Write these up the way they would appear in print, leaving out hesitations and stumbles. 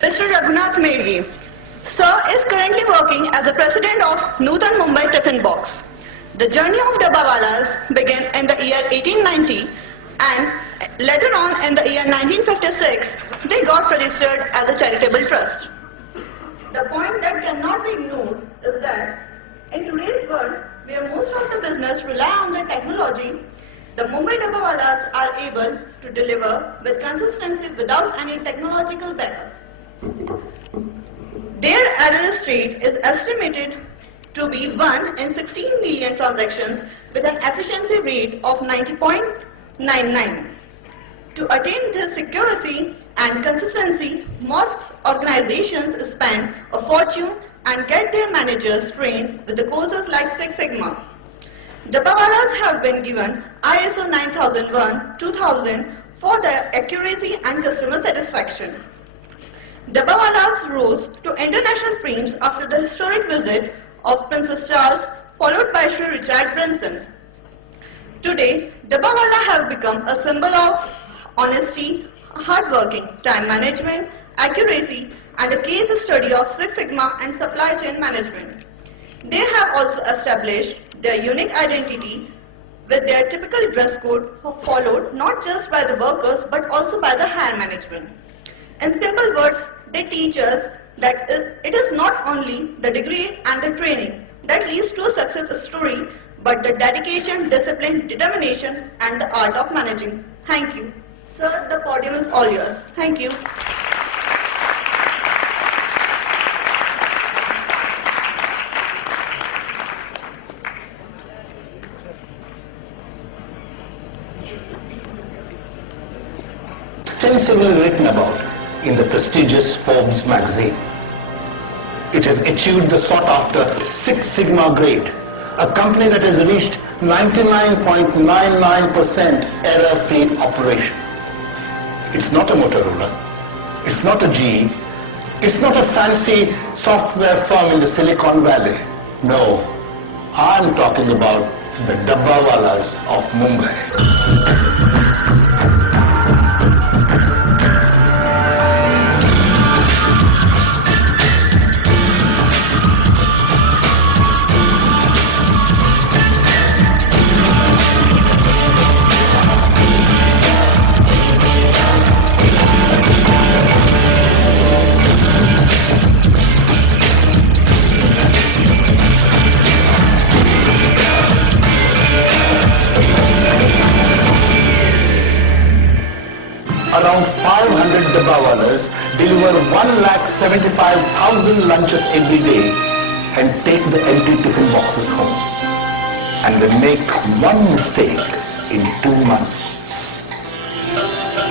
Mr. Raghunath Medgi. Sir is currently working as a president of Nutan Mumbai Tiffin Box. The journey of Dabbawalas began in the year 1890 and later on in the year 1956 they got registered as a charitable trust. The point that cannot be ignored is that in today's world where most of the business rely on the technology, the Mumbai Dabbawalas are able to deliver with consistency without any technological backup. Their error rate is estimated to be 1 in 16 million transactions with an efficiency rate of 90.99. To attain this security and consistency, most organizations spend a fortune and get their managers trained with the courses like Six Sigma. Dabbawalas have been given ISO 9001-2000 for their accuracy and customer satisfaction. Dabbawalas rose to international fame after the historic visit of Princess Charles, followed by Sir Richard Branson. Today, Dabbawala have become a symbol of honesty, hardworking, time management, accuracy, and a case study of Six Sigma and supply chain management. They have also established their unique identity with their typical dress code followed not just by the workers but also by the higher management. In simple words, they teach us that it is not only the degree and the training that leads to a success story, but the dedication, discipline, determination, and the art of managing. Thank you. Sir, the podium is all yours. Thank you. Extensively written about in the prestigious Forbes magazine. It has achieved the sought-after Six Sigma grade, a company that has reached 99.99% error-free operation. It's not a Motorola, it's not a GE, it's not a fancy software firm in the Silicon Valley. No, I'm talking about the Dabbawalas of Mumbai. Around 500 Dabbawalas deliver 1,75,000 lunches every day and take the empty tiffin boxes home. And they make one mistake in 2 months.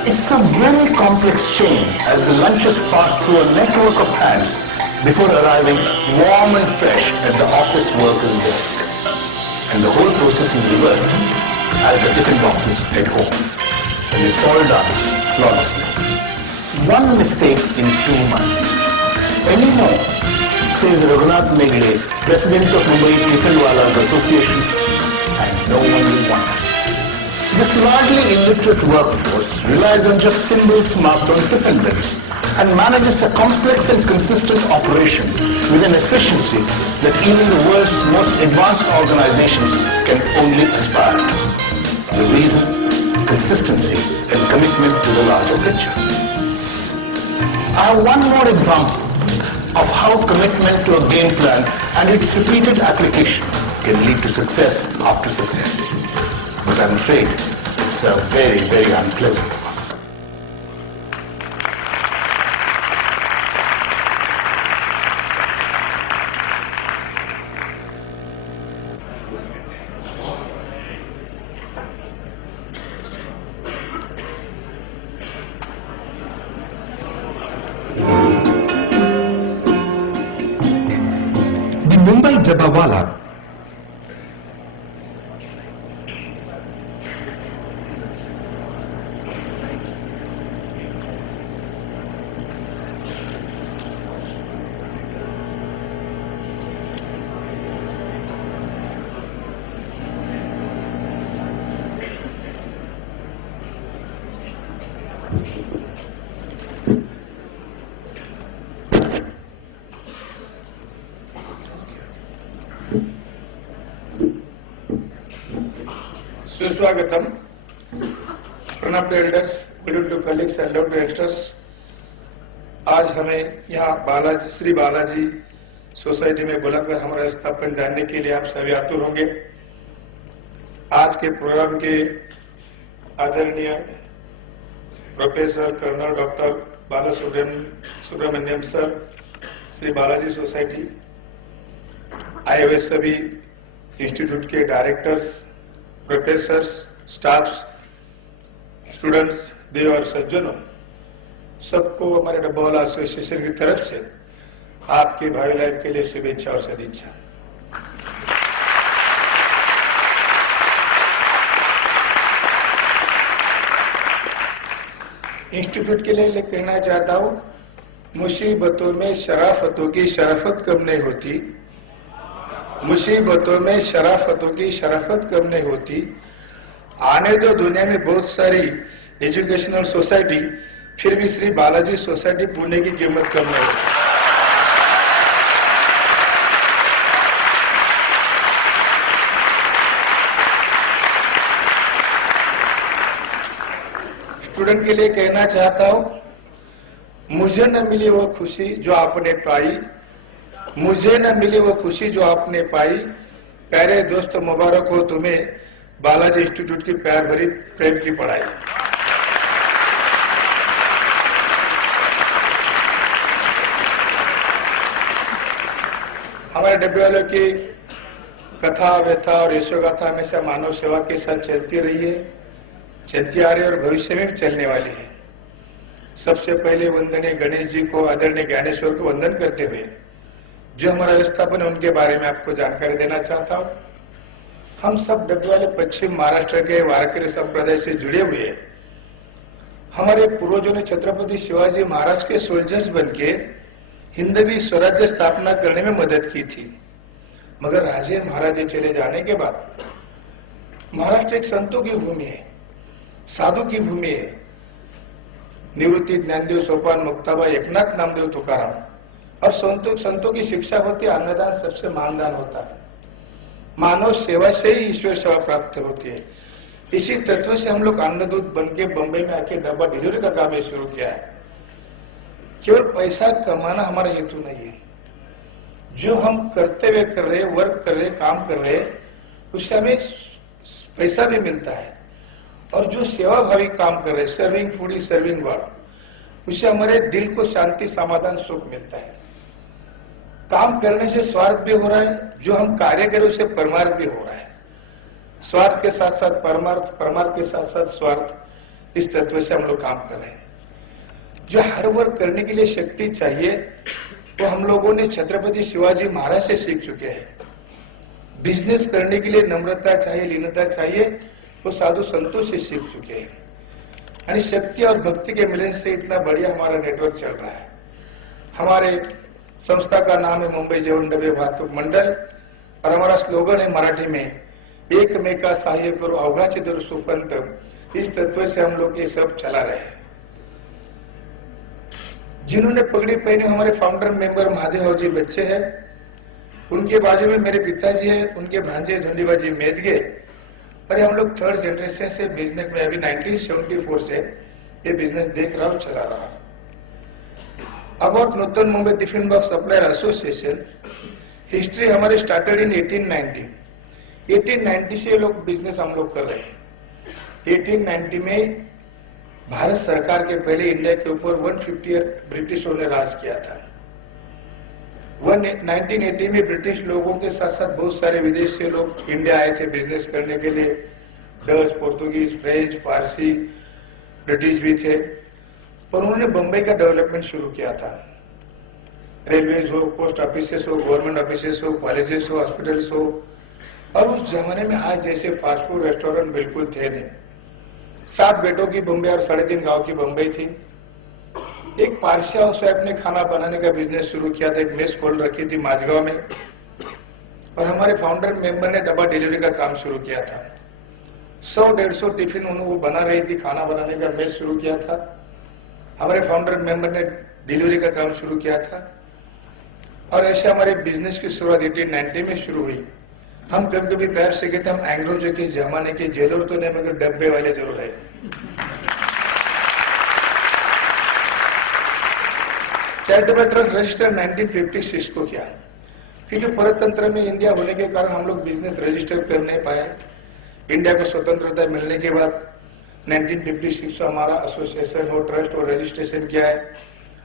It's a very complex chain as the lunches pass through a network of hands before arriving warm and fresh at the office worker's desk. And the whole process is reversed as the tiffin boxes head home. And it's all done flawlessly. One mistake in 2 months. Anymore, says Raghunath Medgi, President of Mumbai Tiffinwalas Association, and no one will wonder. This largely illiterate workforce relies on just symbols marked on tiffin bins and manages a complex and consistent operation with an efficiency that even the world's most advanced organizations can only aspire to. The reason? Consistency and commitment to the larger picture. I have one more example of how commitment to a game plan and its repeated application can lead to success after success. But I'm afraid it's a very, very unpleasant one. Mumbai Dabbawala. सुस्वागतम. प्रणाम to elders, good to colleagues and love to youngsters. आज हमें यहाँ Shri Balaji society में बुलाकर हमारा स्थापन जानने के लिए आप सभी आतुर होंगे. आज के प्रोग्राम के आदरणीय professor colonel doctor Balasubramaniam sir, Shri Balaji society, आए हुए सभी इंस्टीट्यूट के डायरेक्टर्स, प्रोफेसर्स, स्टाफ्स, स्टूडेंट्स, देव और सज्जनों, सबको हमारे डब्बावाला एसोसिएशन की तरफ से आपके भावी लाइफ के लिए शुभेच्छा और सदिच्छा. इंस्टीट्यूट के लिए कहना चाहता हूं, मुसीबतों में शराफतों की शराफत कम नहीं होती. मुसीबतों में शराफतों की शराफत कम नहीं होती. आने दो दुनिया में बहुत सारी एजुकेशनल सोसाइटी, फिर भी श्री बालाजी सोसाइटी पुणे की कीमत कम नहीं होती. स्टूडेंट के लिए कहना चाहता हूं, मुझे न मिली वो खुशी जो आपने पाई, मुझे न मिली वो खुशी जो आपने पाई. प्यारे दोस्त, मुबारक हो तुम्हें बालाजी इंस्टीट्यूट की प्यार भरी प्रेम की पढ़ाई. हमारे डब्बे वालों की कथा, व्यथा और यशोगाथा हमेशा मानव सेवा के साथ चलती रही है, चलती आ रही है और भविष्य में भी चलने वाली है. सबसे पहले वंदनीय गणेश जी को, आदरणीय ज्ञानेश्वर को वंदन करते हुए जो हमारा व्यवस्थापन है उनके बारे में आपको जानकारी देना चाहता हूं. हम सब डब्बे वाले पश्चिम महाराष्ट्र के वारकरी संप्रदाय से जुड़े हुए हैं. हमारे पूर्वजों ने छत्रपति शिवाजी महाराज के सोल्जर्स बनके हिंदवी स्वराज्य स्थापना करने में मदद की थी. मगर राजे महाराजे चले जाने के बाद महाराष्ट्र एक संतों की भूमि है, साधु की भूमि है. निवृत्ति, ज्ञानदेव, सोपान, मुक्ताबाई, एकनाथ, नामदेव, तुकाराम और संतों की शिक्षा होती है. अन्नदान सबसे महान दान होता है. मानव सेवा से ही ईश्वर सेवा प्राप्त होती है. इसी तत्व से हम लोग अन्नदूत बन के बम्बई में आके डब्बा डिलीवरी का काम शुरू किया है. केवल पैसा कमाना हमारा हेतु नहीं है. जो हम करते हुए कर रहे, वर्क कर रहे, काम कर रहे, उससे हमें पैसा भी मिलता है. और जो सेवा भावी काम कर रहे, serving food is serving word, उससे हमारे दिल को शांति, समाधान, सुख मिलता है. काम करने से स्वार्थ भी हो रहा है, जो हम कार्य करें उससे परमार्थ भी हो रहा है. स्वार्थ के साथ साथ परमार्थ, परमार्थ के साथ साथ स्वार्थ, इस तत्व से हम लोग काम कर रहे हैं. जो हार्ड वर्क करने के लिए शक्ति चाहिए वो हम लोगों ने छत्रपति शिवाजी महाराज से सीख चुके हैं. बिजनेस करने के लिए नम्रता चाहिए, लीनता चाहिए, वो साधु संतों से सीख चुके हैं. यानी शक्ति और भक्ति के मिलन से इतना बढ़िया हमारा नेटवर्क चल रहा है. हमारे संस्था का नाम है मुंबई जेवण डबे वाहतूक मंडल और हमारा स्लोगन है मराठी में, एकमेका सहाय्य करो अवघाचे धरू सुपंत. इस तत्व से हम लोग ये सब चला रहे हैं. जिन्होंने पगड़ी पहनी हमारे फाउंडर मेंबर महादेव जी बच्चे हैं, उनके बाजू में मेरे पिताजी है, उनके भांजे धुंडीबाजी मेदगे. और हम लोग थर्ड जनरेशन से बिजनेस में, अभी 1974 से ये बिजनेस देख रहा हूँ, चला रहा हूँ. About Nutan Mumbai tiffin box supplier association, history हमारे स्टार्टेड इन 1890. 1890 से लोग बिजनेस हम लोग कर रहे हैं. 1890 में भारत सरकार के पहले इंडिया के ऊपर 150 ईयर ब्रिटिशों ने राज किया था. 1980 में ब्रिटिश लोगों के साथ साथ बहुत सारे विदेश से लोग इंडिया आए थे बिजनेस करने के लिए. डच, पोर्तुगीज, फ्रेंच, फारसी, ब्रिटिश भी थे. और उन्होंने बम्बई का डेवलपमेंट शुरू किया था. रेलवेज हो, पोस्ट ऑफिसेस हो, गवर्नमेंट ऑफिसेस हो, कॉलेजेस हो, हॉस्पिटल्स हो. और उस जमाने में आज जैसे फास्ट फूड रेस्टोरेंट बिल्कुल थे नहीं. 7 बेटों की बम्बई और 3.5 गांव की बम्बई थी. एक पारसी हाउस वाइफ ने खाना बनाने का बिजनेस शुरू किया था. एक मेस खोल रखी थी माझगांव में. और हमारे फाउंडर मेंबर ने डब्बा डिलीवरी का काम शुरू किया था. 100-150 टिफिन वो बना रही थी. खाना बनाने का मेस शुरू किया था. हमारे फाउंडर मेंबर ने डिलीवरी का काम शुरू किया था. और ऐसे हमारे बिजनेस की शुरुआत 1890 में शुरू हुई. हम कभी कभी प्यार से कहते हम अंग्रेजों के जमाने के जेलर तो नहीं मगर डब्बे वाले जरूर है। चैरिटेबल ट्रस्ट रजिस्टर 1956 को किया, क्योंकि परतंत्र में इंडिया होने के कारण हम लोग बिजनेस रजिस्टर कर नहीं पाए। इंडिया को स्वतंत्रता मिलने के बाद 1956 से हमारा एसोसिएशन हो, ट्रस्ट और रजिस्ट्रेशन किया है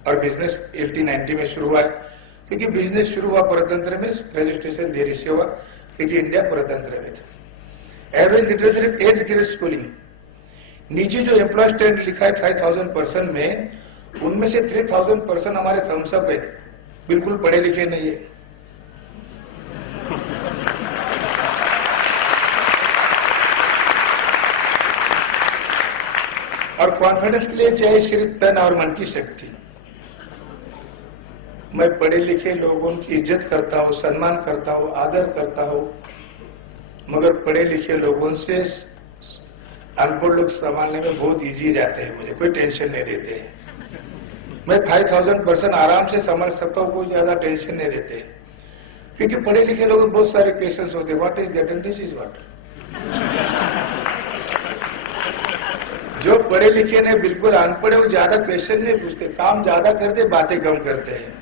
और बिजनेस 1890 में शुरू हुआ है, क्योंकि बिजनेस शुरू हुआ परतंत्र में, रजिस्ट्रेशन देरी से हुआ क्योंकि इंडिया परतंत्र में था। Average literature 8th grade schooling, नीचे जो एम्प्लॉय स्टैंड लिखा है 5000 पर्सन में, उनमें से 3000 पर्सन हमारे थम्स अप है, बिल्कुल पढ़े लिखे नहीं है। और कॉन्फिडेंस के लिए चाहिए सिर्फ तन और मन की शक्ति। मैं पढ़े लिखे लोगों की इज्जत करता हूँ, सम्मान करता हूँ, आदर करता हूँ, मगर पढ़े लिखे लोगों से अनपढ़ लोग संभालने में बहुत इजी जाते हैं, मुझे कोई टेंशन नहीं देते। मैं 5000 पर्सन आराम से संभाल सकता हूँ, कोई ज्यादा टेंशन नहीं देते, क्योंकि पढ़े लिखे लोगों बहुत सारे क्वेश्चन होते हैं, what is that and this is what. जो पढ़े लिखे ने बिल्कुल अनपढ़े वो ज्यादा क्वेश्चन नहीं पूछते, काम ज्यादा करते, बातें कम करते हैं।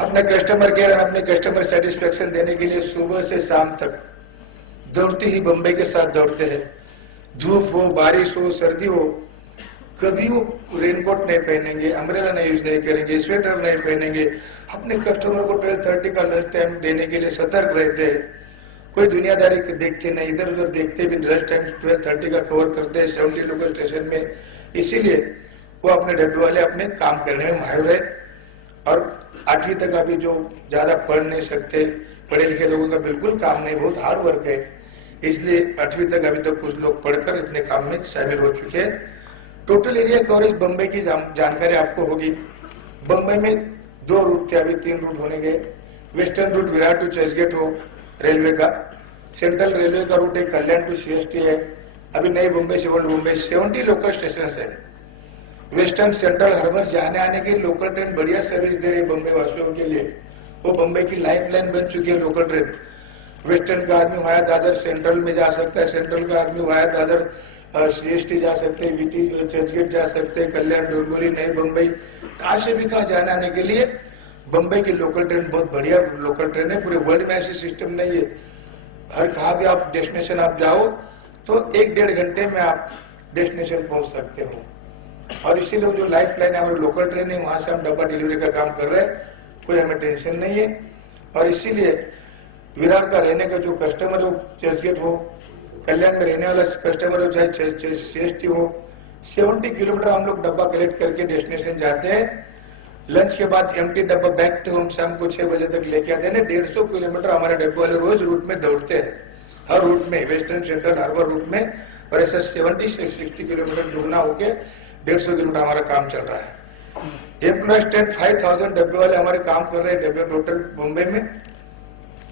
अपने कस्टमर केयर और अपने कस्टमर सेटिस्फेक्शन देने के लिए सुबह से शाम तक दौड़ते ही बम्बई के साथ दौड़ते हैं। धूप हो, बारिश हो, सर्दी हो, कभी वो रेनकोट नहीं पहनेंगे, अम्ब्रेला नहीं यूज नहीं करेंगे, स्वेटर नहीं पहनेंगे। अपने कस्टमर को 12:30 का लंच टाइम देने के लिए सतर्क रहते हैं। कोई दुनियादारी देखते नहीं, इधर उधर देखते भी, लंच टाइम 12:30 का कवर करते हैं 70 लोकल स्टेशन में। इसीलिए वो अपने डब्बे वाले अपने काम करने में माहिर है। और 8वीं तक अभी जो ज्यादा पढ़ नहीं सकते, पढ़े लिखे लोगों का बिल्कुल काम नहीं, बहुत हार्ड वर्क है, इसलिए 8वीं तक अभी तक कुछ लोग पढ़कर इतने काम में शामिल हो चुके हैं। टोटल एरिया कवरेज बम्बई की जानकारी आपको होगी। बम्बई में 2 रूट थे, अभी 3 रूट होने गए। Western route Virar to Churchgate हो रेलवे का, सेंट्रल रेलवे का रूट है कल्याण टू CST है, अभी नई बम्बई से ओल्ड बम्बई 70 लोकल स्टेशन है। वेस्टर्न सेंट्रल हार्बर जाने आने के लोकल ट्रेन बढ़िया सर्विस दे रही है बम्बई वासियों के लिए, वो बम्बई की लाइफ लाइन बन चुकी है लोकल ट्रेन। वेस्टर्न का आदमी वाया दादर सेंट्रल में जा सकता है, सेंट्रल का आदमी वाया दादर CST जा सकते हैं, VT चर्चगेट जा सकते हैं, कल्याण, डोंबिवली, नई बम्बई, कहाँ से भी कहाँ जाने आने के लिए बम्बई की लोकल ट्रेन बहुत बढ़िया लोकल ट्रेन है। पूरे वर्ल्ड में ऐसी सिस्टम नहीं है, हर कहाँ भी आप डेस्टिनेशन आप जाओ तो 1-1.5 घंटे में आप डेस्टिनेशन पहुंच सकते हो। और इसीलिए जो लाइफ लाइन है हमारी लोकल ट्रेन है, वहां से हम डब्बा डिलीवरी का काम कर रहे हैं, कोई हमें टेंशन नहीं है। और इसीलिए विरार का रहने का जो कस्टमर हो, चर्चगेट हो, कल्याण में रहने वाला कस्टमर हो, चाहे CST हो, 70 किलोमीटर हम लोग डब्बा कलेक्ट करके डेस्टिनेशन जाते हैं। लंच के बाद एम्प्टी डब्बा बैक टू होम शाम को 6 बजे तक लेके आते हैं। 150 किलोमीटर हमारे डब्बे वाले रोज रूट में दौड़ते हैं, हर रूट में, वेस्टर्न सेंट्रल हार्बर रूट में, और ऐसा 70-60 किलोमीटर दुगना होके 150 किलोमीटर हमारा काम चल रहा है। एम्प्लॉय स्टैंड 5000 डब्बे वाले हमारे काम कर रहे हैं डब्बे टोटल मुंबई में।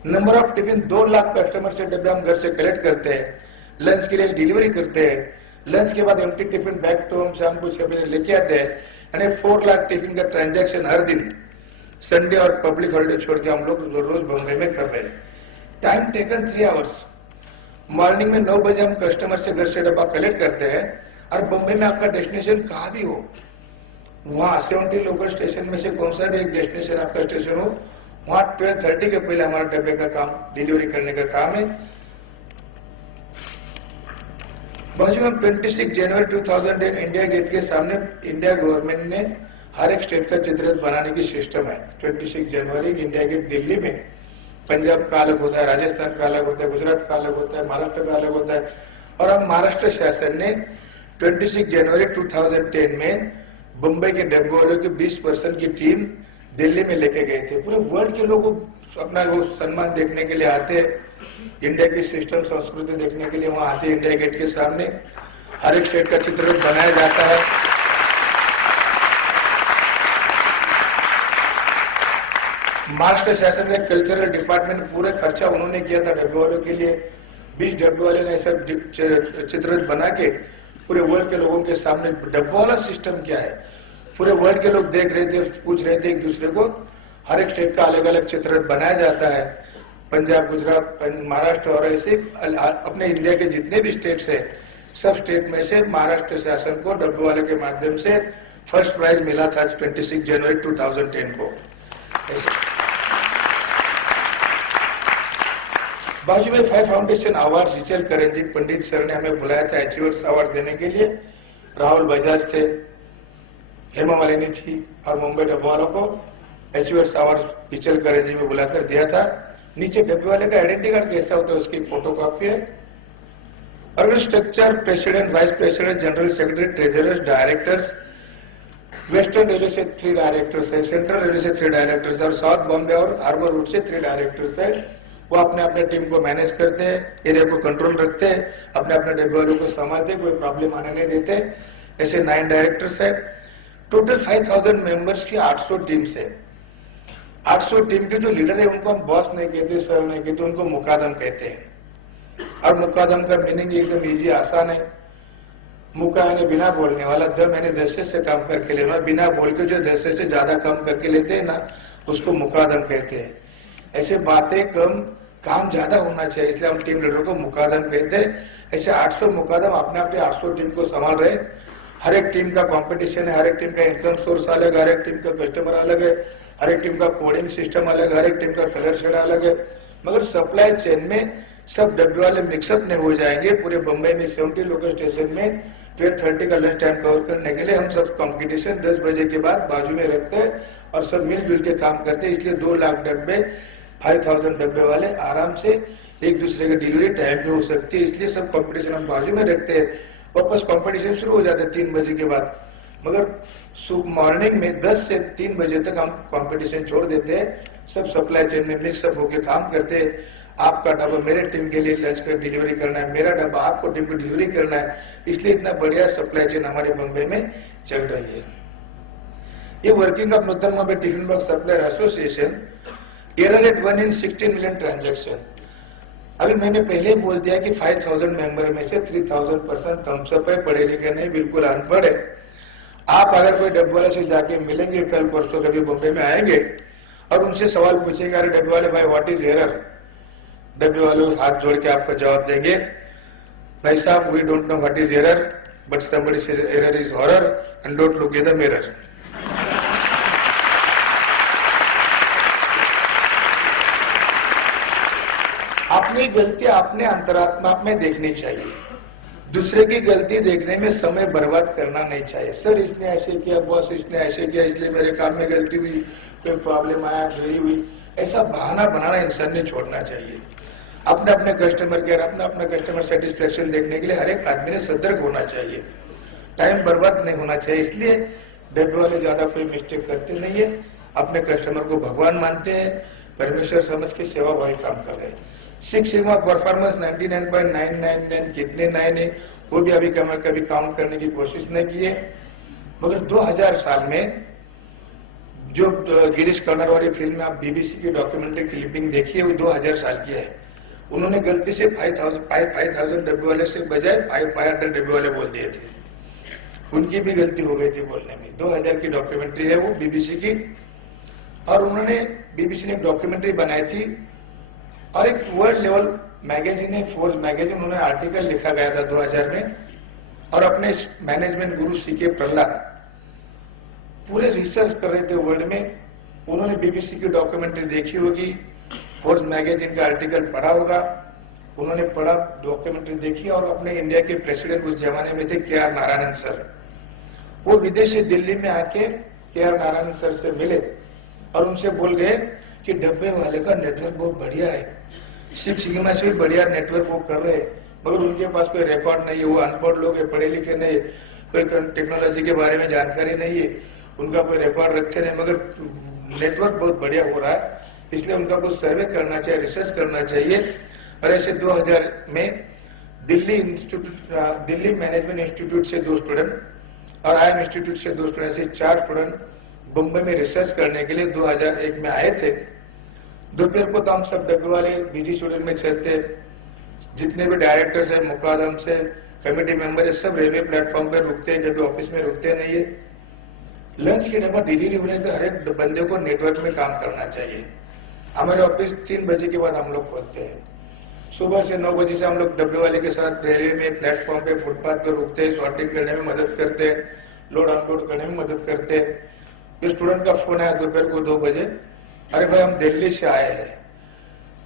Number of tiffin 2 lakh customer से डब्बे हम घर से कलेक्ट करते हैं, लंच के लिए डिलीवरी करते हैं। लंच के बाद empty tiffin back to home शाम को 6 बजे लेके आते हैं। यानी 4 लाख टिफिन का ट्रांजैक्शन हर दिन, संडे और पब्लिक हॉलिडे छोड़ के हम लोग रोज बम्बई में कर रहे हैं। Time taken 3 hours. मॉर्निंग में 9 बजे हम कस्टमर से घर से डब्बा कलेक्ट करते हैं, और बम्बई में आपका डेस्टिनेशन कहाँ भी हो, वहाँ 70 लोकल स्टेशन में से कौन सा भी एक डेस्टिनेशन आपका स्टेशन हो, वहाँ 12:30 के पहले हमारा डब्बे का काम, डिलीवरी करने का काम है। बाजू में 26 जनवरी 2010 इंडिया गेट के सामने इंडिया गवर्नमेंट ने हर एक स्टेट का चित्र बनाने की सिस्टम है। 26 जनवरी इंडिया गेट दिल्ली में, पंजाब का अलग होता है, राजस्थान का अलग होता है, गुजरात का अलग होता है, महाराष्ट्र का अलग होता है। और अब महाराष्ट्र शासन ने 26 जनवरी 2010 में मुंबई के डब्बे वालों की 20% की टीम दिल्ली में लेके गए थे। पूरे वर्ल्ड के लोग अपना वो सम्मान देखने के लिए आते हैं, इंडिया की सिस्टम संस्कृति देखने के लिए वहां आते हैं। इंडिया गेट के सामने हर एक स्टेट का चित्र बनाया जाता है। महाराष्ट्र शासन का कल्चरल डिपार्टमेंट पूरे खर्चा उन्होंने किया था डब्बे वालों के लिए। 20 डब्बे वाले ने ऐसा चित्र बना के पूरे वर्ल्ड के लोगों के सामने, डब्बा वाला सिस्टम क्या है पूरे वर्ल्ड के लोग देख रहे थे, पूछ रहे थे एक दूसरे को। हर एक स्टेट का अलग अलग चित्र बनाया जाता है। पंजाब, गुजरात, महाराष्ट्र और ऐसे अपने इंडिया के जितने भी स्टेट्स है, सब स्टेट में से महाराष्ट्र शासन को डब्बे वाले के माध्यम से फर्स्ट प्राइज मिला था 26 जनवरी 2010 को। बाजू में 5 फाउंडेशन अवार्ड हिचल करेंजी पंडित सर ने हमें बुलाया था अचीवर्स अवार्ड देने के लिए। राहुल बजाज थे, हेमा मालिनी थी और मुंबई डब्बे वालों को अचीवर्स अवार्ड हिचल करेंजी में बुलाकर दिया था। नीचे डब्बे वाले का आइडेंटिटी कार्ड कैसा होता है उसकी फोटो कॉपी है। और structure president, vice president, general secretary, treasurers, directors, western railway से 3 डायरेक्टर्स है, सेंट्रल रेलवे से 3 डायरेक्टर्स है और साउथ बॉम्बे और हार्बर रूट से 3 डायरेक्टर्स है। वो अपने अपने टीम को मैनेज करते हैं, एरिया को कंट्रोल रखते हैं, अपने अपने डब्बे वालों को संभालते, कोई प्रॉब्लम आने नहीं देते। ऐसे 9 डायरेक्टर्स है। टोटल 5000 मेंबर्स की 800 टीम्स है। 800 टीम के जो लीडर है उनको हम बॉस नहीं कहते, सर नहीं कहते, उनको मुकादम कहते हैं। और मुकादम का मीनिंग एकदम इजी, आसान है। मुका यानी बिना बोलने वाला, दम यानी दस्ते से काम करके लेना, बिना बोल के जो दस्ते से ज्यादा काम करके लेते हैं ना, उसको मुकादम कहते हैं। ऐसे बातें कम, काम ज्यादा होना चाहिए, इसलिए हम टीम लीडर को मुकादम कहते हैं। ऐसे 800 मुकादम अपने अपने 800 टीम को संभाल रहे। हर एक टीम का कंपटीशन है, हर एक टीम का इनकम सोर्स अलग, हर एक टीम का कस्टमर अलग है, हर एक टीम का कोडिंग सिस्टम अलग, हर एक टीम का कलर शेड अलग है। मगर सप्लाई चेन में सब डब्बे वाले मिक्सअप नहीं हो जाएंगे। पूरे बम्बई में 70 लोकल स्टेशन में 12:30 का लंच टाइम कवर करने के लिए हम सब कंपटीशन 10 बजे के बाद बाजू में रखते हैं और सब मिलजुल के काम करते हैं। इसलिए 2 लाख डब्बे, 5000 डब्बे वाले आराम से एक दूसरे के डिलीवरी टाइम पे हो सकती है। इसलिए सब कंपटीशन हम बाजू में रखते हैं। वापस कंपटीशन शुरू हो जाता है 3 बजे के बाद। मगर मॉर्निंग में 10 से 3 बजे तक हम कंपटीशन छोड़ देते हैं। सब सप्लाई चेन में मिक्सअप होकर काम करते हैं। आपका डब्बा मेरे टीम के लिए लंच का डिलीवरी करना है, मेरा डब्बा आपको टीम को डिलीवरी करना है। इसलिए इतना बढ़िया सप्लाई चेन हमारे बम्बई में चल रही है। ये working of Nutan Bombay tiffin box supplier association, error rate 1 in 16 million transaction. अभी मैंने पहले ही बोल दिया कि 5000 मेंबर में से 3000% थम्सअप है, पढ़े लिखे नहीं, बिल्कुल अनपढ़ है। आप अगर कोई डब्बे वाले से जाके मिलेंगे, कल परसों कभी बम्बई में आएंगे और उनसे सवाल पूछेंगे, अरे डब्बे वाले भाई व्हाट इज एरर, डब्बे वाले हाथ जोड़ के आपका जवाब देंगे, भाई साहब we don't know what is error but somebody says error is horror and don't look in the mirror. अपनी गलतियां अपने अंतरात्मा में देखनी चाहिए। दूसरे की गलती देखने में समय बर्बाद करना नहीं चाहिए। सर इसने ऐसे किया, बॉस इसने ऐसे किया, इसलिए मेरे काम में गलती हुई, कोई प्रॉब्लम आया, देरी हुई, ऐसा बहाना बनाना इंसान ने छोड़ना चाहिए। अपने अपने कस्टमर केयर, अपना अपना कस्टमर सेटिस्फेक्शन देखने के लिए हर एक आदमी ने सतर्क होना चाहिए। टाइम बर्बाद नहीं होना चाहिए। इसलिए डब्बे वाले ज्यादा कोई मिस्टेक करते नहीं है, अपने कस्टमर को भगवान मानते हैं, परमेश्वर समझ के सेवा भावी काम कर रहे हैं। 6 सिग्मा परफॉर्मेंस 99.999 कितने 9 है वो भी अभी कभी काउंट करने की कोशिश नहीं की है। मगर 2000 साल में जो गिरीश कर्नाड वाली फिल्म में आप बीबीसी की डॉक्यूमेंट्री क्लिपिंग देखिए, वो 2000 साल की है। उन्होंने गलती से 5000 डब्बे वाले से बजाय 500 डब्बे वाले बोल दिए थे। उनकी भी गलती हो गई थी बोलने में। 2000 की डॉक्यूमेंट्री है वो बीबीसी की, और उन्होंने बीबीसी ने एक डॉक्यूमेंट्री बनाई थी और एक वर्ल्ड लेवल मैगजीन है फोर्स मैगजीन, उन्होंने आर्टिकल लिखा गया था 2000 में। और अपने मैनेजमेंट गुरु सीके प्रहलाद पूरे रिसर्च कर रहे थे वर्ल्ड में। उन्होंने बीबीसी की डॉक्यूमेंट्री देखी होगी, फोर्स मैगजीन का आर्टिकल पढ़ा होगा, उन्होंने पढ़ा, डॉक्यूमेंट्री देखी और अपने इंडिया के प्रेसिडेंट उस जमाने में थे के आर नारायणन सर। वो विदेश से दिल्ली में आके के आर नारायणन सर से मिले और उनसे बोल गए कि डब्बे वाले का नेटवर्क बहुत बढ़िया है, 6 सिग्मा से भी बढ़िया नेटवर्क वो कर रहे हैं, मगर उनके पास कोई रिकॉर्ड नहीं है, वो अनपढ़ लोग है, पढ़े लिखे नहीं, कोई टेक्नोलॉजी के बारे में जानकारी नहीं है, उनका कोई रिकॉर्ड रखते नहीं, मगर नेटवर्क बहुत बढ़िया हो रहा है, इसलिए उनका कुछ सर्वे करना चाहिए, रिसर्च करना चाहिए। और ऐसे 2000 में दिल्ली मैनेजमेंट इंस्टीट्यूट से 2 स्टूडेंट और IIM इंस्टीट्यूट से 2 स्टूडेंट, ऐसे 4 स्टूडेंट बम्बई में रिसर्च करने के लिए 2001 में आए थे। दोपहर को तो हम सब डब्बे वाले बिजी शेड्यूल में चलते, जितने भी डायरेक्टर्स है, मुकादम से कमेटी मेंबर है, सब रेलवे प्लेटफॉर्म पे रुकते हैं, कभी ऑफिस में रुकते नहीं है। लंच के डब्बा डिलीवरी होने से हर एक बंदे को नेटवर्क में काम करना चाहिए। हमारे ऑफिस 3 बजे के बाद हम लोग खोलते हैं। सुबह से 9 बजे से हम लोग डब्बे वाले के साथ रेलवे में, प्लेटफॉर्म पे, फुटपाथ पे रुकते हैं, सॉर्टिंग करने में मदद करते हैं, लोड अनलोड करने में मदद करते हैं। स्टूडेंट का फोन आया दोपहर को 2 बजे, अरे भाई हम दिल्ली से आए हैं।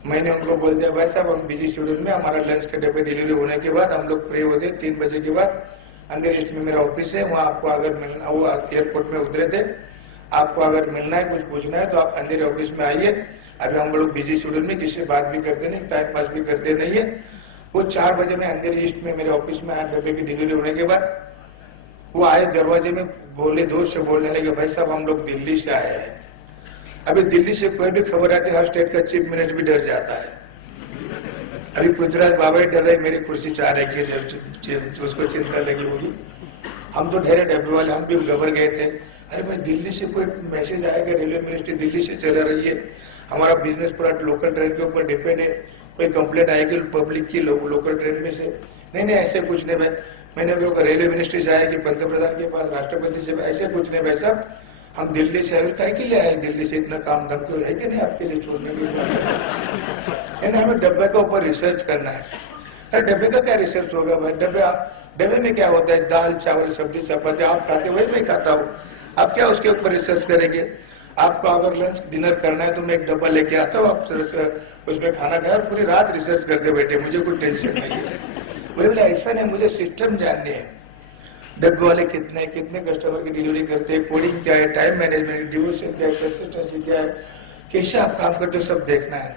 मैंने उनको बोल दिया भाई साहब हम बिजी शेड्यूल में, हमारा लंच के डब्बे डिलीवरी होने के बाद हम लोग फ्री होते 3 बजे के बाद, अंधेरी ईस्ट में मेरा ऑफिस है, वहाँ आपको अगर मिलना, वो एयरपोर्ट में उतरे थे, आपको अगर मिलना है, कुछ पूछना है तो आप अंधेरे ऑफिस में आइए। अभी हम लोग बिजी शेड्यूल में किसी से बात भी करते नहीं, टाइम पास भी करते नहीं है। वो 4 बजे में अंधेरी ईस्ट में मेरे ऑफिस में आया, डब्बे की डिलीवरी होने के बाद वो आए, दरवाजे में बोले, दूर से बोलने लगे भाई साहब हम लोग दिल्ली से आए हैं। अभी दिल्ली से कोई भी खबर आती है, हर स्टेट का चीफ मिनिस्टर भी डर जाता है। अभी पृथ्वीराज बाबा ही डर रहे, मेरी कुर्सी चाह रही है, उसको चिंता लगी होगी। हम तो ढेरे डब्बे वाले, हम भी घबर गए थे, अरे भाई दिल्ली से कोई मैसेज आएगा, रेलवे मिनिस्ट्री दिल्ली से चला रही है, हमारा बिजनेस पूरा लोकल ट्रेन के ऊपर डिपेंड है, कोई कंप्लेंट आएगी पब्लिक की लोकल ट्रेन में से। नहीं ऐसे कुछ नहीं भाई, मैंने रेलवे मिनिस्ट्री से आया कि पंतप्रधान के पास, राष्ट्रपति से, ऐसे कुछ नहीं भाई साहब, हम दिल्ली से आए। कहीं के लिए आए दिल्ली से, इतना काम धाम क्यों है कि नहीं आपके लिए छोड़ने के लिए? हमें डब्बे के ऊपर रिसर्च करना है। अरे डब्बे का क्या रिसर्च होगा भाई, डब्बे में क्या होता है, दाल चावल सब्जी चपाती आप खाते, वही मैं खाता हूँ, आप क्या उसके ऊपर रिसर्च करेंगे? आपको अगर लंच डिनर करना है तो मैं एक डब्बा लेके आता हूँ, आप उसमें खाना खाए और पूरी रात रिसर्च करते बैठे, मुझे कोई टेंशन नहीं है। बोले ऐसा नहीं, मुझे सिस्टम जाननी है, डब्बे वाले कितने कस्टमर की डिलीवरी करते हैं, कोडिंग क्या है, टाइम मैनेजमेंट, डिवोशन क्या है, कंसिस्टेंसी क्या है, कैसे आप काम करते हो, सब देखना है।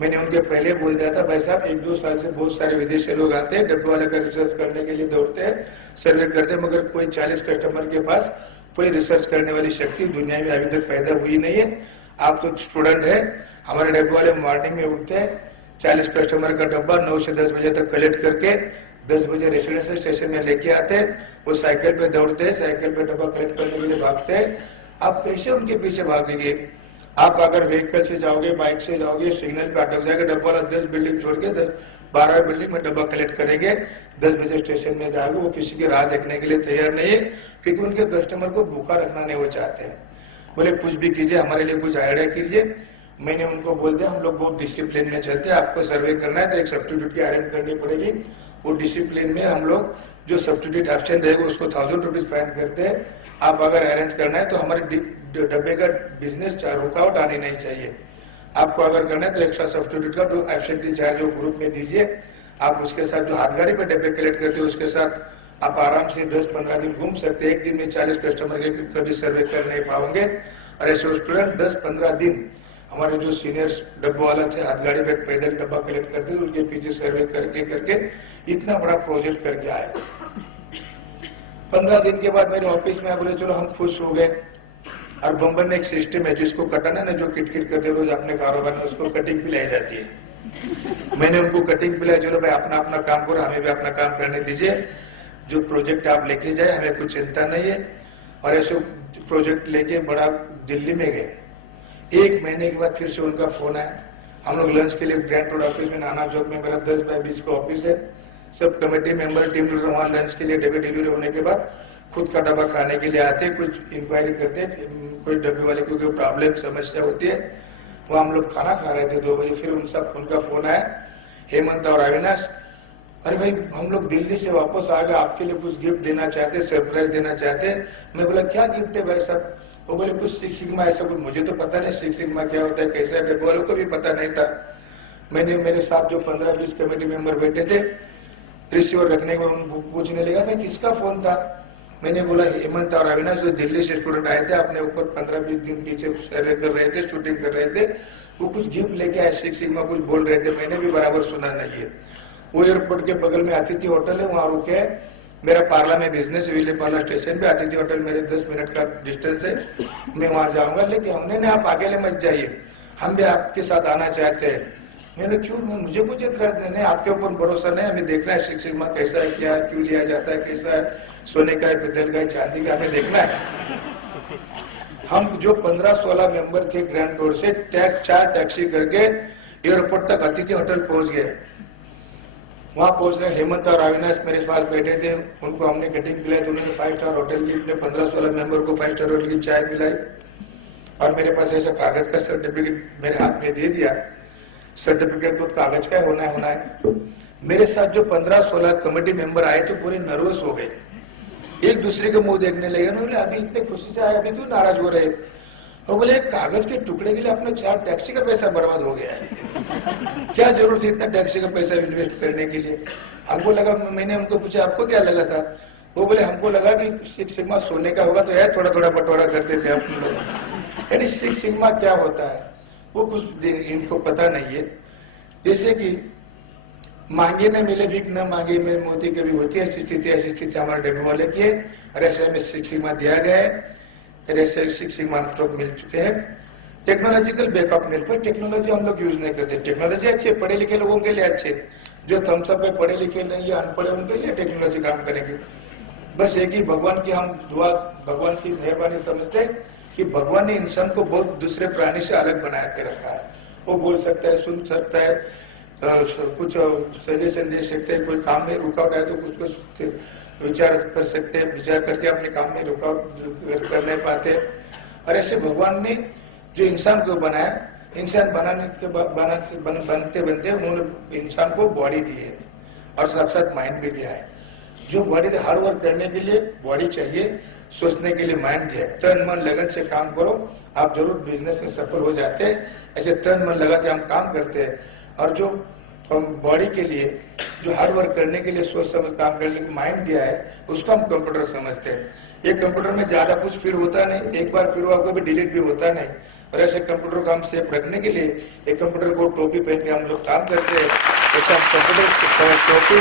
मैंने उनके पहले बोल दिया था भाई साहब 1-2 साल से बहुत सारे विदेशी लोग आते हैं, डब्बे वाले का रिसर्च करने के लिए दौड़ते हैं, सर्वे करते हैं, मगर कोई 40 कस्टमर के पास कोई रिसर्च करने वाली शक्ति दुनिया में अभी तक पैदा हुई नहीं है। आप तो स्टूडेंट है, हमारे डब्बे वाले मॉर्निंग में उठते हैं, 40 कस्टमर का डब्बा 9 से 10 बजे तक कलेक्ट करके 10 बजे रेसिडेंशियल स्टेशन में लेके आते हैं, वो साइकिल पे दौड़ते हैं, साइकिल पे डब्बा कलेक्ट करने के लिए भागते हैं। आप कैसे उनके पीछे भागेंगे? आप अगर व्हीकल से जाओगे, बाइक से जाओगे, सिग्नल पे अटक जाएगा, डब्बा वाला 10 बिल्डिंग छोड़ के 12 बिल्डिंग में डब्बा कलेक्ट करेंगे, 10 बजे स्टेशन में जाएंगे। वो किसी की राह देखने के लिए तैयार नहीं है, क्योंकि उनके कस्टमर को भूखा रखना नहीं वो चाहते हैं। बोले कुछ भी कीजिए, हमारे लिए कुछ आइडिया कीजिए। मैंने उनको बोल दिया हम लोग बहुत डिसिप्लिन में चलते हैं, आपको सर्वे करना है तो एक सब्स्टिट्यूट की अरेंज करनी पड़ेगी। वो डिसिप्लिन में हम लोग जो सब्स्टिट्यूट एब्सेंट रहेगा उसको 1000 रुपीज फाइन करते हैं। आप अगर अरेंज करना है तो हमारे डब्बे का बिजनेस रुकावट आनी नहीं चाहिए। आपको अगर करना है तो एक्स्ट्रा सब्स्टिट्यूट का जो एब्सेंटी चार्ज जो ग्रुप में दीजिए। आप उसके साथ जो हाथ गाड़ी पे डब्बे कलेक्ट करते हो उसके साथ आप आराम से 10-15 दिन घूम सकते हैं। एक दिन में 40 कस्टमर के कभी सर्वे कर नहीं पाओगे। और ऐसे स्टूडेंट 10-15 दिन हमारे जो सीनियर्स डब्बा वाला थे, हाथ गाड़ी पे पैदल डब्बा कलेक्ट करते थे, उनके पीछे सर्वे करके इतना बड़ा प्रोजेक्ट करके आए। 15 दिन के बाद मेरे ऑफिस में बोले चलो हम खुश हो गए। और बम्बई में एक सिस्टम है जिसको कटाना ना, जो किटकिट करते रोज अपने कारोबार में, उसको कटिंग पिलाई जाती है। मैंने उनको कटिंग पिलाई, चलो भाई अपना अपना काम करो, हमें भी अपना काम करने दीजिए, जो प्रोजेक्ट आप लेके जाए हमें कुछ चिंता नहीं है। और ऐसे प्रोजेक्ट लेके बड़ा दिल्ली में गए। 1 महीने के बाद फिर से उनका फोन आया। हम लोग लंच के लिए ग्रैंड रोड ऑफिस में, नाना चौक में मेरा 10 बाय 20 का ऑफिस है। Sub committee member, team leader वहाँ लंच के लिए डब्बे डिलीवरी होने के बाद खुद का डब्बा खाने के लिए आते, कुछ इंक्वायरी करते, कोई डब्बे वाले की कोई प्रॉब्लम समस्या होती है। वो हम लोग खाना खा रहे थे 2 बजे, फिर उनका फोन आया, हेमंत और अविनाश, अरे भाई हम लोग दिल्ली से वापस आ गए, आपके लिए कुछ गिफ्ट देना चाहते, सरप्राइज देना चाहते। मैं बोला क्या गिफ्ट है भाई साहब? वो बोले कुछ सिक्स सिग्मा ऐसा कुछ, मुझे तो पता नहीं सिक्स सिग्मा क्या होता है, कैसा है, डब्बे वालों को भी पता नहीं था। मैंने मेरे साथ जो 15-20 कमेटी मेंबर बैठे थे, रिसीवर रखने के बाद पूछने लगा मैं किसका फोन था? मैंने बोला हेमंत और अविनाश जो दिल्ली से स्टूडेंट आए थे, अपने ऊपर 15-20 दिन पीछे सर्वे कर रहे थे, शूटिंग कर रहे थे, वो कुछ गिफ्ट लेके आए, सिक्स सिग्मा कुछ बोल रहे थे, मैंने भी बराबर सुना नहीं है। वो एयरपोर्ट के बगल में अतिथि होटल है, वहाँ रुके। मेरा पार्ला में बिजनेस, विले पार्ला स्टेशन पे अतिथि होटल मेरे 10 मिनट का डिस्टेंस है, मैं वहाँ जाऊंगा। लेकिन हमने नहीं, आप अकेले मत जाइए, हम भी आपके साथ आना चाहते हैं। मैंने क्यों, मुझे कुछ एतराज नहीं, आपके ऊपर भरोसा नहीं, हमें देखना है सिक्स सिग्मा कैसा है, क्या है, क्यों लिया जाता है, कैसा है, सोने का है, पितल का है, चांदी का, हमें देखना है। हम जो 15-16 मेंबर थे ग्रैंड टूर से 4 टैक्सी करके एयरपोर्ट तक अतिथि होटल पहुंच गए। वहां पहुंच रहे हेमंत और अविनाश मेरे पास बैठे थे, उनको हमने कटिंग पिलाई तो उन्होंने 5 स्टार होटल की, अपने 15-16 मेंबर को 5 स्टार होटल की चाय पिलाई। और मेरे पास ऐसा कागज का सर्टिफिकेट मेरे हाथ में दे दिया। सर्टिफिकेट तो कागज का होना है। मेरे साथ जो 15-16 कमेटी मेंबर आए तो पूरे नर्वस हो गए, एक दूसरे के मुंह देखने लगे। बोले अभी इतने खुशी से आए, अभी क्यों नाराज हो रहे? और बोले कागज के टुकड़े के लिए अपने 4 टैक्सी का पैसा बर्बाद हो गया है, क्या जरूरत है इतना टैक्सी का पैसा इन्वेस्ट करने के लिए? हमको लगा, मैंने उनको पूछा आपको क्या लगा था? वो बोले हमको लगा कि 6 सिग्मा सोने का होगा तो यार थोड़ा थोड़ा बंटवारा करते थे अपने लोग। यानी 6 सिग्मा क्या होता है वो कुछ इनको पता नहीं है। जैसे कि मांगे न मिले भीख न मांगे में मोती कभी होती है, ऐसी स्थिति हमारे डब्ल्यू वाले की है। और ऐसे हमें 6 सिग्मा दिया गया है, ऐसे 6 सिग्मा स्टॉक मिल चुके हैं। टेक्नोलॉजिकल बैकअप मिल पर टेक्नोलॉजी हम लोग यूज नहीं करते। टेक्नोलॉजी अच्छे पढ़े लिखे लोगों के लिए अच्छे, जो थम्सअप पे पढ़े लिखे नहीं या अनपढ़े उनके लिए टेक्नोलॉजी काम करेंगे। बस एक ही भगवान की हम दुआ, भगवान की मेहरबानी समझते हैं कि भगवान ने इंसान को बहुत दूसरे प्राणी से अलग बना के रखा है। वो बोल सकता है, सुन सकता है, कुछ सजेशन दे सकते हैं, कोई काम में रुकावट है तो कुछ विचार कर सकते हैं, विचार करके अपने काम में रुकावट कर नहीं पाते। और ऐसे भगवान ने जो इंसान को बनाया, इंसान बनाने के बनते बनते उन्होंने इंसान को बॉडी दी है और साथ साथ माइंड भी दिया है। जो बॉडी हार्ड वर्क करने के लिए बॉडी चाहिए, सोचने के लिए माइंड है। तन मन लगन से काम करो, आप जरूर बिजनेस में सफल हो जाते हैं। ऐसे तन मन लगा के हम काम करते हैं। और जो बॉडी के लिए जो हार्ड वर्क करने के लिए सोच समझ काम करने के माइंड दिया है, उसको हम कंप्यूटर समझते हैं। ये कंप्यूटर में ज्यादा कुछ फिर होता नहीं, एक बार फिर हुआ कभी डिलीट भी होता नहीं। और ऐसे कंप्यूटर को हम सेफ रखने के लिए एक कंप्यूटर को टोपी पहन के हम लोग काम करते हैं। ऐसे हम कंप्यूटर टोपी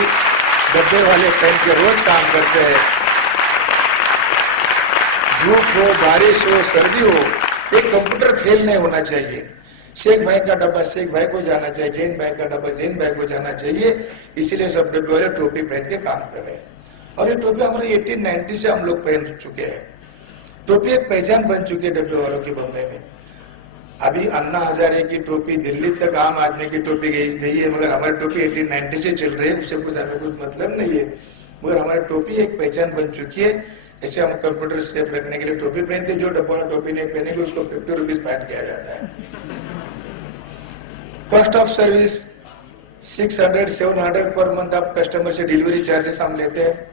डब्बे वाले पहन के रोज काम करते हैं। धूप हो, बारिश हो, सर्दी हो, एक कंप्यूटर फेल नहीं होना चाहिए। शेख भाई का डब्बा शेख भाई को जाना चाहिए, जैन भाई का डब्बा जैन भाई को जाना चाहिए। इसीलिए सब डब्बे वाले टोपी पहन के काम कर रहे हैं। और ये टोपी हमारे 1890 से हम लोग पहन चुके हैं। टोपी एक पहचान बन चुकी है डब्बे वालों की बम्बई में। अभी अन्ना हजारे की टोपी दिल्ली तक आम आदमी की टोपी गई है, मगर हमारी टोपी 1890 से चल रही है, उससे कुछ हमें कुछ मतलब नहीं है। मगर हमारी टोपी एक पहचान बन चुकी है। ऐसे हम कंप्यूटर सेफ रखने के लिए टोपी पहनते, जो डब्बा वाला टोपी नहीं पहनेंगे उसको 50 रुपीज फाइन किया जाता है। Cost of service 600-700 per month आप कस्टमर से डिलीवरी चार्जेस हम लेते हैं।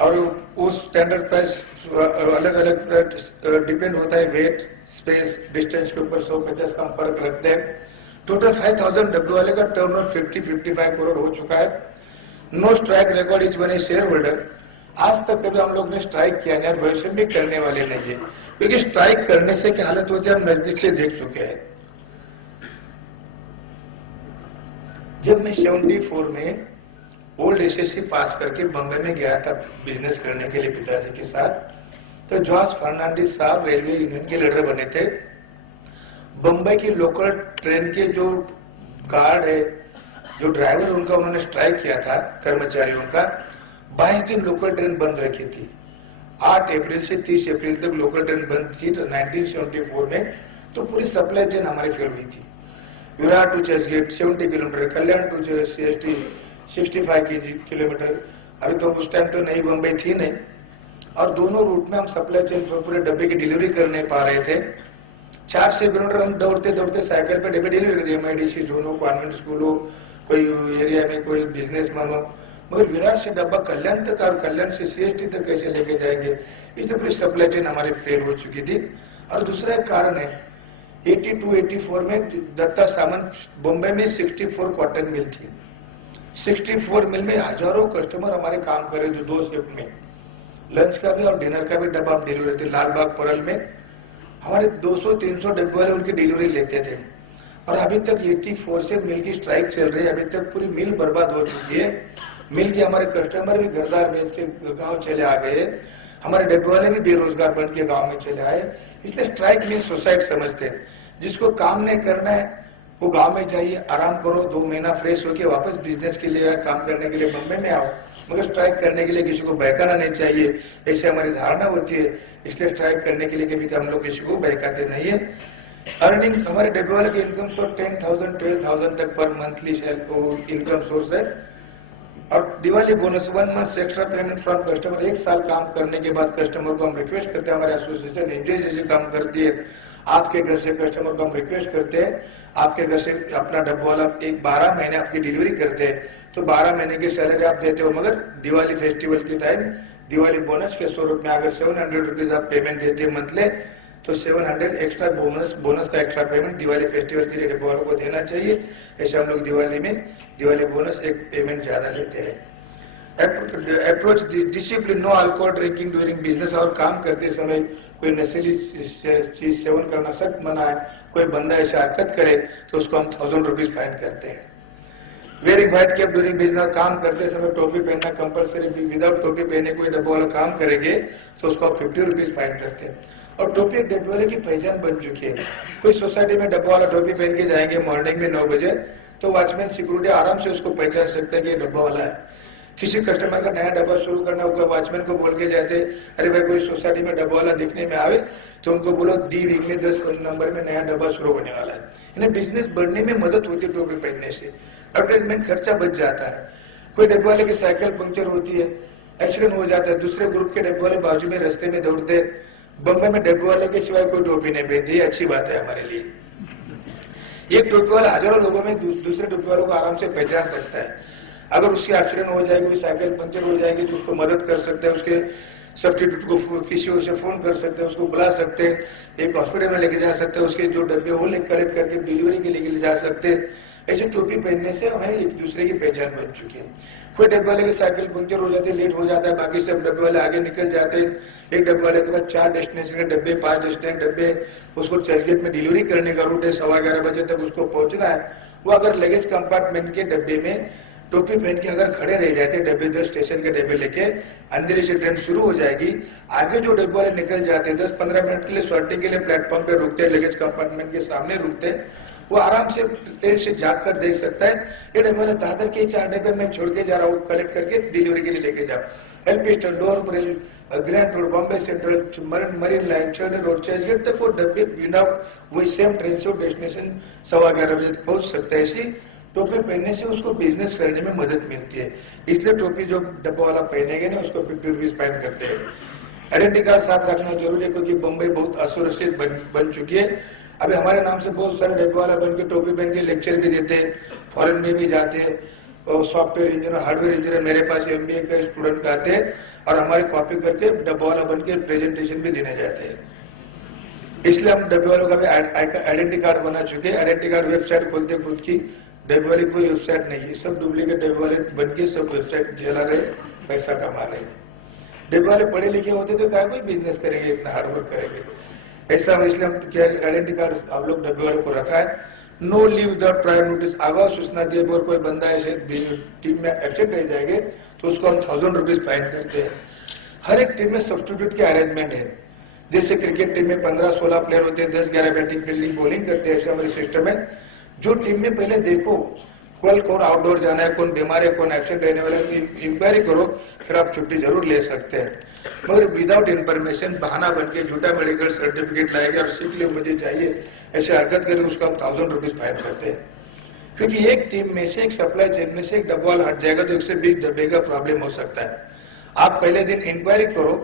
और उस स्टैंडर्ड प्राइस अलग अलग डिपेंड होता है, वेट, स्पेस, डिस्टेंस के ऊपर 100-50 का फर्क रखते हैं। टोटल 5000 डब्ल्यू वाले का टर्नओवर 50-55 करोड़ हो चुका है। No strike record is one a share holder. आज तक कभी हम लोग ने स्ट्राइक किया नहीं और भविष्य में करने वाले नहीं है, क्योंकि स्ट्राइक करने से क्या हालत होती है हम नजदीक से देख चुके हैं। जब मैं 74 में ओल्ड एसएससी पास करके बम्बई में गया था बिजनेस करने के लिए पिताजी के साथ, तो जॉर्ज फर्नांडिस साहब रेलवे यूनियन के लीडर बने थे। बम्बई की लोकल ट्रेन के जो गार्ड है, जो ड्राइवर, उनका उन्होंने स्ट्राइक किया था, कर्मचारियों का। 22 दिन लोकल ट्रेन बंद रखी थी। 8 अप्रैल से 30 अप्रैल तक लोकल ट्रेन बंद थी 1974 में। तो पूरी सप्लाई चेन हमारी फेल हुई थी। Virar to Churchgate 70 kilometre, Kalyan to CST 65 kilometre. अभी तो उस टाइम तो नई बम्बई थी नहीं। और दोनों रूट में हम सप्लाई चेन पूरे डब्बे की डिलीवरी कर नहीं पा रहे थे। 400 किलोमीटर हम दौड़ते दौड़ते साइकिल पे डब्बे डिलीवरी कर दिए। MIDC जोन हो, कॉन्वेंट स्कूल हो, कोई एरिया में कोई बिजनेसमैन हो। मगर विराट से डब्बा कल्याण तक और कल्याण से CST तक कैसे लेके जाएंगे? इसलिए पूरी सप्लाई चेन हमारी फेल हो चुकी थी। और दूसरा एक कारण है, 82-84 में दत्ता सामंत बम्बई में 64 कॉटन मिल थी। 64 मिल में हजारों कस्टमर हमारे काम कर रहे थे 2 शिफ्ट में। लंच का भी और डिनर का भी डब्बा हम डिलीवरी थे। लाल बाग परल में हमारे 200-300 डब्बे वाले उनकी डिलीवरी लेते थे। और अभी तक 84 से मिल की स्ट्राइक चल रही है। अभी तक पूरी मिल बर्बाद हो चुकी है। मिल के हमारे कस्टमर भी घरदार बेच के गाँव चले आ गए। हमारे डब्बे वाले भी बेरोजगार बन के गाँव में चले आए। इसलिए स्ट्राइक में सुसाइड समझते हैं। जिसको काम नहीं करना है वो गांव में जाइए, आराम करो, 2 महीना फ्रेश होके वापस बिजनेस के लिए काम करने के लिए बम्बई में आओ। मगर स्ट्राइक करने के लिए किसी को बहकाना नहीं चाहिए, ऐसे हमारी धारणा होती है। इसलिए स्ट्राइक करने के लिए कभी हम लोग किसी को बहकाते नहीं है। अर्निंग हमारे डब्बे वाले की इनकम सोर्स 10,000-12,000 तक पर मंथली इनकम सोर्स है। और Diwali bonus 1 month extra payment from customer, 1 साल काम करने के बाद कस्टमर को हम रिक्वेस्ट करते हैं, हमारे एसोसिएशन एनजीओ जैसे काम करती है, आपके घर से कस्टमर को हम रिक्वेस्ट करते हैं, आपके घर से अपना डब्बा वाला 12 महीने आपकी डिलीवरी करते हैं, तो 12 महीने की सैलरी आप देते हो, मगर दिवाली फेस्टिवल के टाइम दिवाली बोनस के स्वरूप में अगर 700 रुपीज आप पेमेंट देते हैं मंथली, तो 700 एक्स्ट्रा बोनस का एक्स्ट्रा पेमेंट दिवाली फेस्टिवल के लिए डब्बा वालों को देना चाहिए। ऐसे हम लोग दिवाली में दिवाली बोनस एक पेमेंट ज्यादा लेते हैं। Approach discipline, no alcohol drinking during business, और काम करते समय कोई नशीली चीज सेवन करना सख्त मना है, कोई बंदा ऐसे हरकत करे तो उसको हम 1000 रुपीज फाइन करते हैं। Wearing white cap during business, काम करते समय टोपी पहनना कंपलसरी, विदाउट टोपी पहने कोई डब्बा वाला काम करेंगे तो उसको आप 50 रुपीज फाइन करते हैं। और टोपी एक डब्बे वाले की पहचान बन चुकी है, कोई सोसाइटी में डब्बा वाला टोपी पहन के जाएंगे मॉर्निंग में 9 बजे, तो वॉचमैन सिक्योरिटी आराम से उसको पहचान सकता है कि ये डब्बा वाला है। किसी कस्टमर का नया डब्बा शुरू करना होगा, वॉचमैन को बोल के जाते, अरे भाई कोई सोसाइटी में डब्बा वाला दिखने में आवे तो उनको बोलो डी वीक में 10 नंबर में नया डब्बा शुरू होने वाला है। इन्हें बिजनेस बढ़ने में मदद होती है टोपी पहनने से, एडवर्टाइजमेंट खर्चा बच जाता है। कोई डब्बे वाले की साइकिल पंक्चर होती है, एक्सीडेंट हो जाता है, दूसरे ग्रुप के डब्बे वाले बाजू में रास्ते में दौड़ते, बम्बई में डब्बे वाले के सिवाय कोई टोपी नहीं पहनती, ये अच्छी बात है हमारे लिए। एक टोपी वाला हजारों लोगों में दूसरे टोपी वालों को आराम से पहचान सकता है। अगर उसकी एक्सीडेंट हो जाएगी, साइकिल पंक्चर हो जाएगी, तो उसको मदद कर सकते हैं, उसके सब्स्टिट्यूट को फिजियो से फोन कर सकते हैं, उसको बुला सकते हैं, एक हॉस्पिटल में लेके जा सकते हैं, उसके जो डब्बे वो कलेक्ट करके डिलीवरी के लिए ले जा सकते हैं। ऐसे टोपी पहनने से हमें एक दूसरे की पहचान बन चुकी है। कोई डब्बे वाले की साइकिल पंक्चर हो जाती है, लेट हो जाता है, बाकी सब डब्बे वाले आगे निकल जाते हैं, एक डब्बे वाले के बाद 4 डेस्टिनेशन के डब्बे, 5 डेस्टिनेशन डब्बे, उसको चर्चगेट में डिलीवरी करने का रूट है, 11:15 बजे तक उसको पहुंचना है। वो अगर लगेज कंपार्टमेंट के डब्बे में टोपी पहन के अगर खड़े रह जाते, डब्बे 10 स्टेशन के डब्बे लेके, अंधेरे से ट्रेन शुरू हो जाएगी, आगे जो डब्बे वाले निकल जाते 10-15 मिनट के लिए सॉर्टिंग के लिए प्लेटफॉर्म पे रुकते, लगेज कंपार्टमेंट के सामने रुकते, वो आराम से ट्रेन से जाग कर देख सकता है, ये डब्बे वाले दादर के 4 डब्बे में छोड़ के जा रहा हूँ, कलेक्ट करके डिलीवरी के लिए लेके जाओ। LP stand, lower Bareilly, grand road, Bombay central, marine line, Charni road, Churchgate तक वो डब्बे बिना वही सेम ट्रेन से डेस्टिनेशन 11:15 बजे तक पहुंच सकता है। ऐसी टोपी पहनने से उसको बिजनेस करने में मदद मिलती है, इसलिए टोपी जो डब्बा वाला पहनेंगे ना उसको 50 रुपीज फाइन करते हैं। आइडेंटिटी कार्ड साथ रखना जरूरी है, क्योंकि बम्बई बहुत असुरक्षित बन चुकी है। अभी हमारे नाम से बहुत सारे डब्बा वाला बन के टोपी पहन के लेक्चर भी देते हैं, फॉरेन में भी जाते हैं, और सॉफ्टवेयर इंजीनियर, हार्डवेयर इंजीनियर, मेरे पास MBA का स्टूडेंट आते हैं और हमारी कॉपी करके डब्बा वाला बन के प्रेजेंटेशन भी देने जाते हैं। इसलिए हम डब्बे वालों का भी आइडेंटिटी कार्ड बना चुके हैं। आइडेंटिटी कार्ड वेबसाइट खोलते खुद की, डब्बे वाली कोई वेबसाइट नहीं है, सब डुप्लीकेट डब्बे वाले बन के सब वेबसाइट चला रहे, पैसा कमा रहे। डब्बे वाले पढ़े लिखे होते तो क्या कोई बिजनेस करेंगे, इतना हार्डवर्क करेंगे, ऐसा इसलिए हम क्या आइडेंटिटी कार्ड आप लोग डब्बे वाले को रखा है। No leave without prior notice, आगाह सूचना दिए और कोई बंदा ऐसे टीम में एब्सेंट रह जाएंगे तो उसको हम 1000 रुपीज फाइन करते हैं। हर एक टीम में सब्स्टिट्यूट की अरेंजमेंट है, जैसे क्रिकेट टीम में 15-16 प्लेयर होते हैं, 10-11 बैटिंग फील्डिंग बॉलिंग करते हैं, ऐसे हमारे सिस्टम है। जो टीम में पहले देखो कौन आउटडोर जाना है, कौन बीमार है, कौन एब्सेंट रहने वाला है, इंक्वायरी करो, फिर आप छुट्टी जरूर ले सकते हैं। मगर विदाउट इन्फॉर्मेशन बहाना बन के झूठा मेडिकल सर्टिफिकेट लाएगा और सीख लीव मुझे चाहिए, ऐसे हरकत करके उसको हम 1000 रुपीज फाइन करते हैं। क्योंकि एक टीम में से, एक सप्लाई चेन में से एक डब्बा हट जाएगा तो 120 डब्बे का प्रॉब्लम हो सकता है। आप पहले दिन इंक्वायरी करो,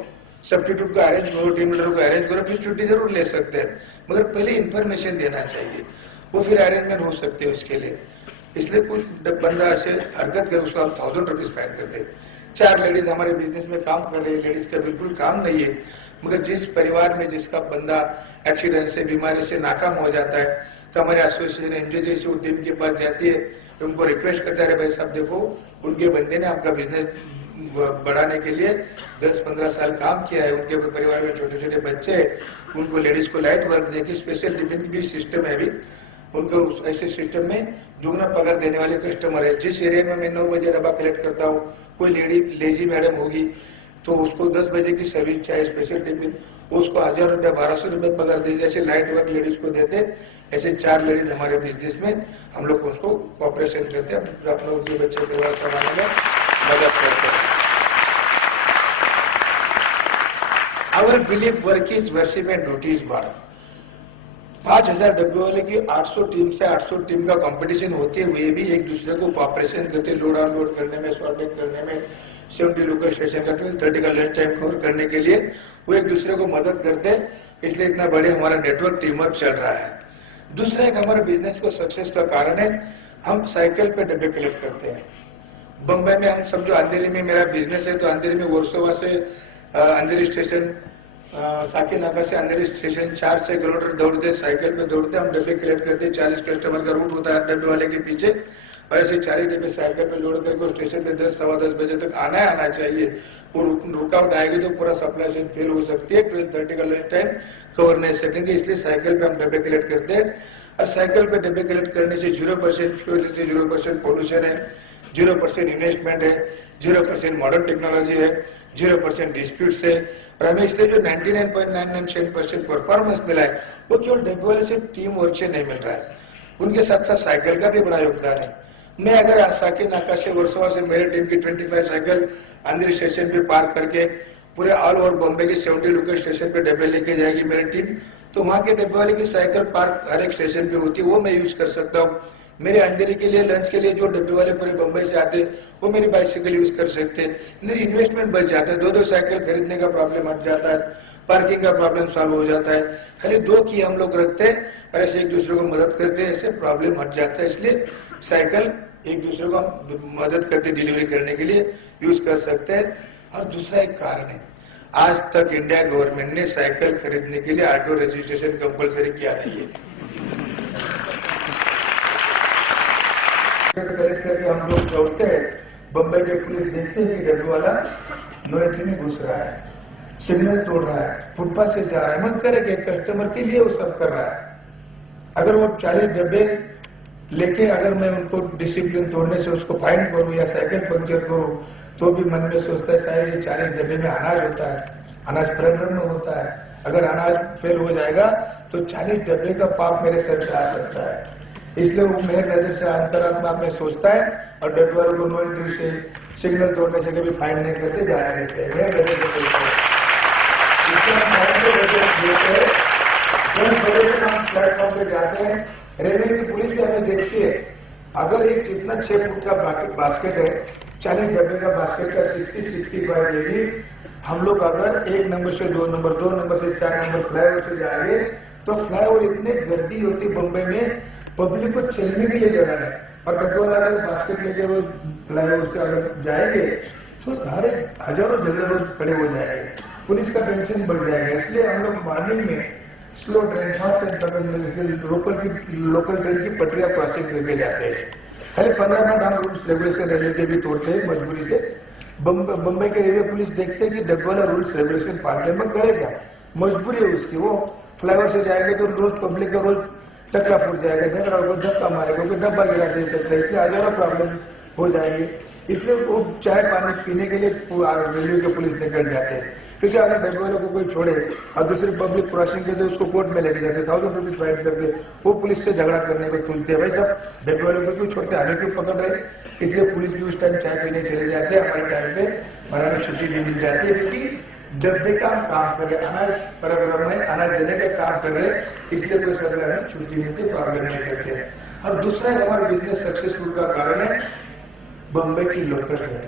सब्स्टिट्यूट को अरेंज करो, टीम लीडर को अरेंज करो, फिर छुट्टी जरूर ले सकते हैं, मगर पहले इन्फॉर्मेशन देना चाहिए, वो फिर अरेंजमेंट हो सकते हैं उसके लिए। इसलिए कुछ बंदा ऐसे हरकत करे उसको हम 1000 रुपीज फाइन करते हैं। 4 लेडीज हमारे बिजनेस में काम कर रही है, लेडीज का बिल्कुल काम नहीं है, मगर जिस परिवार में जिसका बंदा एक्सीडेंट से, बीमारी से नाकाम हो जाता है, तो हमारे एसोसिएशन एनजीओ जैसी टीम के पास जाती है, उनको रिक्वेस्ट करता है, भाई साहब देखो उनके बंदे ने आपका बिजनेस बढ़ाने के लिए 10-15 साल काम किया है, उनके परिवार में छोटे छोटे बच्चे हैं, उनको लेडीज को लाइट वर्क देके स्पेशल टिफिन भी सिस्टम है अभी, उनको ऐसे सिस्टम में दुगना पगार देने वाले कस्टमर है। जिस एरिया में मैं 9 बजे डब्बा कलेक्ट करता हूँ, कोई लेडी लेजी मैडम होगी तो उसको 10 बजे की सर्विस चाहिए स्पेशल टिफिन, उसको 1000 रुपया 1200 रुपये पगार दे, जैसे लाइट वर्क लेडीज को देते, ऐसे 4 लेडीज हमारे बिजनेस में हम लोग उसको कॉपरेशन करते हैं, अपने उनके बच्चे परिवार चलाने में मदद करते हैं। Our belief work is worship and duty is God. 5000 डब्बे वाले की 800 टीम से 800 टीम का कंपटीशन होते हुए भी एक दूसरे को कॉपरेशन करते, लोड अनलोड करने में, सॉर्टिंग करने में, 70 लोकल स्टेशन का 12:30 का लंच टाइम कवर करने के लिए वो एक दूसरे को मदद करते हैं। इसलिए इतना बड़े हमारा नेटवर्क टीम वर्क चल रहा है। दूसरा एक हमारे बिजनेस को सक्सेस का कारण है, हम साइकिल पे डब्बे कलेक्ट करते हैं। बम्बई में हम समझो अंधेरी में मेरा बिजनेस है, तो अंधेरी में वर्सोवा से अंधेरी स्टेशन, साकीनाका से अंधेरी स्टेशन 4-6 किलोमीटर दौड़ते, साइकिल पे दौड़ते, हम डब्बे कलेक्ट करते। 40 कस्टमर का रूट होता है डब्बे वाले के पीछे, और ऐसे 40 डब्बे साइकिल पे लोड करके स्टेशन पे 10-10:15 बजे तक आना चाहिए। वो रुकावट आएगी तो पूरा सप्लाई चेन फेल हो सकती है। 12:30 का लंच टाइम कवर नहीं सकेंगे, इसलिए साइकिल पे हम डब्बे कलेक्ट करते हैं। और साइकिल पे डब्बे कलेक्ट करने से 0% फ्यूल से 0% पोल्यूशन है, 0% इन्वेस्टमेंट है, 0% मॉडर्न टेक्नोलॉजी है, 0% डिस्प्यूट्स है। और हमें इसलिए जो 99.99% परफॉर्मेंस मिला है वो केवल डब्बे वाले से टीम वर्क से नहीं मिल रहा है, उनके साथ साथ साइकिल का भी बड़ा योगदान है। मैं अगर साकीनाका से वर्सोवा से मेरी टीम की 25 साइकिल अंधेरी स्टेशन पे पार्क करके पूरे ऑल ओवर बॉम्बे के 70 लोकल स्टेशन पे डब्बे लेके जाएगी मेरी टीम, तो वहाँ के डब्बे वाले की साइकिल पार्क हर एक स्टेशन पे होती है, वो मैं यूज कर सकता हूँ। मेरे अंधेरी के लिए लंच के लिए जो डब्बे वाले पूरे बम्बई से आते वो मेरी बाइसिकल यूज कर सकते हैं। इन्वेस्टमेंट बच जाता है, 2-2 साइकिल खरीदने का प्रॉब्लम हट जाता है, पार्किंग का प्रॉब्लम सॉल्व हो जाता है। खाली 2 की हम लोग रखते हैं और ऐसे एक दूसरे को मदद करते हैं, ऐसे प्रॉब्लम हट जाता है। इसलिए साइकिल एक दूसरे को हम मदद करते डिलीवरी करने के लिए यूज कर सकते हैं। और दूसरा एक कारण है, आज तक इंडिया गवर्नमेंट ने साइकिल खरीदने के लिए आरटीओ रजिस्ट्रेशन कंपलसरी किया नहीं है। कलेक्ट करके हम लोग दौड़ते हैं, बम्बई के पुलिस देखते हैं कि डब्बे वाला नो एंट्री में घुस रहा है, सिग्नल तोड़ रहा है, फुटपाथ से जा रहा है, मत करे कि कस्टमर के लिए वो सब कर रहा है। अगर वो 40 डब्बे लेके अगर मैं उनको डिसिप्लिन तोड़ने से उसको फाइन करूं या साइकिल पंक्चर करूं, तो भी मन में सोचता है शायद ये 40 डब्बे में अनाज होता है, अनाज प्रेरणा में होता है, अगर अनाज फेल हो जाएगा तो 40 डब्बे का पाप मेरे सर पे आ सकता है। इसलिए वो मेरे नजर से अंतरात्मा में सोचता है और डब्बे वालों को नो एंट्री से सिग्नल तोड़ने से कभी फाइन नहीं करते, जाने देते हैं। प्लेटफॉर्म पे जाते हैं, रेलवे की पुलिस भी हमें देखती है। अगर एक जितना 6 फुट का बास्केट है, 40 डब्बे का बास्केट का 60-65 लेगी, हम लोग अगर 1 नंबर से 2 नंबर, 2 नंबर से 4 नंबर फ्लाईओवर से जाएंगे तो फ्लाईओवर इतने गर्दी होती बम्बई में, पब्लिक को चलने के लिए जगह है। और डब्बे वाला अगर बास्केट लेके रोज फ्लाईओवर से अगर जाएंगे तो हजारों जगह रोज खड़े हो जाएंगे, पुलिस का टेंशन बढ़ जाएगा। इसलिए हम लोग मॉर्निंग में स्लो ट्रेन, फास्ट ट्रेन पकड़ने से लोकल ट्रेन की पटरियां क्रॉसिंग करके जाते हैं। खाली 15 मिनट हम रूल्स रेगुलेशन रेलवे के भी तोड़ते हैं मजबूरी से। बम्बई के रेलवे पुलिस देखते हैं कि डब्बे वाला रूल्स रेगुलेशन पालने में करेगा, मजबूरी है उसकी। वो फ्लाईओवर से जाएंगे तो रोज पब्लिक का रोज टकला फूट जाएगा, झगड़ा होगा, धक्का मारेगा, कोई डब्बा गिरा दे सकता है, इसलिए हजारों प्रॉब्लम हो जाएंगे। इसलिए वो चाय पानी पीने के लिए रेलवे के पुलिस निकल जाते हैं, क्योंकि अगर डब्बे वालों को कोई छोड़े और दूसरी पब्लिक क्रॉसिंग करते उसको कोर्ट में लेके जाते, 1000 रुपीज फाइन करते, वो पुलिस से झगड़ा करने को तुलते हैं। भाई सब डब्बे वालों को क्यों छोड़ते, हमें क्यों पकड़ रहे? इसलिए पुलिस भी उस टाइम चाय पीने चले जाते हैं, हमारे टाइम पे हमारा छुट्टी दी मिल जाती है, क्योंकि डब्बे का हम काम कर रहे, अनाज परिवहन में अनाज देने का काम कर रहे, इसलिए कोई सब हमें छुट्टी मिलती, प्रॉब्लम नहीं करते। और दूसरा हमारा बिजनेस सक्सेसफुल का कारण है बम्बई की लोकल ट्रेन।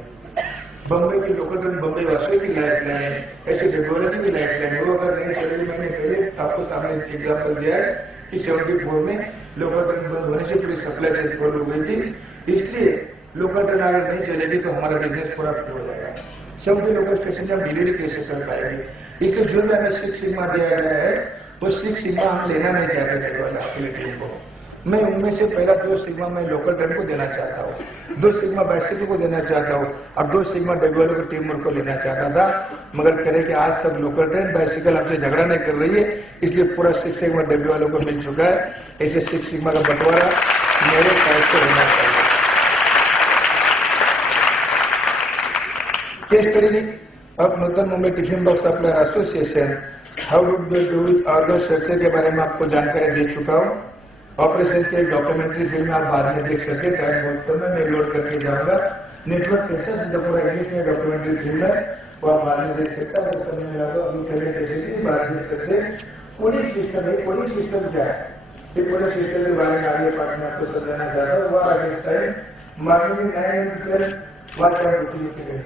बम्बई की लोकल ट्रेन बम्बई वासियों की लाइफ लाइन है, ऐसे डब्बे की लाइफ लाइन है। वो अगर नहीं चलेगी, मैंने पहले आपको सामने एग्जाम्पल दिया है कि 74 में लोकल ट्रेन बंद होने से पूरी सप्लाई चेन खोल हो गई थी, इसलिए लोकल ट्रेन अगर नहीं चलेगी तो हमारा बिजनेस पूरा फेल हो जाएगा। 70 लोकल स्टेशन में हम डिलीवरी कैसे कर पाएंगे? इसलिए जो भी हमें 6 सिग्मा दिया गया है वो 6 सिग्मा हम लेना नहीं चाहते डब्बे वाला अपनी टीम को। मैं उनमें से पहला 2 सिग्मा मैं लोकल ट्रेन को देना चाहता हूँ, 2 सिग्मा बाइसिकल को देना चाहता हूँ और 2 सिग्मा डब्बे वालों को टीम वर्क को लेना चाहता था, मगर करे कि आज तक लोकल ट्रेन बाइसिकल हमसे झगड़ा नहीं कर रही है, इसलिए पूरा 6 सिग्मा डब्बे वालों को मिल चुका है। ऐसे 6 सिग्मा का बंटवारा मेरे पास से होना चाहिए। Case study of northern Mumbai tiffin box supplier association, how would they do it organise sector के बारे में आपको जानकारी दे चुका हूँ। ऑपरेशन की एक डॉक्यूमेंट्री फिल्म आप बाद में देख सकते, टाइम बहुत कम है, मैं लोड करके जाऊंगा। नेटवर्क कैसा जब पूरा इंग्लिश में डॉक्यूमेंट्री फिल्म है वो आप बाद में देख सकते हैं, अगर समय मिला तो अभी प्रेजेंटेशन की बाद देख सकते। कोडिंग सिस्टम है। कोडिंग सिस्टम क्या है? ये कोडिंग सिस्टम के बारे में आगे पार्ट में आपको समझाना चाहता हूँ। वो आगे time morning 9 and 12 what time routine के लिए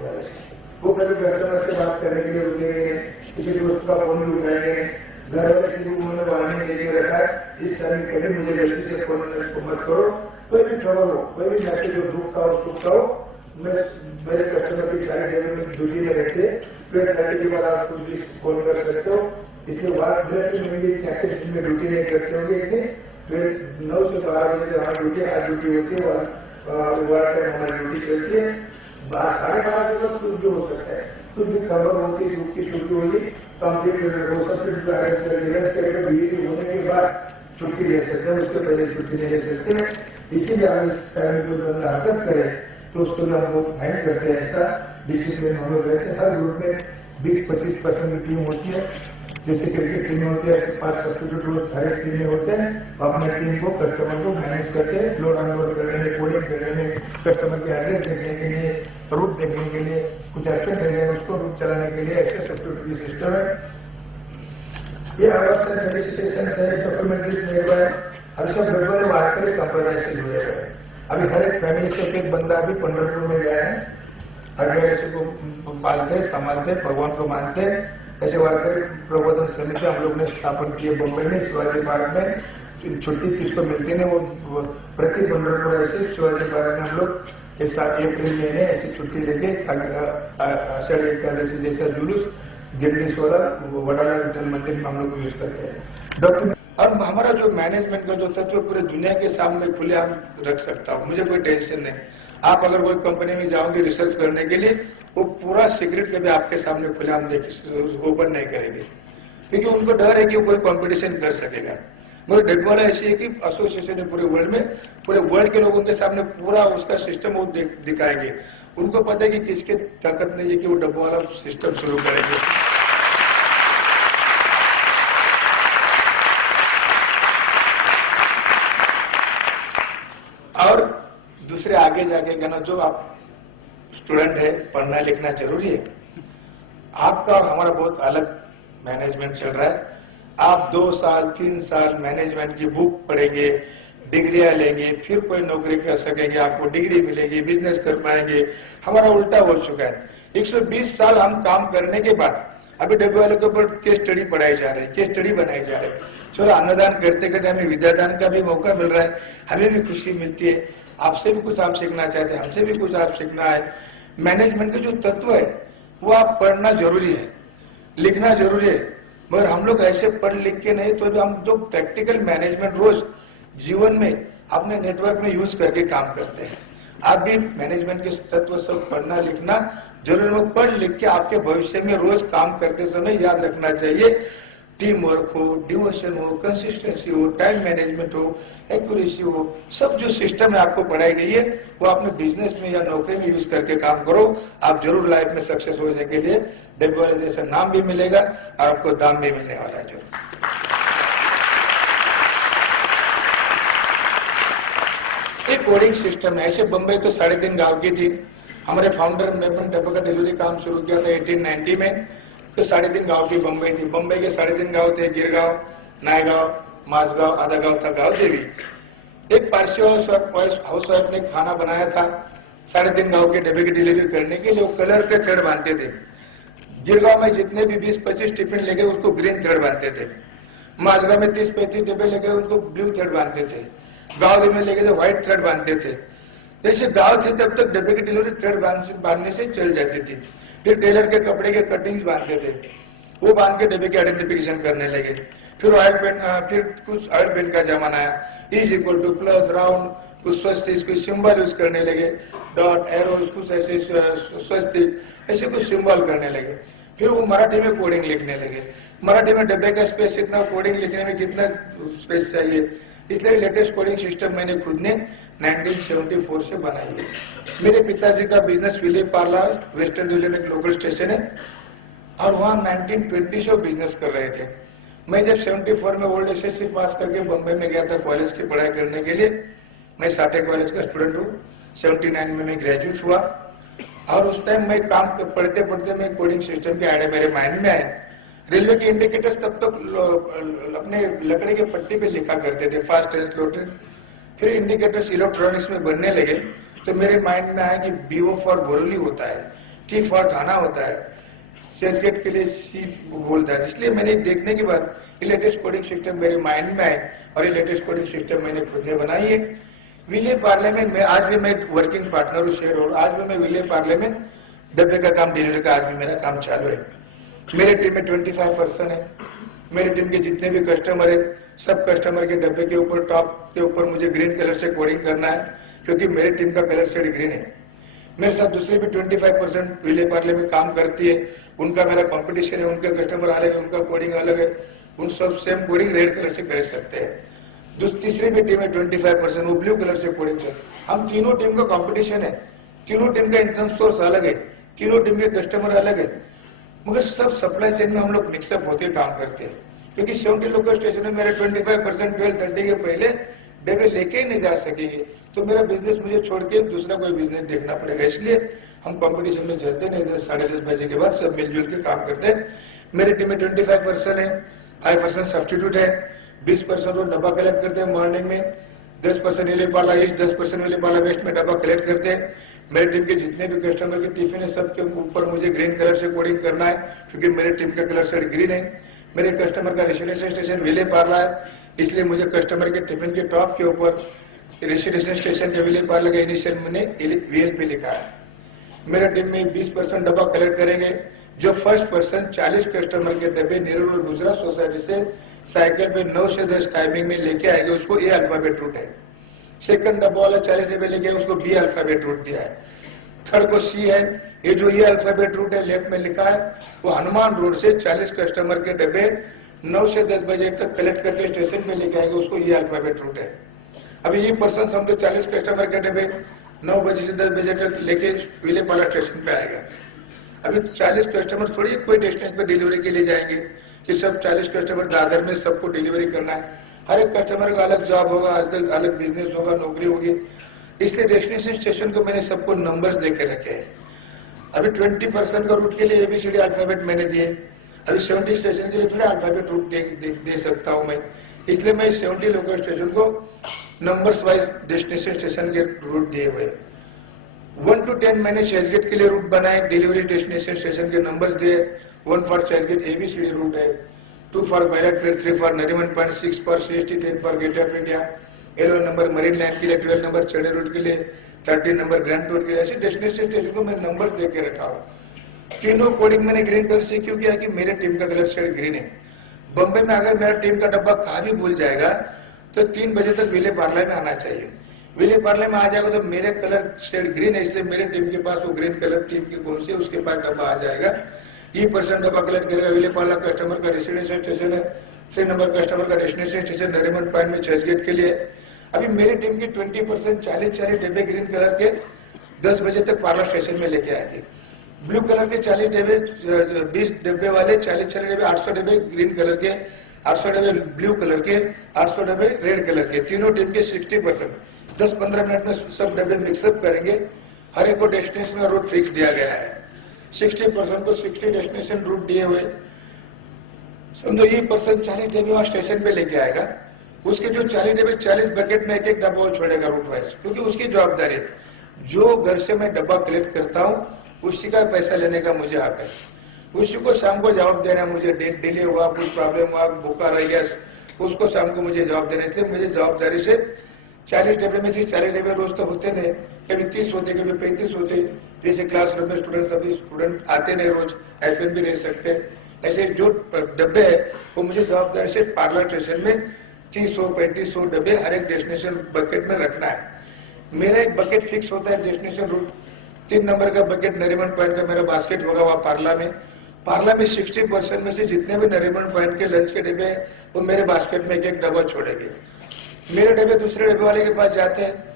वो कभी कस्टमर से बात करने के लिए रुकेंगे, किसी दोस्त का फोन भी उठाएंगे, घर वाले किसी को उन्होंने वार्निंग देके रखा है इस टाइम कभी मुझे जल्दी से फोन मत करो। कोई भी ट्रबल हो, कोई भी मैसेज हो, दुख का हो सुख का हो, मैं मेरे कस्टमर की सारी जगह में ड्यूटी में रहते 12:30 के बाद आप कुछ भी फोन कर सकते हो। इसके बाद में ड्यूटी नहीं करते होंगे इतने, फिर 9 से 12 बजे हमारी ड्यूटी होती है और हमारी ड्यूटी चलती है। 12:30 बजे तक कुछ भी हो सकता है, कुछ भी खबर होती है, दुख की छुट्टी होगी तो हम होने के बाद छुट्टी ले सकते हैं, उसके पहले छुट्टी नहीं ले सकते हैं। इसीलिए हम इस टाइम को बंदा हरकत करे तो उसको भी हम लोग फाइन करते हैं। ऐसा डिसिप्लिन हम लोग रहते हैं। हर ग्रुप में 20-25% की टीम होती है। जैसे क्रिकेट टीम होती है, 5 सब्स्टिट्यूट रोज हर एक टीम में होते हैं। अपने टीम को कस्टमर को मैनेज करते हैं, लोड अनलोड करने में, कोडिंग करने में, कस्टमर के एड्रेस देखने के लिए, रूट देखने के लिए, कुछ एक्शन है उसको रूट चलाने के लिए ऐसे सब्स्टिट्यूट की सिस्टम है। ये आवर्स एंड फेलिसिटेशन है, डॉक्यूमेंट्रीज मेड बाय अभी सब गढ़वाल वारकरी संप्रदाय से जुड़े हुए हैं। अभी हर एक फैमिली से एक बंदा अभी पंढरपुर में गया है, हरियाणा को पालते संभालते भगवान को मानते। ऐसे वारकरी प्रबोधन समिति हम लोग ने स्थापन की है बम्बई में, शिवाजी पार्क में। छुट्टी किसको मिलती नहीं, वो प्रति पंढरपुर ऐसे शिवाजी पार्क में हम लोग एक साथ अप्रैल महीने ऐसी छुट्टी लेके आषाढ़ी एकादशी जैसा जुलूस गिरडीश्वरा वडाला विठल मंदिर में हम लोग यूज करते हैं डॉक्यूमेंट। और हमारा जो मैनेजमेंट का जो तत्व पूरे दुनिया के सामने खुलेआम रख सकता हूँ, मुझे कोई टेंशन नहीं। आप अगर कोई कंपनी में जाओगे रिसर्च करने के लिए, वो पूरा सीक्रेट कभी आपके सामने खुलेआम ओपन नहीं करेंगे, क्योंकि उनको डर है कि वो कोई कंपटीशन कर सकेगा। मगर डेबवाला ऐसी है कि एसोसिएशन है पूरे वर्ल्ड के लोगों के सामने पूरा उसका सिस्टम वो दिखाएंगे। उनको पता है कि किसके ताकत नहीं है कि वो डब्बावाला सिस्टम शुरू करेंगे। और दूसरे आगे जाके कहना, जो आप स्टूडेंट है पढ़ना लिखना जरूरी है। आपका और हमारा बहुत अलग मैनेजमेंट चल रहा है। आप 2 साल 3 साल मैनेजमेंट की बुक पढ़ेंगे, डिग्रियां लेंगे, फिर कोई नौकरी कर सकेंगे, आपको डिग्री मिलेगी, बिजनेस कर पाएंगे। हमारा उल्टा हो चुका है। 120 साल हम काम करने के बाद अभी डब्ल्यूएल के ऊपर केस स्टडी पढ़ाई जा रही है, केस स्टडी बनाई जा रही है। चलो अन्नदान करते करते हमें विद्यादान का भी मौका मिल रहा है, हमें भी खुशी मिलती है। आपसे भी कुछ आप सीखना चाहते हैं, हमसे भी कुछ आप सीखना है। मैनेजमेंट के जो तत्व है वो आप पढ़ना जरूरी है, लिखना जरूरी है। मगर हम लोग ऐसे पढ़ लिख के नहीं, तो भी हम जो प्रैक्टिकल मैनेजमेंट रोज जीवन में अपने नेटवर्क में यूज करके काम करते हैं। आप भी मैनेजमेंट के तत्व सब पढ़ना लिखना जरूर है। पढ़ लिख के आपके भविष्य में रोज काम करते समय याद रखना चाहिए, टीम वर्क हो, डिवोशन हो, कंसिस्टेंसी हो, टाइम मैनेजमेंट हो, एक्यूरेसी हो, सब जो सिस्टम है आपको पढ़ाई गई है वो अपने बिजनेस में या नौकरी में यूज करके काम करो। आप जरूर लाइफ में सक्सेस होने के लिए डब्ल्यूएल जैसा नाम भी मिलेगा और आपको दाम भी मिलने वाला है। जरूर एक कोडिंग सिस्टम है। ऐसे बम्बई तो 3.5 गांव की थी। हमारे फाउंडर ने अपन डब्बा का डिलीवरी काम शुरू किया था 1890 में। तो 3.5 गांव की बम्बई थी। बम्बई के 3.5 गांव थे, गिरगांव, नायगांव, माझगांव, आधा गांव था गांव देवी। एक पारसी हाउस वाइफ ने खाना बनाया था 3.5 गांव के डब्बे की डिलीवरी करने के लिए। वो कलर के थ्रेड बांधते थे। गिरगांव में जितने भी 20-25 टिफिन लेके उसको ग्रीन थ्रेड बांधते थे। माझगांव में 30-35 डब्बे लेके उनको ब्लू थ्रेड बांधते थे। गांव में लेके तो व्हाइट थ्रेड बांधते थे। जैसे गांव थे तब तक डब्बे की डिलीवरी थ्रेड बांधने से चल जाती थी। फिर टेलर के कपड़े के कटिंग्स बांधते थे, वो बांध के डब्बे की आइडेंटिफिकेशन करने लगे। फिर ऑयल पेन, फिर कुछ ऑयल पेन का जमाना आया। इज = प्लस, राउंड, कुछ स्वस्तिक, कुछ सिंबल यूज करने लगे, डॉट, एरोज, कुछ ऐसे स्वस्तिक, ऐसे कुछ सिंबल करने लगे। फिर वो मराठी में कोडिंग लिखने लगे। मराठी में डब्बे का स्पेस इतना, कोडिंग लिखने में कितना स्पेस चाहिए, इसलिए लेटेस्ट कोडिंग सिस्टम मैंने खुद ने 1974 से बनाई है। मेरे पिताजी का बिजनेस विले पार्ला वेस्टर्न दिल्ली में एक लोकल स्टेशन है और वहाँ 1920 से बिजनेस कर रहे थे। मैं जब 74 में ओल्ड एसएससी पास करके बम्बई में गया था कॉलेज की पढ़ाई करने के लिए। मैं साठे कॉलेज का स्टूडेंट हूँ। 79 में मैं ग्रेजुएट हुआ और उस टाइम मैं काम पढ़ते पढ़ते मैं कोडिंग सिस्टम के आइडिया मेरे माइंड में आए। रेलवे के इंडिकेटर्स तब तक अपने लकड़ी के पट्टी पे लिखा करते थे, फास्ट ट्रेन, स्लो ट्रेन। फिर इंडिकेटर्स इलेक्ट्रॉनिक्स में बनने लगे तो मेरे माइंड में आया कि BO फॉर बोरोली होता है, T फॉर थाना होता है, चर्च गेट के लिए C बोलता है। इसलिए मैंने देखने के बाद ये लेटेस्ट कोडिंग सिस्टम मेरे माइंड में आए और ये लेटेस्ट कोडिंग सिस्टम मैंने खुद ने बनाई है। विले पार्ले में मैं आज भी मैं वर्किंग पार्टनर हूँ, शेयर होल्डर। आज भी मैं विले पार्ले में डब्बे का काम, डिलीवरी का आज भी मेरा काम चालू है। मेरे टीम में 25 पर्सन है। मेरे टीम के जितने भी कस्टमर है, सब कस्टमर के डब्बे के ऊपर, टॉप के ऊपर मुझे ग्रीन कलर से कोडिंग करना है, क्योंकि मेरे टीम का कलर शेड ग्रीन है। मेरे साथ दूसरे भी 25% विले पार्ले में काम करती है, उनका मेरा कंपटीशन है, उनके कस्टमर अलग है, उनका कोडिंग अलग है, उन सब सेम कोडिंग रेड कलर से कर सकते हैं। तीसरी भी टीम है 25%, वो ब्लू कलर से कोडिंग कर। हम तीनों टीम का कंपटीशन है, तीनों टीम का इनकम सोर्स अलग है, तीनों टीम के कस्टमर अलग है, मगर सब सप्लाई चेन में हम लोग मिक्सअप होते काम करते हैं। क्योंकि 70 लोकल स्टेशन में मेरे 25% 12:30 के पहले डब्बे लेके ही नहीं जा सकेंगे, तो मेरा बिजनेस मुझे छोड़ के दूसरा कोई बिजनेस देखना पड़ेगा। इसलिए हम कंपटीशन में चलते नहीं, 10 साढ़े 10 बजे के बाद सब मिलजुल के काम करते हैं। मेरी टीम में 25% है, 5% सब्सटीट्यूट है, 20% वो डब्बा कलेक्ट करते हैं मॉर्निंग में, 10% विलेपार्ले ईस्ट, 10% विलेपार्ले वेस्ट में डब्बा कलेक्ट करते हैं। मेरे टीम के जितने भी कस्टमर के टिफिन है, सबके ऊपर मुझे ग्रीन कलर से कोडिंग करना है, क्योंकि मेरे टीम का कलर शेड ग्रीन है। मेरे कस्टमर का रेसिडेंशियल स्टेशन विलेपार्ले है, इसलिए मुझे कस्टमर के टिफिन के टॉप के ऊपर रेसिडेंशियल स्टेशन के विलेपार्ले का इनिशियल मैंने VLP लिखा है। मेरे टीम में 20% डब्बा कलेक्ट करेंगे। जो फर्स्ट पर्सन 40 कस्टमर के डब्बे नेहरू और गुजरात सोसाइटी से साइकिल पे 9 से 10 टाइमिंग में लेके आएंगे, उसको A अल्फाबेट रूट है। सेकंड डब्बा वाला 40 डब्बे लेके उसको B अल्फाबेट रूट दिया है। थर्ड को C है। ये जो ये अल्फाबेट रूट है लेफ्ट में लिखा है, वो हनुमान रोड से 40 कस्टमर के डब्बे 9 से 10 बजे तक कलेक्ट करके स्टेशन पे लेके आएंगे, उसको ये अल्फाबेट रूट है। अभी ये पर्सन समझो 40 कस्टमर के डब्बे 9 बजे से 10 बजे तक लेके विलेपार्ले स्टेशन पे आएगा। अभी 40 कस्टमर थोड़ी कोई डेस्टिनेशन पे डिलीवरी के लिए जाएंगे कि सब 40 कस्टमर दादर में सबको डिलीवरी करना है। हर एक कस्टमर का अलग जॉब होगा, अलग बिजनेस होगा, नौकरी होगी, इसलिए डेस्टिनेशन स्टेशन को मैंने सबको नंबर्स दे के रखे हैं। अभी 20% का रूट के लिए ABCD अल्फाबेट मैंने दिए। अभी 70 स्टेशन के लिए थोड़ा अल्फाबेट रूट दे सकता हूँ मैं, इसलिए मैं 70 लोकल स्टेशन को नंबर्स वाइज डेस्टिनेशन स्टेशन के रूट दिए हुए। 1 to 10 मैंने चर्चगेट के लिए रूट बनाए, डिलीवरी डेस्टिनेशन स्टेशन के नंबर्स दिए। 1 फॉर चर्चगेट ABCD रूट है, 2 for pilot fair, 3 for Nariman point, 6 for CST, 10 for gate of India, 11 number marine line के लिए, 12 नंबर चढ़े रूट के लिए, 13 नंबर ग्रैंड रूट के लिए। ऐसे डेस्टिनेशन स्टेशन को मैं नंबर दे के रखा हूँ। तीनों कोडिंग मैंने ग्रीन कलर से क्यों किया कि मेरे टीम का कलर शेड ग्रीन है। बम्बई में अगर मेरा टीम का डब्बा कहाँ भी भूल जाएगा तो 3 बजे तक विलेपार्ले में आना चाहिए। विलेपार्ले में आ जाएगा तो मेरे कलर शेड ग्रीन है, इसलिए मेरे टीम के पास वो ग्रीन कलर टीम की कौन सी उसके पास डब्बा आ जाएगा। ये पर्सन डब्बा कलेक्ट करेगा। विलेपार्ले कस्टमर का रेसिडेंशियल स्टेशन है, 3 नंबर कस्टमर का डेस्टिनेशन स्टेशन नरीमन पॉइंट में चर्चगेट के लिए। अभी मेरी टीम की 20% 40 डब्बे ग्रीन कलर के 10 बजे तक पार्ला स्टेशन में लेके आएंगे। ब्लू कलर के 40 डब्बे, 20 डब्बे वाले 40 डब्बे, 800 डब्बे ग्रीन कलर के, 800 डब्बे ब्लू कलर के, 800 डब्बे रेड कलर के। तीनों टीम के 60%, 10-15 मिनट में सब डब्बे मिक्सअप करेंगे। हर एक को डेस्टिनेशन का रूट फिक्स दिया गया है। 60% को 60 डेस्टिनेशन रूट दिए हुए। समझो ये पर्सन 40 डब्बे वहां स्टेशन पे लेके आएगा, उसके जो 40 डब्बे 40 बकेट में एक डब्बा छोड़ेगा रूट वाइज, क्योंकि उसकी जवाबदारी है। जो घर से मैं डब्बा कलेक्ट करता हूँ उसी का पैसा लेने का मुझे हक है। उसी को शाम को जवाब देना, मुझे डिले हुआ, कुछ प्रॉब्लम हुआ, भूखा रह गया, उसको शाम को मुझे जवाब देना। इसलिए मुझे जवाबदारी से 40 डब्बे में से 40 डब्बे रोज तो होते नहीं, कभी 30 होते, कभी 35 होते। जैसे क्लासरूम में स्टूडेंट, सभी स्टूडेंट आते नहीं रोज, एब्सेंट भी रह सकते। ऐसे जो डब्बे है वो मुझे जवाबदारी से पार्ला स्टेशन में 300-3500 डब्बे हर एक डेस्टिनेशन बकेट में रखना है। मेरा एक बकेट फिक्स होता है डेस्टिनेशन रूट। 3 नंबर का बकेट नरीमन पॉइंट का मेरा बास्केट होगा वहाँ पार्ला में। पार्ला में 60% में से जितने भी नरीमन पॉइंट के लंच के डब्बे हैं वो मेरे बास्केट में एक डब्बा छोड़ेंगे। मेरे डब्बे दूसरे डब्बे वाले के पास जाते हैं।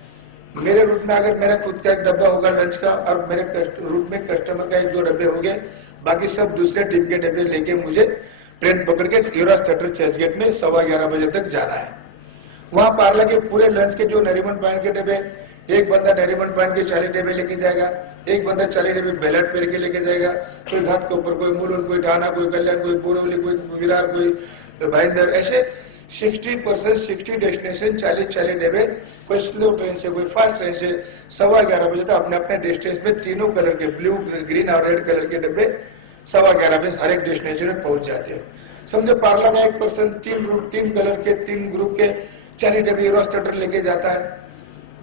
मेरे रूट में अगर मेरा खुद का एक डब्बा होगा लंच का और मेरे रूट में कस्टमर का 1-2 डब्बे हो गए, बाकी सब दूसरे टीम के डब्बे लेके मुझे ट्रेन पकड़ के युवराज थिएटर चर्चगेट में 11:15 बजे तक जाना है। वहां पार्ला के पूरे लंच के जो नरीमन पॉइंट के डब्बे एक बंदा नरीमन पॉइंट के 40 डब्बे लेके जाएगा, एक बंदा 40 डब्बे बेलट पेर के लेके जाएगा, कोई घाट के ऊपर, कोई मुलुंड, कोई ठाना, कोई कल्याण, कोई बोरीवली, कोई विरार, कोई भाईंदर, ऐसे 60% 60 डेस्टिनेशन 40 डब्बे, कोई स्लो ट्रेन से, कोई फास्ट ट्रेन से 11:15 बजे तक अपने अपने डेस्टिनेशन पे तीनों कलर के, ब्लू, ग्रीन और रेड कलर के डब्बे 11:15 बजे हर एक डेस्टिनेशन में पहुंच जाते हैं। समझो पार्ला का 1% 3 कलर के 3 ग्रुप के 40 डब्बे यूरोस थेटर लेके जाता है।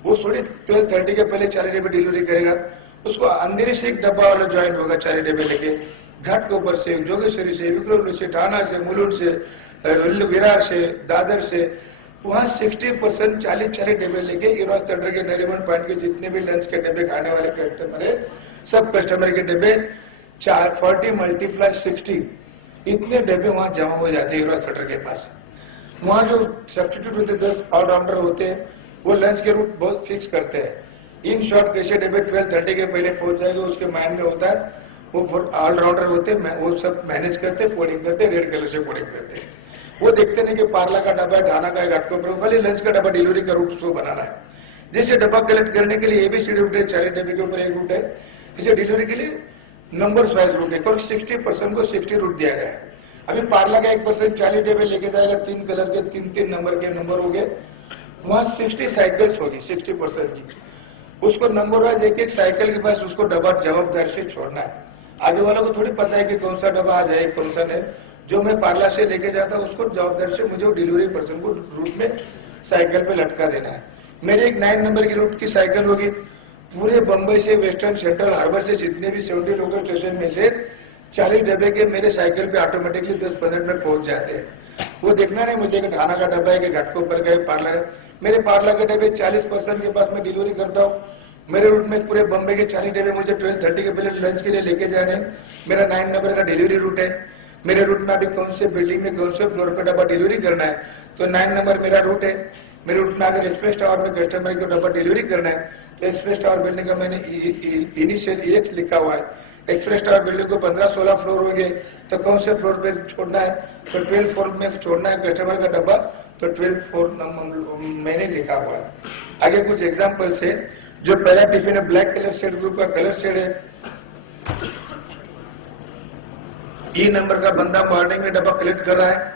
वो थोड़ी 12:30 के पहले 40 डब्बे डिलीवरी करेगा, उसको अंधेरे से एक डब्बा वाला ज्वाइन होगा 40 डब्बे लेके, घाट के ऊपर से, जोगेश्वरी से, विक्रम से, ठाना से, मुलुंड से, विरार से, दादर से, वहाँ 60% 40 डब्बे लेके यूरोस थेटर के नरीमन पॉइंट के जितने भी लंच के डब्बे खाने वाले कस्टमर है, सब कस्टमर के डब्बे 40 × 60 इतने डब्बे वहाँ जमा हो जाते हैं यूरोस थेटर के पास। वहाँ जो सब्स्टिट्यूट होते 10 ऑलराउंडर होते हैं, वो लंच के रूट बहुत फिक्स करते हैं। इन शॉर्ट कैसे डब्बे 12:30 के पहले पहुंच जाएंगे उसके माइंड में होता है, वो ऑलराउंडर होते हैं, वो सब मैनेज करते, कोडिंग करते, रेड कलर से कोडिंग करते हैं। वो देखते नहीं कि पार्ला का डब्बा, ढाना का, घाट का, खाली लंच का डब्बा डिलीवरी का रूट उसको बनाना है। जैसे डब्बा कलेक्ट करने के लिए ABCD रूट है, 40 डब्बे के ऊपर एक रूट है, इसे डिलीवरी के लिए नंबर वाइज रूट है, पर 60% को 60 रूट दिया गया है। अभी पार्ला का 1% 40 डब्बे लेके जाएगा, 3 कलर के 3 नंबर के नंबर हो गए, वहाँ 60 साइकिल्स होगी 60% की, उसको नंबर वाइज एक साइकिल के पास उसको डब्बा जवाबदार से छोड़ना है। आगे वालों को थोड़ी पता है कि कौन सा डब्बा आ जाए कौन सा नहीं। जो मैं पार्ला से लेके जाता हूँ उसको जवाबदार से मुझे डिलीवरी पर्सन को रूट में साइकिल पे लटका देना है। मेरी एक 9 नंबर की रूट की साइकिल होगी, पूरे बम्बई से, वेस्टर्न, सेंट्रल, हार्बर से जितने भी 70 लोकल स्टेशन में से 40 डब्बे के मेरे साइकिल पे ऑटोमेटिकली 10-15 मिनट पहुंच जाते हैं। वो देखना नहीं मुझे कि ढाना का डब्बा है कि घाट के ऊपर गए, पार्ला का। मेरे पार्ला के डब्बे 40% के पास मैं डिलीवरी करता हूँ। मेरे रूट में पूरे बम्बई के 40 डब्बे मुझे 12:30 के पहले लंच के लिए लेके जाने। मेरा 9 नंबर का डिलीवरी रूट है। मेरे रूट में अभी कौन से बिल्डिंग में कौन से फ्लोर पे डब्बा डिलीवरी करना है, तो 9 नंबर मेरा रूट है। मेरे रूट में अगर एक्सप्रेस टावर में कस्टमर को डब्बा डिलीवरी करना है, तो एक्सप्रेस टावर बिल्डिंग का मैंने इनिशियल EX लिखा हुआ है। एक्सप्रेस टावर बिल्डिंग को 15-16 फ्लोर होंगे, तो कौन से फ्लोर पे छोड़ना है, तो 12 फ्लोर में छोड़ना है कस्टमर का डब्बा, तो 12 फ्लोर मैंने लिखा हुआ है। आगे कुछ एग्जाम्पल्स है। जो पहला टिफिन है, ब्लैक कलर शेड ग्रुप का कलर शेड है। E नंबर का बंदा मॉर्निंग में डब्बा कलेक्ट कर रहा है,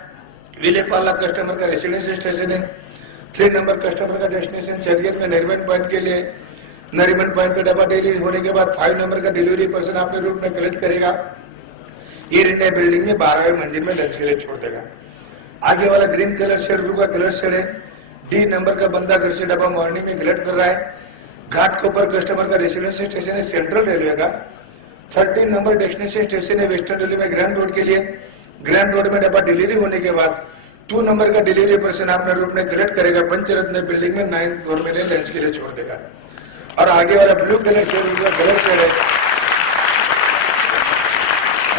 विलेपाला कस्टमर का रेसिडेंस स्टेशन है। 3 नंबर कस्टमर का डेस्टिनेशन चर्चगेट में नरीमन पॉइंट के लिए, नरीमन पॉइंट पे डब्बा डिलीवरी होने के बाद 5 नंबर का डिलीवरी पर्सन अपने रूट में कलेक्ट करेगा, ये इंडिया बिल्डिंग में 12वें मंजिल में लंच के लिए छोड़ देगा। आगे वाला ग्रीन कलर शेड ग्रुप का कलर शेड है। D नंबर का बंदा घर से डब्बा मॉर्निंग में कलेक्ट कर रहा है, घाट के ऊपर कस्टमर का रेसिडेंस स्टेशन है सेंट्रल रेलवे का। 13 नंबर डेस्टिनेशन स्टेशन है वेस्टर्न रेलवे में ग्रैंड रोड के लिए। ग्रैंड रोड में डब्बा डिलीवरी होने के बाद 2 नंबर का डिलीवरी पर्सन अपने रूट में कलेक्ट करेगा, पंचरत्न बिल्डिंग में 9th फ्लोर में लंच के लिए छोड़ देगा। और आगे वाला ब्लू कलर शेड का कलर शेड है।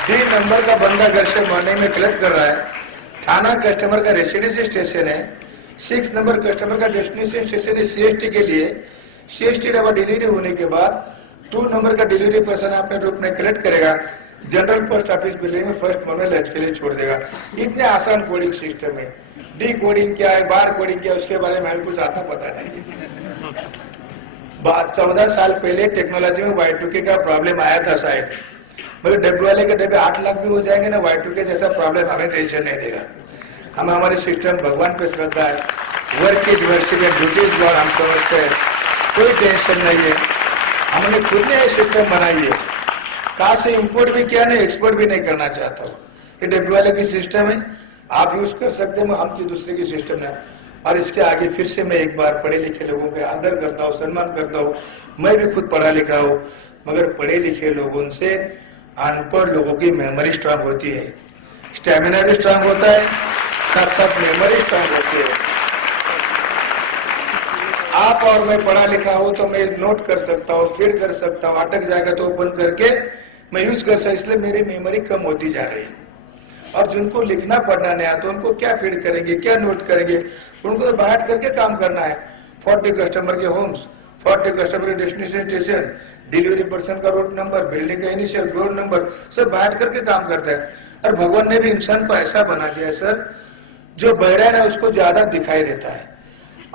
D नंबर का बंदा घर से मॉर्निंग में कलेक्ट कर रहा है, थाना कस्टमर का रेसिडेंस स्टेशन है। 6 नंबर कस्टमर का डेस्टिनेशन स्टेशन है CST के लिए। CST डब्बा डिलीवरी होने के बाद 2 नंबर का डिलीवरी पर्सन अपने रूट में कलेक्ट करेगा, जनरल पोस्ट ऑफिस बिल्डिंग में फर्स्ट फ्लोर में लंच के लिए छोड़ देगा। इतने आसान कोडिंग सिस्टम है। डी कोडिंग क्या है, बार कोडिंग क्या है, उसके बारे में हमें कुछ आता पता नहीं। 14 साल पहले टेक्नोलॉजी में Y2K का प्रॉब्लम आया था शायद, मगर डब्बे वाले के डब्बे 8 लाख भी हो जाएंगे ना, Y2K जैसा प्रॉब्लम हमें टेंशन नहीं देगा। हम हमारे सिस्टम भगवान पे श्रद्धा है, work is worship and duty is God हम समझते हैं, कोई टेंशन नहीं है। हमने खुद ने सिस्टम बनाई है, कहाँ से इंपोर्ट भी किया नहीं, एक्सपोर्ट भी नहीं करना चाहता हूँ। ये डब्बे वाले की सिस्टम है, आप यूज कर सकते हैं, हम दूसरे की सिस्टम है। और इसके आगे फिर से मैं एक बार पढ़े लिखे लोगों का आदर करता हूँ, सम्मान करता हूँ। मैं भी खुद पढ़ा लिखा हूँ, मगर पढ़े लिखे लोगों से अनपढ़ लोगों की मेमोरी स्ट्रांग होती है, स्टेमिना भी स्ट्रांग होता है, साथ साथ मेमोरी स्ट्रांग होती है। आप और मैं पढ़ा लिखा हूं तो मैं नोट कर सकता हूँ, फीड कर सकता हूँ, अटक जाएगा तो ओपन करके मैं यूज कर सकता, इसलिए मेरी मेमोरी कम होती जा रही है। और जिनको लिखना पढ़ना नहीं आता उनको क्या फीड करेंगे, क्या नोट करेंगे, उनको तो बैठ करके काम करना है। 40 कस्टमर के होम्स, 40 कस्टमर के डेस्टिनेशन स्टेशन, डिलीवरी पर्सन का रूट नंबर, बिल्डिंग का इनिशियल फ्लोर नंबर, सब बैठ करके काम करता है। और भगवान ने भी इंसान को ऐसा बना दिया है सर, जो बहरा है ना उसको ज्यादा दिखाई देता है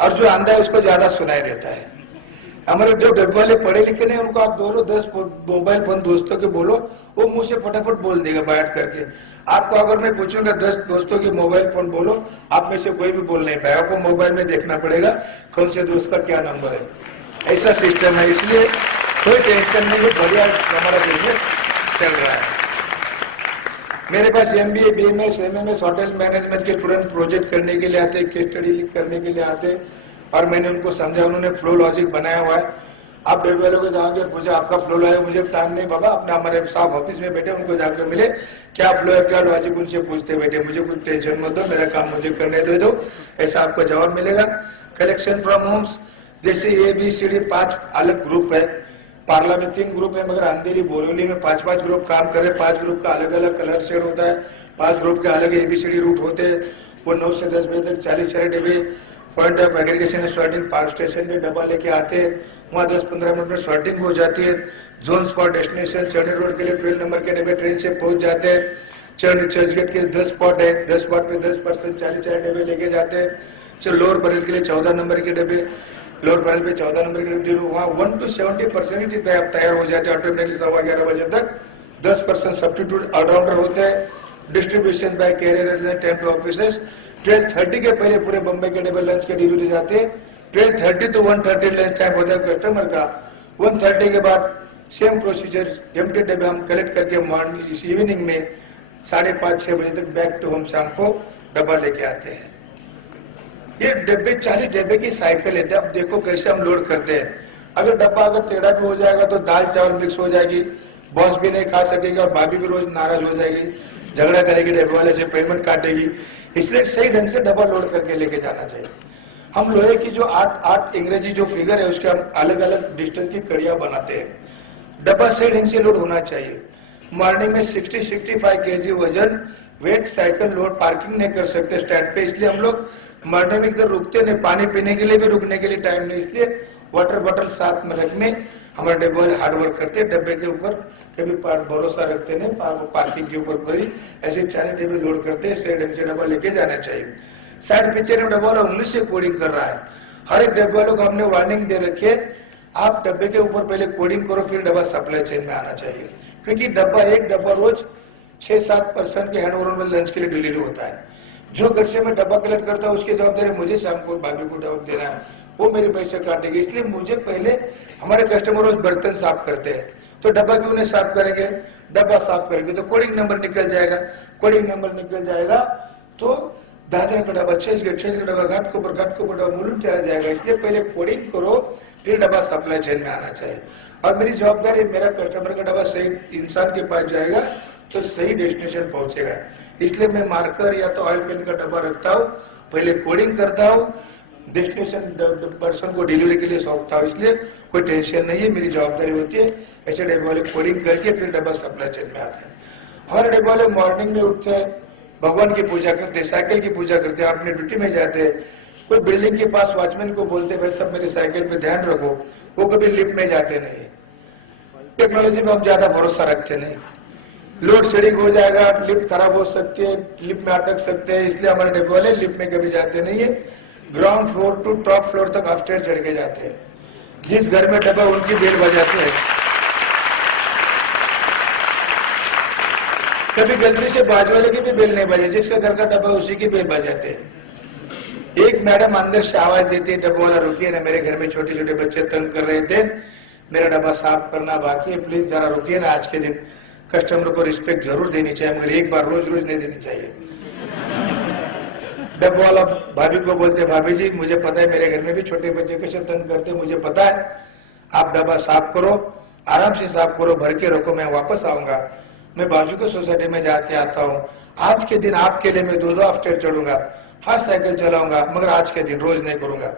और जो अंधा है उसको ज्यादा सुनाई देता है। हमारे जो डब्बे वाले पढ़े लिखे नहीं, उनको आप बोलो 10 मोबाइल फोन दोस्तों के बोलो, वो मुंह से फटाफट बोल देगा बैठ करके। आपको अगर मैं पूछूंगा 10 दोस्तों के मोबाइल फोन बोलो, आप में से कोई भी बोल नहीं पाएगा। आपको मोबाइल में देखना पड़ेगा कौन से दोस्त का क्या नंबर है, ऐसा सिस्टम है। इसलिए कोई टेंशन नहीं, बढ़िया हमारा बिजनेस चल रहा है। मेरे पास MBA, BMS, MMS hotel management के स्टूडेंट प्रोजेक्ट करने के लिए आते, केस स्टडी करने के लिए आते, और मैंने उनको समझा, उन्होंने फ्लो लॉजिक बनाया हुआ है। आप डेव वालों को जाओगे, पूछे आपका फ्लो लॉजिक, मुझे टाइम नहीं बाबा, अपने हमारे साहब ऑफिस में बैठे, उनको जाकर मिले, क्या फ्लो है क्या लॉजिक, उनसे पूछते बैठे, मुझे कुछ टेंशन मत दो, मेरा काम मुझे करने दे दो, ऐसा आपको जवाब मिलेगा। कलेक्शन फ्रॉम होम्स, जैसे ABCD 5 अलग ग्रुप है, पार्ला में 3 ग्रुप है, मगर अंधेरी बोरीवली में 5-5 ग्रुप काम कर रहे हैं। 5 ग्रुप का अलग अलग कलर शेड होता है, 5 ग्रुप के अलग ABCD रूट होते हैं। वो 9 से 10 बजे तक 40 डब्बे point of aggregation sorting park station में डब्बा लेके आते हैं, वहाँ 10-15 मिनट में सॉर्टिंग हो जाती है। Zone spot destination Charni road के लिए 12 नंबर के डब्बे ट्रेन से पहुंच जाते हैं। चर्च गेट के 10 स्पॉट है, 10 स्पॉट पे 10% 40 डब्बे लेके जाते हैं। लोअर बरेल के लिए 14 नंबर के डब्बे, लोअर बरेल पे 14 नंबर के डब्बे, वहाँ 1 to 70% तैयार हो जाते हैं ऑटोमेटिकली 11:15 बजे तक। 10% सब्स्टिट्यूट ऑलराउंडर होते हैं। Distribution by carrier tempo offices 12:30 के पहले पूरे बम्बई के डब्बे लंच के डिलीवरी जाते हैं। 12:30 to 1:30 लंच टाइम होता है कस्टमर का। 1:30 के बाद सेम प्रोसीजर, एम्प्टी डब्बे हम कलेक्ट करके मॉर्निंग इवनिंग में 5:30-6 बजे तक बैक टू होम शाम को डब्बा लेके आते हैं। ये डब्बे 40 डब्बे की साइकिल है। अब देखो कैसे हम लोड करते हैं। अगर डब्बा अगर टेढ़ा भी हो जाएगा तो दाल चावल मिक्स हो जाएगी, बॉस भी नहीं खा सकेगा और भाभी भी रोज नाराज हो जाएगी, झगड़ा करेगी, डब्बे वाले से पेमेंट काटेगी। इसलिए सही ढंग से डब्बा लोड करके लेके जाना चाहिए। हम लोहे की जो 8 अंग्रेजी जो फिगर है उसके हम अलग अलग डिस्टेंस की कड़ियां बनाते हैं। डब्बा सही ढंग से लोड होना चाहिए। मॉर्निंग में 60-65 kg वजन वेट साइकिल लोड पार्किंग नहीं कर सकते स्टैंड पे, इसलिए हम लोग मॉर्निंग में इधर रुकते नहीं, पानी पीने के लिए भी रुकने के लिए टाइम नहीं, इसलिए वाटर बॉटल साथ में रखने हमारे डब्बे वाले हार्ड वर्क करते हैं। डब्बे के ऊपर कभी भरोसा रखते नहीं, पार्किंग के ऊपर कोई ऐसे 40 डब्बे लोड करते हैं। सही ढंग से डब्बा लेके जाना चाहिए। साइड पिक्चर में डब्बा वाला उंगली से कोडिंग कर रहा है। हर एक डब्बे वालों को हमने वार्निंग दे रखी है, आप डब्बे के ऊपर पहले कोडिंग करो, फिर डब्बा सप्लाई चेन में आना चाहिए। क्योंकि एक डब्बा रोज 6-7% के हैंडओवर में लंच के लिए डिलीवरी होता है। जो घर से मैं डब्बा कलेक्ट करता हूँ उसकी जवाबदारी मुझे शाम को भाभी को डब्बा देना है, वो मेरे पैसे काटेगी। इसलिए मुझे पहले हमारे कस्टमर रोज बर्तन साफ करते हैं, तो डब्बा क्यों नहीं साफ करेंगे? डब्बा साफ करेंगे तो कोडिंग नंबर निकल जाएगा, कोडिंग नंबर निकल जाएगा तो दादरा का डब्बा 6 का डब्बा घाट के ऊपर डब्बा मालूम चला जाएगा। इसलिए पहले कोडिंग करो, फिर डब्बा सप्लाई चेन में आना चाहिए। और मेरी जवाबदारी, मेरा कस्टमर का डब्बा सही इंसान के पास जाएगा तो सही डेस्टिनेशन पहुंचेगा। इसलिए मैं मार्कर या तो ऑयल पेन का डब्बा रखता हूँ, पहले कोडिंग करता हूँ, डेस्टिनेशन पर्सन को डिलीवरी के लिए सौंपता हूँ। इसलिए कोई टेंशन नहीं है, मेरी जवाबदारी होती है। ऐसे डब्बे वाले कोडिंग करके फिर डब्बा सप्लाई चेन में आते हैं। हमारे डब्बे वाले मॉर्निंग में उठते हैं, भगवान की पूजा करते हैं, साइकिल की पूजा करते हैं, अपने ड्यूटी में जाते हैं। कोई बिल्डिंग के पास वॉचमैन को बोलते भाई सब मेरी साइकिल पे ध्यान रखो, वो कभी लिफ्ट में जाते नहीं। टेक्नोलॉजी में हम ज्यादा भरोसा रखते नहीं। लोड शेडिंग हो जाएगा, लिफ्ट खराब हो सकती है, लिफ्ट में अटक सकते हैं, इसलिए हमारे डब्बे वाले लिफ्ट में कभी जाते नहीं है। Ground floor to top floor तक अपस्टेयर चढ़ के जाते हैं। जिस घर में डब्बा उनकी बेल बजाते हैं। कभी गलती से बाजू वाले की भी बेल नहीं बजे, जिसका घर का डब्बा उसी की बेल बजाते हैं। एक मैडम अंदर से आवाज देती है, डब्बा वाला रुकिए ना, मेरे घर में छोटे छोटे बच्चे तंग कर रहे थे, मेरा डब्बा साफ करना बाकी है, प्लीज जरा रुकिए ना। आज के दिन कस्टमर को रिस्पेक्ट जरूर देनी चाहिए, मगर एक बार रोज रोज नहीं देनी चाहिए। डब्बा वाला भाभी को बोलते, भाभी जी मुझे पता है मेरे घर में भी छोटे बच्चे कैसे तंग करते, मुझे पता है, आप डब्बा साफ करो, आराम से साफ करो, भर के रखो, मैं वापस आऊंगा, मैं बाजू के सोसाइटी में जाके आता हूँ। आज के दिन आपके लिए मैं 2 अपस्टेयर चढ़ूंगा, फास्ट साइकिल चलाऊंगा, मगर आज के दिन रोज नहीं करूंगा।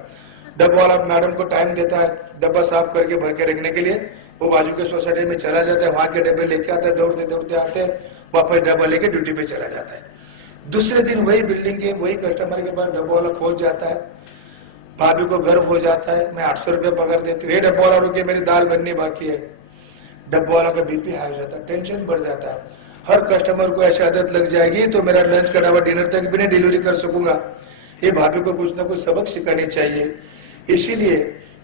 डब्बा वाला मैडम को टाइम देता है डब्बा साफ करके भर के रखने के लिए, वो बाजू के सोसाइटी में चला जाता है, वहां के डब्बे लेके आता है, दौड़ते दौड़ते आते हैं, वापस डब्बा लेके ड्यूटी पे चला जाता है। दूसरे दिन वही बिल्डिंग के वही कस्टमर के पास डब्बा वाला पहुंच जाता है, भाभी को गर्व हो जाता है, मैं 800 रुपये पकड़ देती हूँ, ये डब्बा वाला रुके मेरी दाल बननी बाकी है। डब्बा वाला का बीपी हाई हो जाता है, टेंशन बढ़ जाता है। हर कस्टमर को ऐसी आदत लग जाएगी तो मेरा लंच का डब्बा डिनर तक भी नहीं डिलीवरी कर सकूंगा। ये भाभी को कुछ ना कुछ सबक सिखानी चाहिए। इसीलिए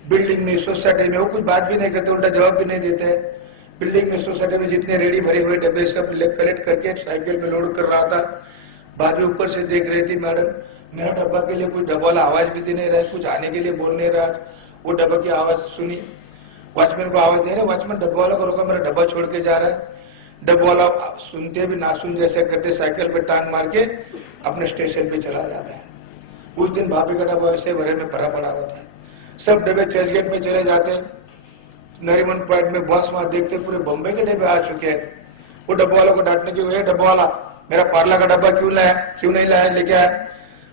बिल्डिंग में, सोसाइटी में वो कुछ बात भी नहीं करते, उल्टा जवाब भी नहीं देते हैं। बिल्डिंग में, सोसाइटी में जितने रेडी भरे हुए डब्बे सब कलेक्ट करके साइकिल पे लोड कर रहा था। भाभी ऊपर से देख रही थी, मैडम मेरा डब्बा के लिए कोई डब्बा वाला आवाज भी दे नहीं रहा है, कुछ आने के लिए बोल नहीं रहा। वो डब्बा की आवाज सुनी, वॉचमैन को आवाज दे रहे, वॉचमैन डब्बा वाला को रोका, मेरा डब्बा छोड़ के जा रहा है। डब्बा वाला सुनते भी ना सुन जैसे करते साइकिल पे टांग मार के अपने स्टेशन पे चला जाता है। उस दिन भाभी का डब्बा ऐसे भरे में भरा पड़ा होता है। सब डब्बे चर्च गेट में चले जाते हैं। नरीमन पॉइंट में बॉस वहां देखते पूरे बॉम्बे के डब्बे आ चुके हैं। वो डब्बा वाला को डांटने की, डब्बा वाला मेरा पार्ला का डब्बा क्यों नहीं लाया, लेके आया।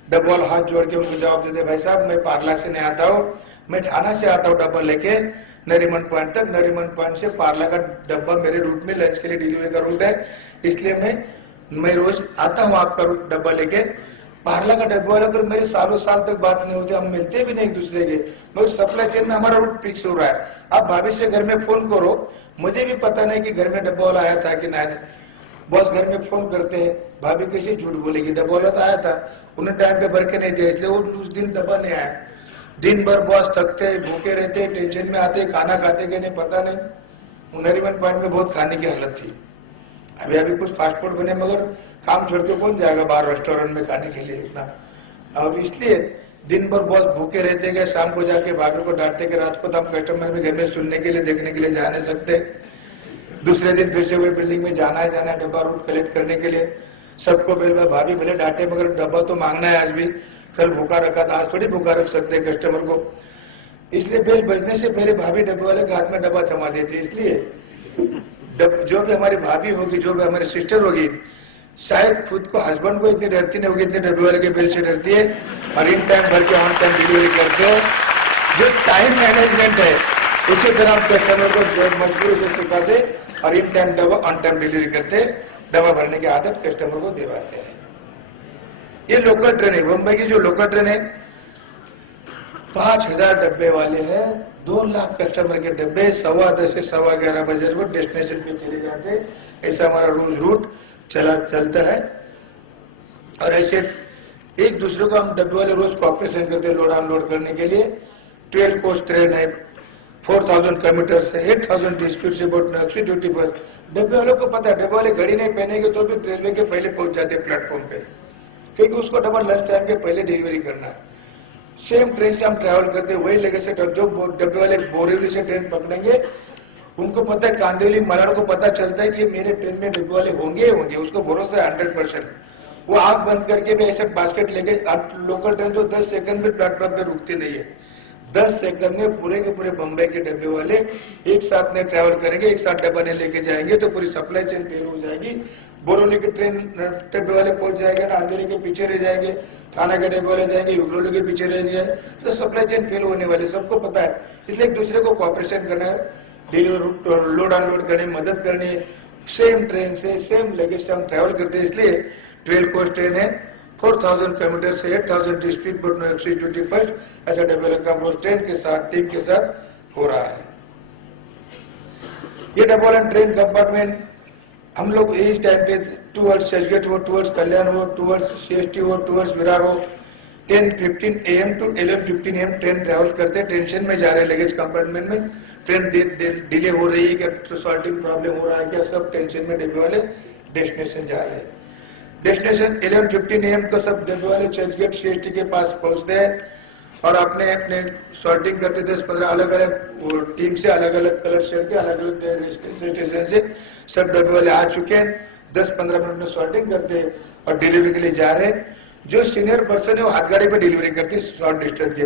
डब्बा वाला हाथ जोड़ के उनको जवाब देते, भाई साहब मैं पार्ला से नहीं आता हूँ, मैं थाना से आता हूँ डब्बा लेके नरीमन पॉइंट तक। नरीमन पॉइंट से पार्ला का डब्बा मेरे रूट में लंच के लिए डिलीवरी का रूट है, इसलिए मैं रोज आता हूँ आपका डब्बा लेके। पार्ला का डब्बा वाला अगर मेरे सालों साल तक बात नहीं होती, हम मिलते भी नहीं एक दूसरे के, मगर सप्लाई चेन में हमारा रूट फिक्स हो रहा है। आप भाभी से घर में फोन करो, मुझे भी पता नहीं कि घर में डब्बा वाला आया था कि नहीं। बॉस घर में फोन करते हैं, भाभी कैसे झूठ बोलेगी, डब्बा वाला तो आया था, उन्हें टाइम पे भर के नहीं दिया, इसलिए वो उस दिन डब्बा नहीं आया। दिन भर बॉस थकते, भूखे रहते, टेंशन में आते, खाना खाते कि नहीं पता नहीं। नरीमन पॉइंट में बहुत खाने की हालत थी। अभी कुछ फास्ट फूड बने, मगर काम छोड़ के कौन जाएगा बाहर रेस्टोरेंट में खाने के लिए इतना। अब इसलिए दिन भर बॉस भूखे रहते गए, शाम को जाके भाभी को डांटते कि रात को तो हम कस्टमर भी घर में सुनने के लिए, देखने के लिए जा नहीं सकते। दूसरे दिन फिर से वही बिल्डिंग में जाना है डब्बा रूट कलेक्ट करने के लिए। सबको भाभी भले डांटे, मगर डब्बा तो मांगना है आज भी, कल भूखा रखा था, आज थोड़ी भूखा रख सकते कस्टमर को। इसलिए बेल बजने से पहले भाभी डब्बे वाले के हाथ में डब्बा थमा देती। इसलिए जो भी हमारी भाभी होगी, जो भी हमारी सिस्टर होगी, शायद खुद को हस्बैंड को इतनी डरती नहीं होगी, इतने डब्बे वाले के बिल से डरती है, और इन टाइम भर के ऑन टाइम डिलीवरी करते हैं। जो टाइम मैनेजमेंट है, इसी तरह हम कस्टमर को जो मजबूरी से सिखाते और इन टाइम डब्बा ऑन टाइम डिलीवरी करते, डब्बा भरने की आदत कस्टमर को दिलवाते हैं। ये लोकल ट्रेन है, मुंबई की जो लोकल ट्रेन है 5000 डब्बे वाले हैं, 2 लाख कस्टमर के डब्बे 10:15 से 11:15 बजे वो डेस्टिनेशन पे चले जाते। ऐसा हमारा रोज रूट चलता है। और ऐसे एक दूसरे को हम डब्बे वाले रोज कॉपरेशन करते हैं लोड अनलोड करने के लिए। 12 कोच ट्रेन है, 4000 किलोमीटर है, 8000 dispute say about next duty बस। डब्बे वालों को पता है, डब्बे वाले घड़ी नहीं पहनेंगे तो भी रेलवे के पहले पहुंच जाते प्लेटफॉर्म पे, क्योंकि उसको डबल लंच टाइम के पहले डिलीवरी करना है। सेम ट्रेन से हम ट्रैवल करते हैं, वही लेके से जो डब्बे वाले बोरीवली से ट्रेन पकड़ेंगे, उनको पता है, कांदिवली मलाड को पता चलता है कि मेरे ट्रेन में डब्बे वाले होंगे, उसको भरोसा है 100%। वो आंख बंद करके भी ऐसे बास्केट लेके, लोकल ट्रेन जो 10 सेकंड में प्लेटफॉर्म पे रुकती नहीं है, 10 सेकंड में पूरे के पूरे बम्बई के डब्बे वाले एक साथ में ट्रैवल करेंगे, एक साथ डब्बा नहीं लेके जाएंगे तो पूरी सप्लाई चेन फेल हो जाएगी। बोरोली के ट्रेन डब्बे वाले पहुंच जाएंगे, अंधेरे के पीछे रह जाएंगे, थाना के डब्बे वाले जाएंगे, विक्रोली के पीछे रह जाएंगे, तो सप्लाई चेन फेल होने वाले, सबको पता है। इसलिए एक दूसरे को कॉपरेशन करना है, डिलीवरी लोड अनलोड करने में मदद करनी है। सेम ट्रेन से सेम लगेज से हम ट्रैवल करते हैं, इसलिए 12 कोच ट्रेन है, 4000 किलोमीटर से 8000 डिस्ट्रिक्ट बट नो एक्सीड 21 ऐसा डेवलप काम रोज ट्रेन के साथ टीम के साथ हो रहा है। ये डबल एंड ट्रेन कंपार्टमेंट हम लोग इस टाइम पे टूवर्ड्स चर्चगेट हो, टूवर्ड्स कल्याण हो, टूवर्ड्स सीएसटी हो, टूवर्ड्स विरार हो, 10:15 AM to 11:15 AM train travel करते हैं। टेंशन में जा रहे हैं लगेज कंपार्टमेंट में, ट्रेन डिले हो रही है क्या, सॉल्टिंग प्रॉब्लम हो रहा है क्या, सब टेंशन में डब्बे वाले डेस्टिनेशन जा रहे हैं। डेस्टिनेशन 11:15 AM को सब डब्बे वाले चर्चगेट सीएसटी के पास पहुंचते हैं और अपने अपने सॉर्टिंग करते 10-15 अलग अलग टीम से, अलग अलग कलर शेड के, अलग अलग स्टेशन से सब डब्बे वाले आ चुके हैं। 10-15 मिनट में सॉर्टिंग करते हैं और डिलीवरी के लिए जा रहे हैं। जो सीनियर पर्सन है वो हाथ गाड़ी पे डिलीवरी करते हैं शॉर्ट डिस्टेंस के,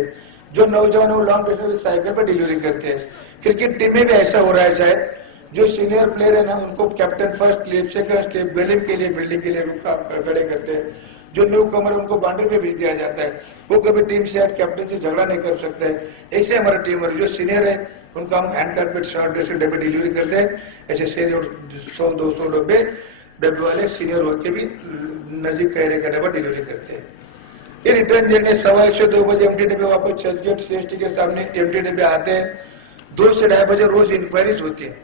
जो नौजवान है वो लॉन्ग डिस्टेंस साइकिल पे डिलीवरी करते हैं। क्रिकेट टीम में भी ऐसा हो रहा है शायद, जो सीनियर प्लेयर है ना उनको captain first slip second slip building के लिए रुका खड़े करते हैं। जो न्यू कमर उनको बाउंड्री पे भेज दिया जाता है, वो कभी टीम से कैप्टन से झगड़ा नहीं कर सकते है। ऐसे हमारा टीम जो सीनियर है उनको हम हैंड कारपेट शॉर्ट डब्बे डिलीवरी करते हैं। ऐसे 100-200 डब्बे डब्बे वाले सीनियर होकर भी नजीक कहरे का डब्बा डिलीवरी करते हैं। ये रिटर्न जर्नी 1:15-2 बजे एमटी डब्बे वापस चर्चगेट सीएसटी के सामने एमटी डब्बे आते हैं। 2 से 2:30 बजे रोज इंक्वायरीज होती है।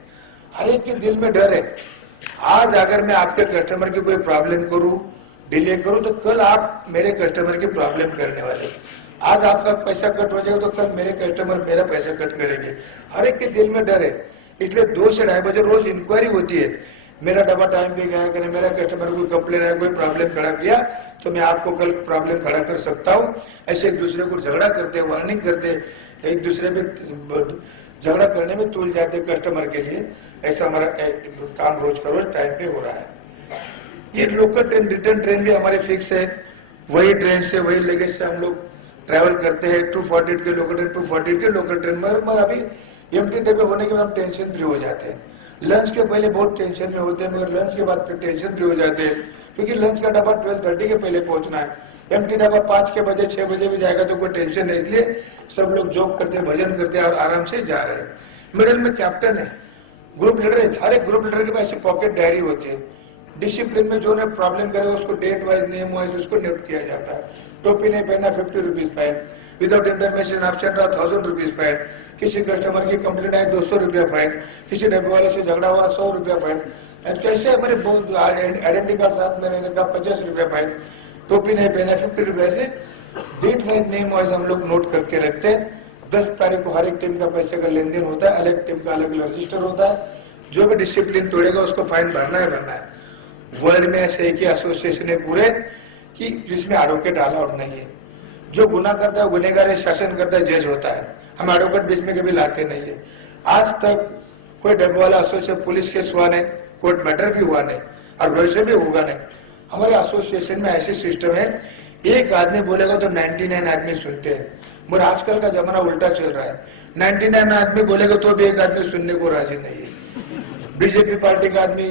हर एक के दिल में डर है, आज अगर मैं आपके कस्टमर की कोई प्रॉब्लम करूं, डिले करूं, तो कल आप मेरे कस्टमर की प्रॉब्लम करने वाले। आज आपका पैसा कट हो जाएगा तो कल मेरे कस्टमर मेरा पैसा कट करेंगे। हर एक के दिल में डर है, इसलिए 2 से 2:30 बजे रोज इंक्वायरी होती है, मेरा डब्बा टाइम पे गया कि मेरा कस्टमर को कंप्लेन है, कोई प्रॉब्लम खड़ा किया तो मैं आपको कल प्रॉब्लम खड़ा कर सकता हूँ। ऐसे एक दूसरे को झगड़ा करते, वार्निंग करते, एक दूसरे पे झगड़ा करने में तुल जाते कस्टमर के लिए। ऐसा हमारा काम रोज का रोज टाइम पे हो रहा है। ये लोकल ट्रेन, रिटर्न ट्रेन भी हमारे फिक्स है, वही ट्रेन से वही लगेज से हम लोग ट्रैवल करते हैं। 248 के लोकल ट्रेन, 248 के लोकल ट्रेन मगर अभी एम्प्टी डब्बे होने के बाद हम टेंशन फ्री हो जाते हैं। लंच के पहले बहुत टेंशन में होते हैं, मगर लंच के बाद फिर टेंशन फ्री हो जाते हैं, क्योंकि लंच का डब्बा 12:30 के पहले पहुंचना है। एम्प्टी डब्बा 5 के बजे 6 बजे भी जाएगा तो कोई टेंशन नहीं, इसलिए सब लोग जॉब करते, भजन करते और आराम से जा रहे हैं। मिडिल में कैप्टन है, ग्रुप लीडर है, हर एक ग्रुप लीडर के पास ऐसी पॉकेट डायरी होती है। डिसिप्लिन में जो ने प्रॉब्लम करेगा उसको डेट वाइज, नेम वाइज उसको नोट किया जाता है। टोपी नहीं पहना 50 rupees fine, without information absent रहा 1000 रुपीज फाइन, किसी कस्टमर की कंप्लेंट आई 200 रुपया फाइन, किसी डब्बे वाले से झगड़ा हुआ 100 रुपया फाइन, कैसे हमारे बहुत आइडेंटिटी कार्ड साथ में रहने का 50 रुपया फाइन, टोपी नहीं पहना 50 रुपया से डेट वाइज, नेम वाइज हम लोग नोट करके रखते हैं। 10 तारीख को हर एक टीम का पैसे का लेन देन होता है, अलग टीम का अलग रजिस्टर होता है। जो भी डिसिप्लिन तोड़ेगा उसको फाइन भरना है। वर्ल्ड में ऐसे एक ही एसोसिएशन है पूरे कि जिसमें एडवोकेट अलाउड नहीं है। जो गुनाह करता है गुनहगार शासन करता है, जज होता है। हम एडवोकेट बीच में कभी लाते नहीं है। आज तक कोई डब्बे वाला एसोसिएशन पुलिस केस हुआ नहीं, कोर्ट मैटर भी हुआ नहीं और भविष्य भी होगा नहीं। हमारे एसोसिएशन में ऐसे सिस्टम है, एक आदमी बोलेगा तो 99 आदमी सुनते हैं, मगर आजकल का जमाना उल्टा चल रहा है। 99 आदमी बोलेगा तो भी एक आदमी सुनने को राजी नहीं है। बीजेपी पार्टी का आदमी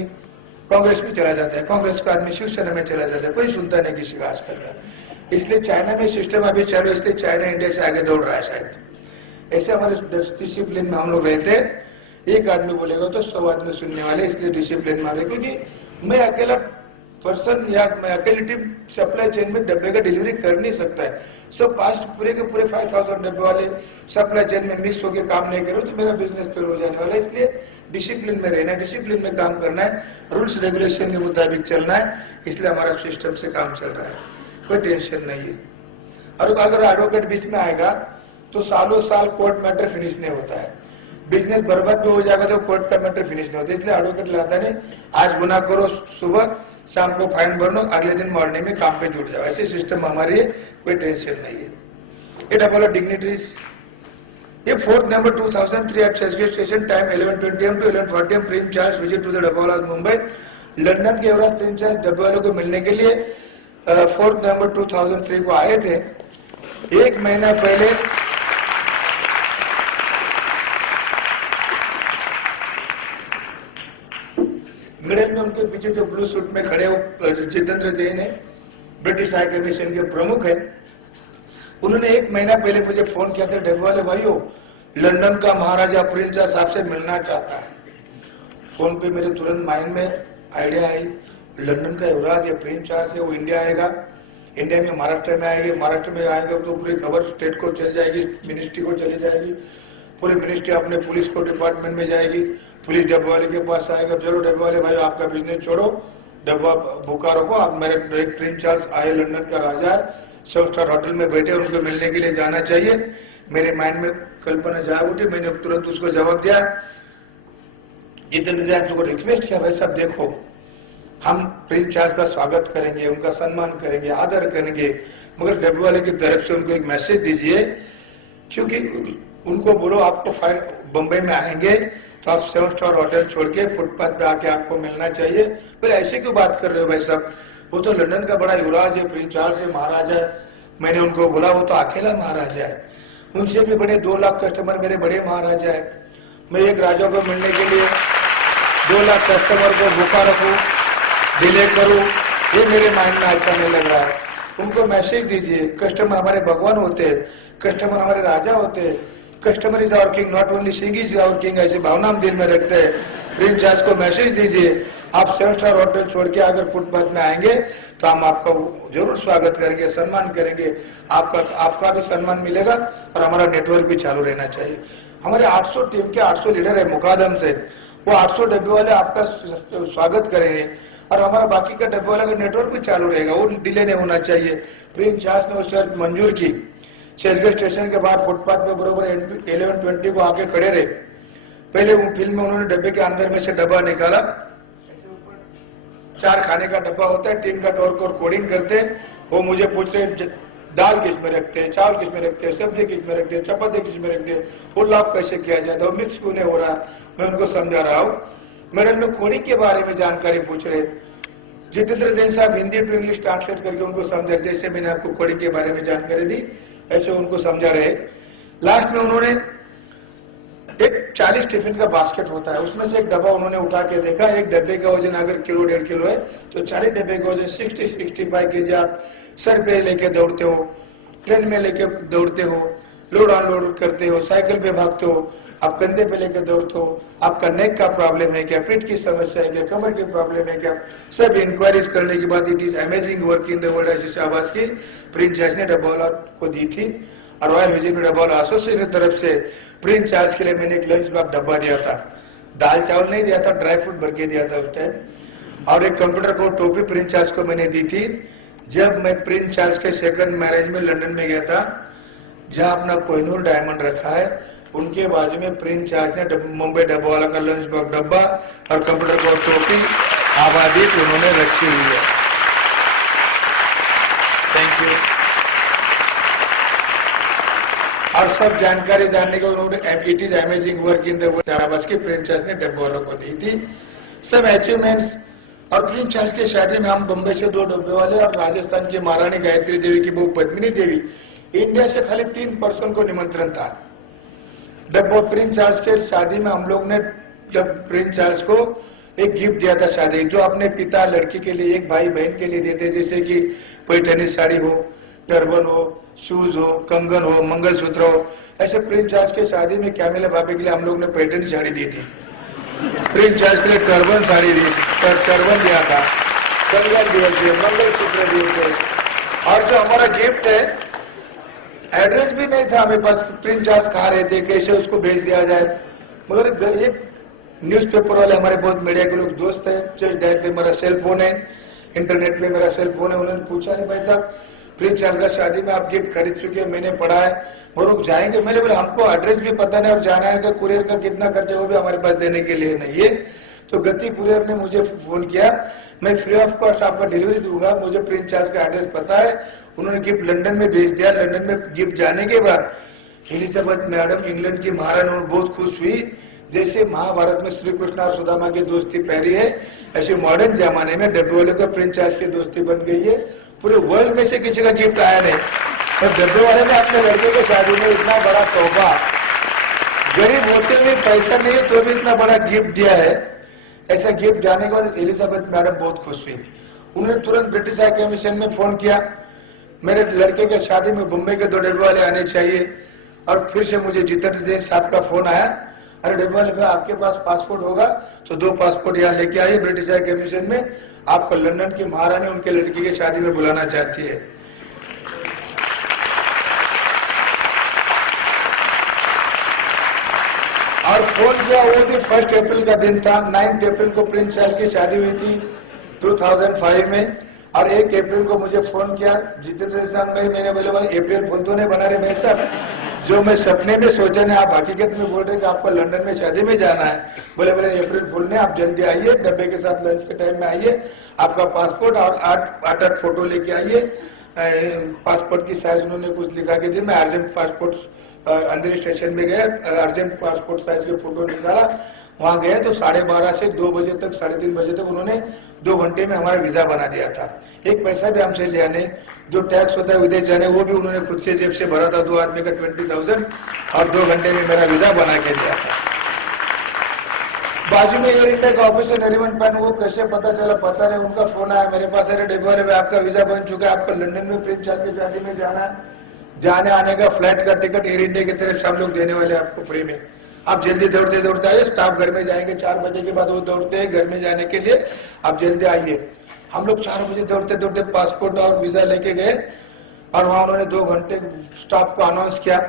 कांग्रेस में चला जाता है, कांग्रेस का आदमी शिवसेना में चला जाता है, कोई सुनता नहीं किसी का आजकल का। इसलिए चाइना में सिस्टम अभी चालू, इसलिए चाइना इंडिया से आगे दौड़ रहा है शायद। ऐसे हमारे डिसिप्लिन में हम लोग रहते हैं, एक आदमी बोलेगा तो 100 आदमी सुनने वाले, इसलिए डिसिप्लिन में रहे। क्योंकि मैं अकेला पर्सन या मैं अकेली टीम सप्लाई चेन में डब्बे का डिलीवरी कर नहीं सकता है। सब 5 पूरे के पूरे 5000 डब्बे वाले सप्लाई चेन में मिक्स होकर काम नहीं करो तो मेरा बिजनेस फेल हो जाने वाला है। इसलिए डिसिप्लिन में रहना है, डिसिप्लिन में काम करना है, रूल्स रेगुलेशन के मुताबिक चलना है। इसलिए हमारा सिस्टम से काम चल रहा है, कोई टेंशन नहीं है। और अगर एडवोकेट बीच में आएगा तो सालों साल कोर्ट मैटर फिनिश नहीं होता है, बिजनेस बर्बाद भी हो जाएगा तो कोर्ट का मैटर फिनिश नहीं होता। इसलिए एडवोकेट लाता नहीं, आज गुनाह करो, सुबह शाम को फाइन भरनो, अगले दिन मॉर्निंग में काम पे जुट जाओ। ऐसे सिस्टम हमारी है, कोई टेंशन नहीं है। ये डबल डिग्निटरीज, ये 4th November 2003 at Churchgate Station, time 11:20 AM to 11:40 AM, Prince Charles visit to the dabba Mumbai. London के एवरेज प्रीम चार्ज डब्बे वालों को मिलने के लिए 4th November 2003 को आए थे। एक महीना पहले मिडिल में उनके पीछे जो ब्लू सूट में खड़े हो जितेंद्र जैन है, ब्रिटिश हाई कमीशन के प्रमुख है। उन्होंने एक महीना पहले मुझे फोन किया था, डब्बे वाले भाइयों लंदन का महाराजा प्रिंस चार्ल्स आपसे मिलना चाहता है। फोन पे मेरे तुरंत माइंड में आइडिया आई, लंदन का युवराज है, प्रिंस चार्ल्स है, वो इंडिया आएगा, इंडिया में महाराष्ट्र में आएंगे, महाराष्ट्र में आएंगे तो पूरी खबर स्टेट को चल जाएगी, मिनिस्ट्री को चली जाएगी, पूरी मिनिस्ट्री अपने पुलिस को डिपार्टमेंट में जाएगी, पुलिस डब्बे वाले के पास आएगा, चलो डब्बे वाले भाई आपका बिजनेस छोड़ो, डब्बा भूखा रखो, आप मेरे एक प्रिंस चार्ल्स आए, लंदन का राजा है, 7 स्टार होटल में बैठे, उनको मिलने के लिए जाना चाहिए। मेरे माइंड में कल्पना जाग उठी, मैंने तुरंत उसको जवाब दिया, जितेंद्र जैन को रिक्वेस्ट किया, भाई साहब देखो हम प्रिंस चार्ल्स का स्वागत करेंगे, उनका सम्मान करेंगे, आदर करेंगे, मगर डब्बे वाले की तरफ से उनको एक मैसेज दीजिए, क्योंकि उनको बोलो आपको बम्बई में आएंगे तो आप 7 स्टार होटल छोड़ के फुटपाथ पे आके आपको मिलना चाहिए। बोले ऐसे क्यों बात कर रहे हो भाई साहब, वो तो लंदन का बड़ा युवराज है, प्रिंस चार्ल्स है, महाराजा है। मैंने उनको बोला वो तो अकेला महाराजा है, उनसे भी बड़े 2 लाख कस्टमर मेरे बड़े महाराजा है। मैं एक राजा को मिलने के लिए 2 लाख कस्टमर को भूखा रखूं, डिले करूं, ये मेरे माइंड में अच्छा नहीं लग रहा है। उनको मैसेज दीजिए, कस्टमर हमारे भगवान होते हैं, कस्टमर हमारे राजा होते हैं, customer is our king, not only Singh is our king, ऐसी भावना हम दिल में रखते हैं। प्रिंस चार्ल्स को मैसेज दीजिए, आप 7 स्टार होटल छोड़ के अगर फुटपाथ में आएंगे तो हम आपका जरूर स्वागत करेंगे, सम्मान करेंगे, आपका भी सम्मान मिलेगा और हमारा नेटवर्क भी चालू रहना चाहिए। हमारे 800 टीम के 800 लीडर है मुकादम से, वो 800 डब्बे वाले आपका स्वागत करेंगे और हमारा बाकी का डब्बे वाला का नेटवर्क भी चालू रहेगा, वो डिले नहीं होना चाहिए। प्रिंस चार्ल्स ने वो शर्त मंजूर की, चर्चगेट स्टेशन के बाहर फुटपाथ पे बरोबर 11:20 को आके खड़े रहे। पहले वो फिल्म में उन्होंने डब्बे के अंदर में से डब्बा निकाला, 4 खाने का डब्बा होता है, 3 का तौर पर कोडिंग करते। वो मुझे पूछ रहे दाल किस में रखते हैं, चावल किस में रखते हैं, सब्जी किस में रखते हैं, चपाती किस में रखते हैं, पुलाव कैसे किया जाता है, मिक्स क्यों नहीं हो रहा। मैं उनको समझा रहा हूँ। मेडल में कोडिंग के बारे में जानकारी पूछ रहे। जितेंद्र जैन साहब हिंदी टू इंग्लिश ट्रांसलेट करके उनको समझा, जैसे मैंने आपको कोडिंग के बारे में जानकारी दी ऐसे उनको समझा रहे। लास्ट में उन्होंने एक 40 टिफिन का बास्केट होता है, उसमें से एक डब्बा उन्होंने उठा के देखा। एक डब्बे का वजन अगर किलो 1.5 किलो है तो 40 डब्बे का वजन 60-65 केजी आप सर पे लेके दौड़ते हो, ट्रेन में लेके दौड़ते हो, लोड अनलोड करते हो, साइकिल पे भागते हो, आप कंधे पे लेके दौड़ते हो। आपका नेक का प्रॉब्लम है क्या, पीठ की समस्या है क्या, कमर की प्रॉब्लम है क्या, सब इंक्वायरीज करने के बाद it is amazing work in the world ऐसी शाबाश की प्रिंस चार्ल्स ने डब्बा को दी थी। और रॉयल विजय में डब्बा एसोसिएशन की तरफ से प्रिंस चार्ल्स के लिए मैंने एक लंच बॉक्स डब्बा दिया था, दाल चावल नहीं दिया था, ड्राई फ्रूट भर के दिया था उस टाइम। और एक कंप्यूटर को टोपी प्रिंस चार्ल्स को मैंने दी थी। जब मैं प्रिंस चार्ल्स के सेकंड मैरिज में लंदन में गया था, जहां अपना कोहिनूर डायमंड रखा है, उनके बाजू में प्रिंस चार्ल्स ने मुंबई डब्बा वाला का लंच बॉक्स डब्बा और कंप्यूटर को टोपी आबादी उन्होंने रखी हुई है। Thank you. और सब जानकारी जानने के उन्होंने it is amazing work in the world की प्रिंस चार्ल्स ने डब्बा वालों को दी थी। सब अचीवमेंट्स। और प्रिंस चार्ल्स की शादी में हम बम्बई से 2 डब्बे वाले और राजस्थान की महारानी गायत्री देवी की बहू पद्मिनी देवी, इंडिया से खाली 3 पर्सन को निमंत्रण था। डब्बा प्रिंस चार्ल्स के शादी में हम लोग ने जब प्रिंस चार्ल्स को एक गिफ्ट दिया था शादी, जो अपने पिता लड़की के लिए एक भाई बहन के लिए देते, जैसे कि पैठनी साड़ी हो, टर्बन हो, शूज हो, कंगन हो, मंगलसूत्र हो। ऐसे प्रिंस चार्ल्स के शादी में कैमिला भाभी के लिए हम लोग ने पैठनी साड़ी दी थी, प्रिंस चार्ल्स के लिए टर्बन साड़ी दी थी, टर्बन दिया था, कंगन दिए थे, मंगलसूत्र दिए थे। और जो हमारा गिफ्ट है, एड्रेस भी नहीं था हमें पास, प्रिंस चार्ल्स खा रहे थे कैसे उसको भेज दिया जाए। मगर एक न्यूज़पेपर वाले हमारे बहुत मीडिया के लोग दोस्त है, जस्ट पे मेरा सेल फोन है, इंटरनेट पे मेरा सेल फोन है, उन्होंने पूछा नहीं भाई साहब प्रिंस चार्ल्स का शादी में आप गिफ्ट खरीद चुके हैं, मैंने पढ़ा है, वो लोग जाएंगे। मैंने बोला हमको एड्रेस भी पता नहीं और जाना है तो कुरियर का कितना खर्चा वो भी हमारे पास देने के लिए नहीं है। तो गति कुरियर ने मुझे फोन किया, मैं फ्री ऑफ कॉस्ट आपका डिलीवरी दूंगा, मुझे प्रिंस चार्ल्स का एड्रेस पता है। उन्होंने गिफ्ट लंदन में भेज दिया। लंदन में गिफ्ट जाने के बाद एलिजाबेथ मैडम इंग्लैंड की महारानी बहुत खुश हुई। जैसे महाभारत में श्री कृष्ण और सुदामा की दोस्ती पहली है, ऐसे मॉडर्न जमाने में डब्बे वाले का प्रिंस चार्ल्स की दोस्ती बन गई है। पूरे वर्ल्ड में से किसी का गिफ्ट आया नहीं, और डब्बे वाले ने अपने लड़के की शादी में इतना बड़ा तोहफा, गरीब होते हुए पैसा नहीं है तो भी इतना बड़ा गिफ्ट दिया है। ऐसा गिफ्ट जाने के बाद एलिजाबेथ मैडम बहुत खुश हुई। उन्होंने तुरंत ब्रिटिश हाई कमीशन में फोन किया, मेरे लड़के के शादी में मुंबई के 2 डब्बे वाले आने चाहिए। और फिर से मुझे जितेंद्र जैन साहब का फोन आया, अरे डब्बे वाले भाई आपके पास पासपोर्ट होगा तो 2 पासपोर्ट यहाँ लेके आइए, ब्रिटिश हाई कमीशन में आपको लंदन की महारानी उनके लड़की की शादी में बुलाना चाहती है। और फोन किया, वो दिन 1 अप्रैल का दिन था। 9 अप्रैल को प्रिंस चार्ल्स की शादी हुई थी 2005 में। और 1 अप्रैल को मुझे फोन किया जितेंद्र साहब भाई, मैंने बोले भाई अप्रैल फुल तो नहीं बना रहे भाई साहब, जो मैं सपने में सोचा नहीं आप हकीकत में बोल रहे कि आपको लंदन में शादी में जाना है। बोले अप्रैल फुल ने आप जल्दी आइए, डब्बे के साथ लंच के टाइम में आइए, आपका पासपोर्ट और 8 फोटो लेके आइए। पासपोर्ट की साइज उन्होंने कुछ लिखा के दी। मैं अर्जेंट पासपोर्ट अंदर स्टेशन में गया, अर्जेंट पासपोर्ट साइज के फोटो निकाला, वहां गए तो 12:30 से 2 बजे तक 3:30 बजे तक उन्होंने 2 घंटे में हमारा वीजा बना दिया था। एक पैसा भी हमसे लिया नहीं। जो टैक्स होता है विदेश जाने वो भी उन्होंने खुद से जेब से भरा था, 2 आदमी का 20,000, और 2 घंटे में मेरा वीजा बना के दिया था। बाजू में एयर इंडिया का ऑफिस है नरीमन पैन, वो कैसे पता चला पता नहीं, उनका फोन आया मेरे पास, अरे डब्बे वाले आपका वीजा बन चुका है, आपको लंदन में प्रिंस चार्ल्स की शादी में जाना है, जाने आने का फ्लाइट का टिकट एयर इंडिया की तरफ से हम लोग देने वाले आपको फ्री में, आप जल्दी दौड़ते दौड़ते आइए, स्टाफ घर में जाएंगे 4 बजे के बाद वो दौड़ते हैं घर में जाने के लिए, आप जल्दी आइए। हम लोग 4 बजे दौड़ते दौड़ते पासपोर्ट और वीजा लेके गए और वहां उन्होंने 2 घंटे स्टाफ को अनाउंस किया,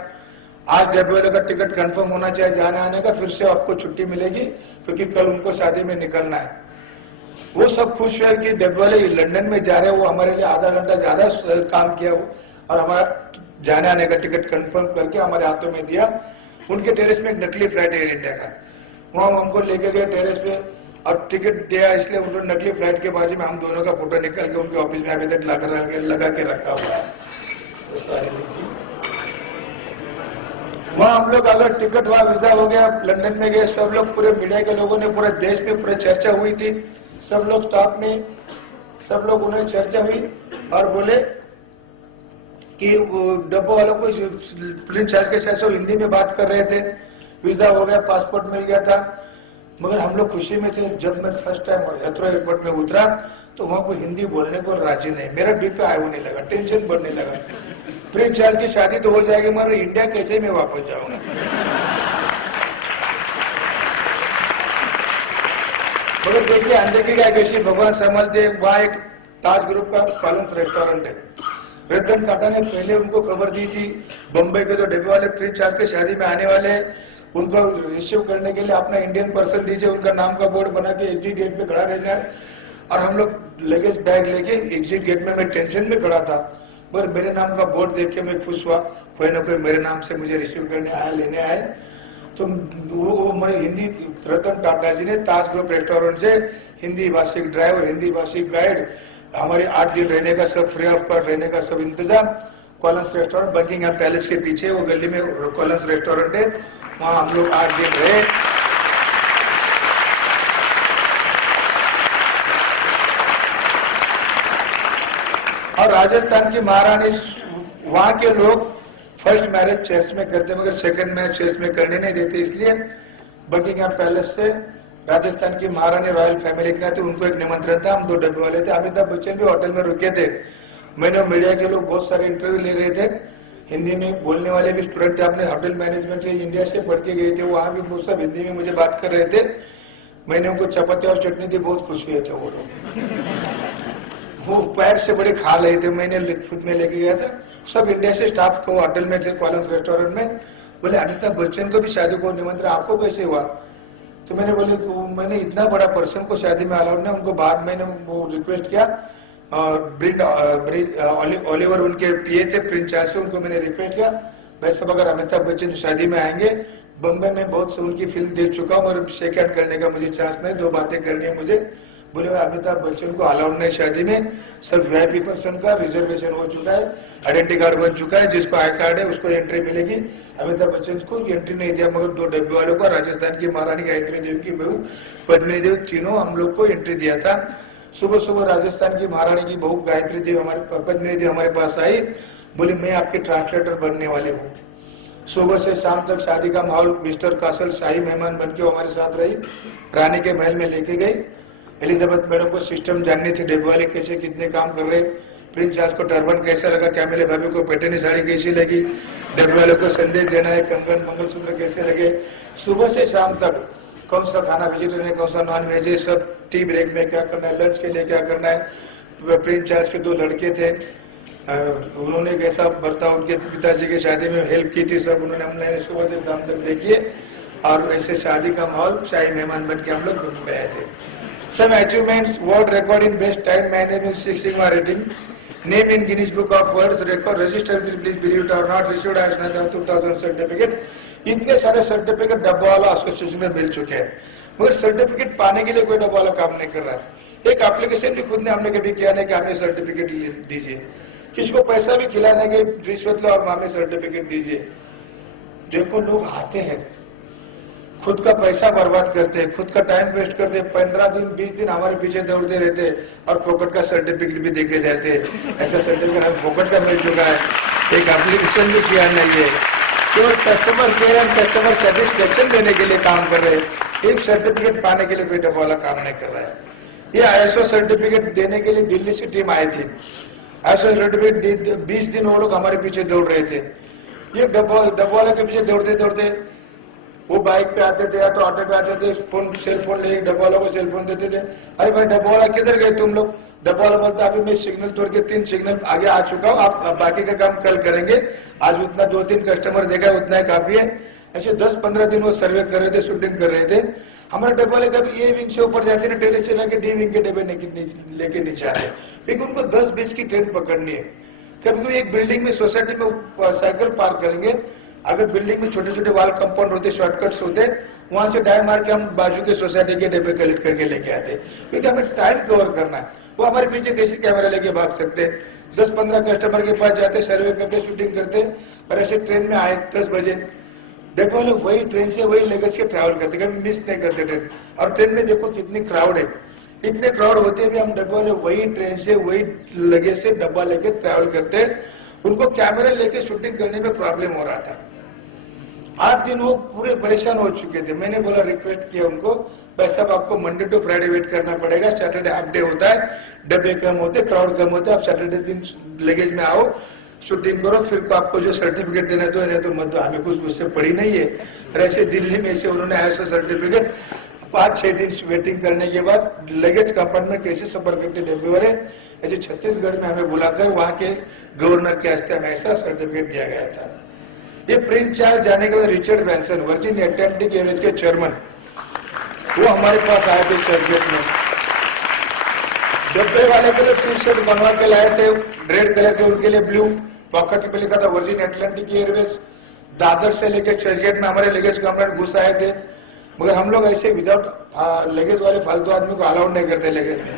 आज डब्बे वाले का टिकट कंफर्म होना चाहिए जाने आने का, फिर से आपको छुट्टी मिलेगी क्योंकि कल उनको शादी में निकलना है। वो सब खुश हुए कि डब्बे वाले लंदन में जा रहे हैं, वो हमारे लिए आधा घंटा ज्यादा काम किया वो, और हमारा जाने आने का टिकट कंफर्म करके हमारे हाथों में दिया। उनके टेरेस में एक नकली फ्लाइट एयर इंडिया का, वहां हमको लेके गए टेरेस पे और टिकट दिया, इसलिए उन्होंने नकली फ्लाइट के बाजू में हम दोनों का फोटो निकाल के उनके ऑफिस में अभी तक लगा के रखा हुआ है। वहाँ हम लोग अगर टिकट हुआ, वीजा हो गया, लंदन में गए, सब लोग पूरे मीडिया के लोगों ने, पूरे देश में पूरे चर्चा हुई थी, सब लोग स्टाफ में, सब लोग उन्हें चर्चा हुई और बोले कि डब्बो वालों को प्रिंस चार्ल्स के साथ हिंदी में बात कर रहे थे, वीजा हो गया, पासपोर्ट मिल गया था। मगर हम लोग खुशी में थे। जब मैं फर्स्ट टाइम हेथ्रो एयरपोर्ट में उतरा तो वहां कोई हिंदी बोलने को राजी नहीं, मेरा बीपी हाई होने लगा, टेंशन बढ़ने लगा। प्रिंस चार्ल्स की शादी तो हो जाएगी मगर इंडिया कैसे मैं वापस जाऊंगा। मगर देखिए अनदेखी क्या कैसी भगवान संभालते। वहाँ एक ताज ग्रुप का कॉलिन्स रेस्टोरेंट है, रतन टाटा ने पहले उनको खबर दी थी बम्बई के तो डब्बे वाले प्रिंस चार्ल्स के शादी में आने वाले, उनको रिसीव करने के लिए अपना इंडियन पर्सन दीजिए, उनका नाम का बोर्ड बना के एग्जिट गेट पे खड़ा रहना है। और हम लोग लगेज बैग लेके एग्जिट गेट में, मैं टेंशन में खड़ा था, पर मेरे नाम का बोर्ड देख के मैं खुश हुआ, कोई ना कोई मेरे नाम से मुझे रिसीव करने आया, लेने आए। तो वो मेरे हिंदी रतन टाटा जी ने ताज ग्रुप रेस्टोरेंट से हिंदी भाषी ड्राइवर, हिंदी भाषी गाइड, हमारे 8 दिन रहने का सब फ्री ऑफ कॉस्ट रहने का सब इंतजाम। कॉलिन्स रेस्टोरेंट बकिंगहैम पैलेस के पीछे वो गली में कॉलिन्स रेस्टोरेंट है, वहां हम लोग 8 दिन रहे। और राजस्थान की महारानी, वहां के लोग फर्स्ट मैरिज चर्च में करते मगर सेकंड मैरिज चर्च में करने नहीं देते, इसलिए बकिंगहैम पैलेस से राजस्थान की महारानी रॉयल फैमिली के नाते उनको एक निमंत्रण था। हम 2 डब्बे वाले थे, अमिताभ बच्चन भी होटल में रुके थे। मैंने मीडिया के लोग बहुत सारे इंटरव्यू ले रहे थे, हिंदी में बोलने वाले भी स्टूडेंट थे, अपने होटल मैनेजमेंट इंडिया से पढ़ के गए थे, वहां भी वो सब हिंदी में मुझे बात कर रहे थे। मैंने उनको चपाती और चटनी दी, बहुत खुश हुए थे वो लोग। वो पैर से बड़े खा रहे थे, मैंने खुद में लेके गया था। सब इंडिया से स्टाफ को होटल में थे कॉलिन्स रेस्टोरेंट में। बोले अमिताभ बच्चन को भी शादी को निमंत्रण आपको कैसे हुआ? तो मैंने बोले तो मैंने इतना बड़ा पर्सन को शादी में अलाउड नहीं, उनको बाद मैंने वो रिक्वेस्ट किया, ओलिवर उनके पीए थे प्रिंस चार्ल्स के, उनको मैंने रिक्वेस्ट किया भाई सब अगर अमिताभ बच्चन शादी में आएंगे, बम्बई में बहुत से उनकी फिल्म देख चुका हूँ और सेकंड करने का मुझे चांस नहीं, 2 बातें करनी है मुझे। बोले भाई अमिताभ बच्चन को अलाउड नहीं शादी में, सब वीआईपी पर्सन का रिजर्वेशन हो चुका है, आइडेंटिटी कार्ड बन चुका है, जिसको आई कार्ड है उसको एंट्री मिलेगी। अमिताभ बच्चन को एंट्री नहीं दिया, मगर 2 डब्बे वालों को, राजस्थान की महारानी गायत्री देवी की बहू पद्मिनी देवी, तीनों हम लोग को एंट्री दिया था। सुबह सुबह राजस्थान की महारानी की बहू गायत्री देवी पद्मिनी देवी हमारे पास आई, बोली मैं आपके ट्रांसलेटर बनने वाले हूँ। सुबह से शाम तक शादी का माहौल, मिस्टर कासल शाही मेहमान बनके हमारे साथ रही, रानी के महल में लेके गई। एलिजाबेथ मैडम को सिस्टम जाननी थी, डब्बे वाले कैसे कितने काम कर रहे, प्रिंस चार्ल्स को टर्बन कैसा लगा, कैमिले भाभी को पैठनी साड़ी कैसी लगी, डब्बे वाले को संदेश देना है, कंगन मंगलसूत्र कैसे लगे। सुबह से शाम तक कौन सा खाना वेजिटेरियन है, कौन सा नॉन वेज है, सब टी ब्रेक में क्या करना है, लंच के लिए क्या करना है। प्रिंस चार्ल्स के 2 लड़के थे, उन्होंने कैसा बर्ताव उनके पिताजी की शादी में हेल्प की थी, सब उन्होंने हमने सुबह से शाम तक देखिए। और ऐसे शादी का माहौल, शाही मेहमान बन के हम लोग घूम आए थे। Some achievements: world record in best time management 6 Sigma rating, name in Guinness Book of World Record, registered please believe it or not, received as 2000 certificate. इतने सारे सर्टिफिकेट डब्बा वाला एसोसिएशन में मिल चुके हैं, मगर सर्टिफिकेट पाने के लिए कोई डब्बा वाला काम नहीं कर रहा है। एक एप्लीकेशन भी खुद ने हमने कभी किया नहीं कि हमें सर्टिफिकेट दीजिए, किसको पैसा भी खिलाने के रिश्वत लो और हमें सर्टिफिकेट दीजिए। देखो लोग आते हैं, खुद का पैसा बर्बाद करते हैं, खुद का टाइम वेस्ट करते हैं, 15 दिन 20 दिन हमारे पीछे दौड़ते रहते हैं और फोकट का सर्टिफिकेट भी देके जाते हैं। ऐसा सर्टिफिकेट हम फोकट का मिल चुका है, एक एप्लीकेशन भी किया नहीं है, केवल customer care and customer satisfaction देने के लिए काम कर रहे हैं। एक सर्टिफिकेट पाने के लिए कोई डब्बा वाला काम नहीं कर रहा है। ये ISO सर्टिफिकेट देने के लिए दिल्ली से टीम आई थी, ISO सर्टिफिकेट 20 दिन वो लोग हमारे पीछे दौड़ रहे थे। ये डब्बा वाला के पीछे दौड़ते दौड़ते वो बाइक पे आते थे या तो ऑटो पे आते थे, फोन सेल फोन ले, डब्बा वालों को सेल फोन देते थे। अरे भाई डब्बा वाला किधर गए तुम लोग? डब्बा वाला बोलता अभी मैं सिग्नल तोड़ के 3 सिग्नल आगे आ चुका हूँ, आप बाकी का काम कल करेंगे, आज उतना 2-3 कस्टमर देखा उतना ही काफी है। ऐसे 10-15 दिन वो सर्वे कर रहे थे, शूटिंग कर रहे थे। हमारे डब्बा वाले कभी ए विंग से ऊपर जाते ना, टेरेस से जाके डी विंग के डब्बे लेके नीचे आते, क्योंकि उनको 10-20 की ट्रेन पकड़नी है। कभी एक बिल्डिंग में सोसाइटी में साइकिल पार्क करेंगे, अगर बिल्डिंग में छोटे छोटे वाल कंपाउंड होते, शॉर्टकट्स होते, वहां से डाय मार के हम बाजू के सोसाइटी के डब्बे कलेक्ट करके लेके आते, क्योंकि हमें टाइम कवर करना है। वो हमारे पीछे कैसे कैमरा लेके भाग सकते, 10-15 कस्टमर के पास जाते, सर्वे करते, शूटिंग करते, और ऐसे ट्रेन में आए 10 बजे, डब्बे वाले वही ट्रेन से वही लगेज के ट्रैवल करते, कभी मिस नहीं करते ट्रेन। और ट्रेन में देखो कितनी क्राउड है, इतने क्राउड होते भी हम डब्बे वाले वही ट्रेन से वही लगेज से डब्बा लेके ट्रैवल करते। उनको कैमरा लेके शूटिंग करने में प्रॉब्लम हो रहा था। 8 दिन वो पूरे परेशान हो चुके थे। मैंने बोला, रिक्वेस्ट किया उनको, भाई साहब आपको मंडे टू फ्राइडे वेट करना पड़ेगा, सैटरडे हाफ डे होता है, डब्बे कम होते, क्राउड कम होता है, आप सैटरडे दिन लगेज में आओ, शूटिंग करो, फिर आपको जो सर्टिफिकेट देना है तो नहीं तो मत दो, हमें कुछ उससे पड़ी नहीं है। और ऐसे दिल्ली में ऐसे उन्होंने ऐसा सर्टिफिकेट 5-6 दिन वेटिंग करने के बाद लगेज कंपार्टमेंट कैसे सफर करते डब्बे वाले, ऐसे छत्तीसगढ़ में हमें बुलाकर वहां के गवर्नर के हस्ते हमें ऐसा सर्टिफिकेट दिया गया था। ये प्रिंस चार्ल्स जाने के बाद Richard Branson, virgin Atlantic Airways के चेयरमैन, वो हमारे पास आए थे चर्चगेट में। डब्बे वाले के लिए टी-शर्ट बनवा के लाए थे, रेड कलर के, उनके लिए ब्लू पॉकेट पे लिखा था वर्जिन अटलांटिक एयरवेज। दादर से लेकर चर्चगेट में हमारे लगेज कंपार्टमेंट घुस आए थे, मगर हम लोग ऐसे विदाउट लगेज वाले फालतू आदमी को अलाउड नहीं करते लगेज में,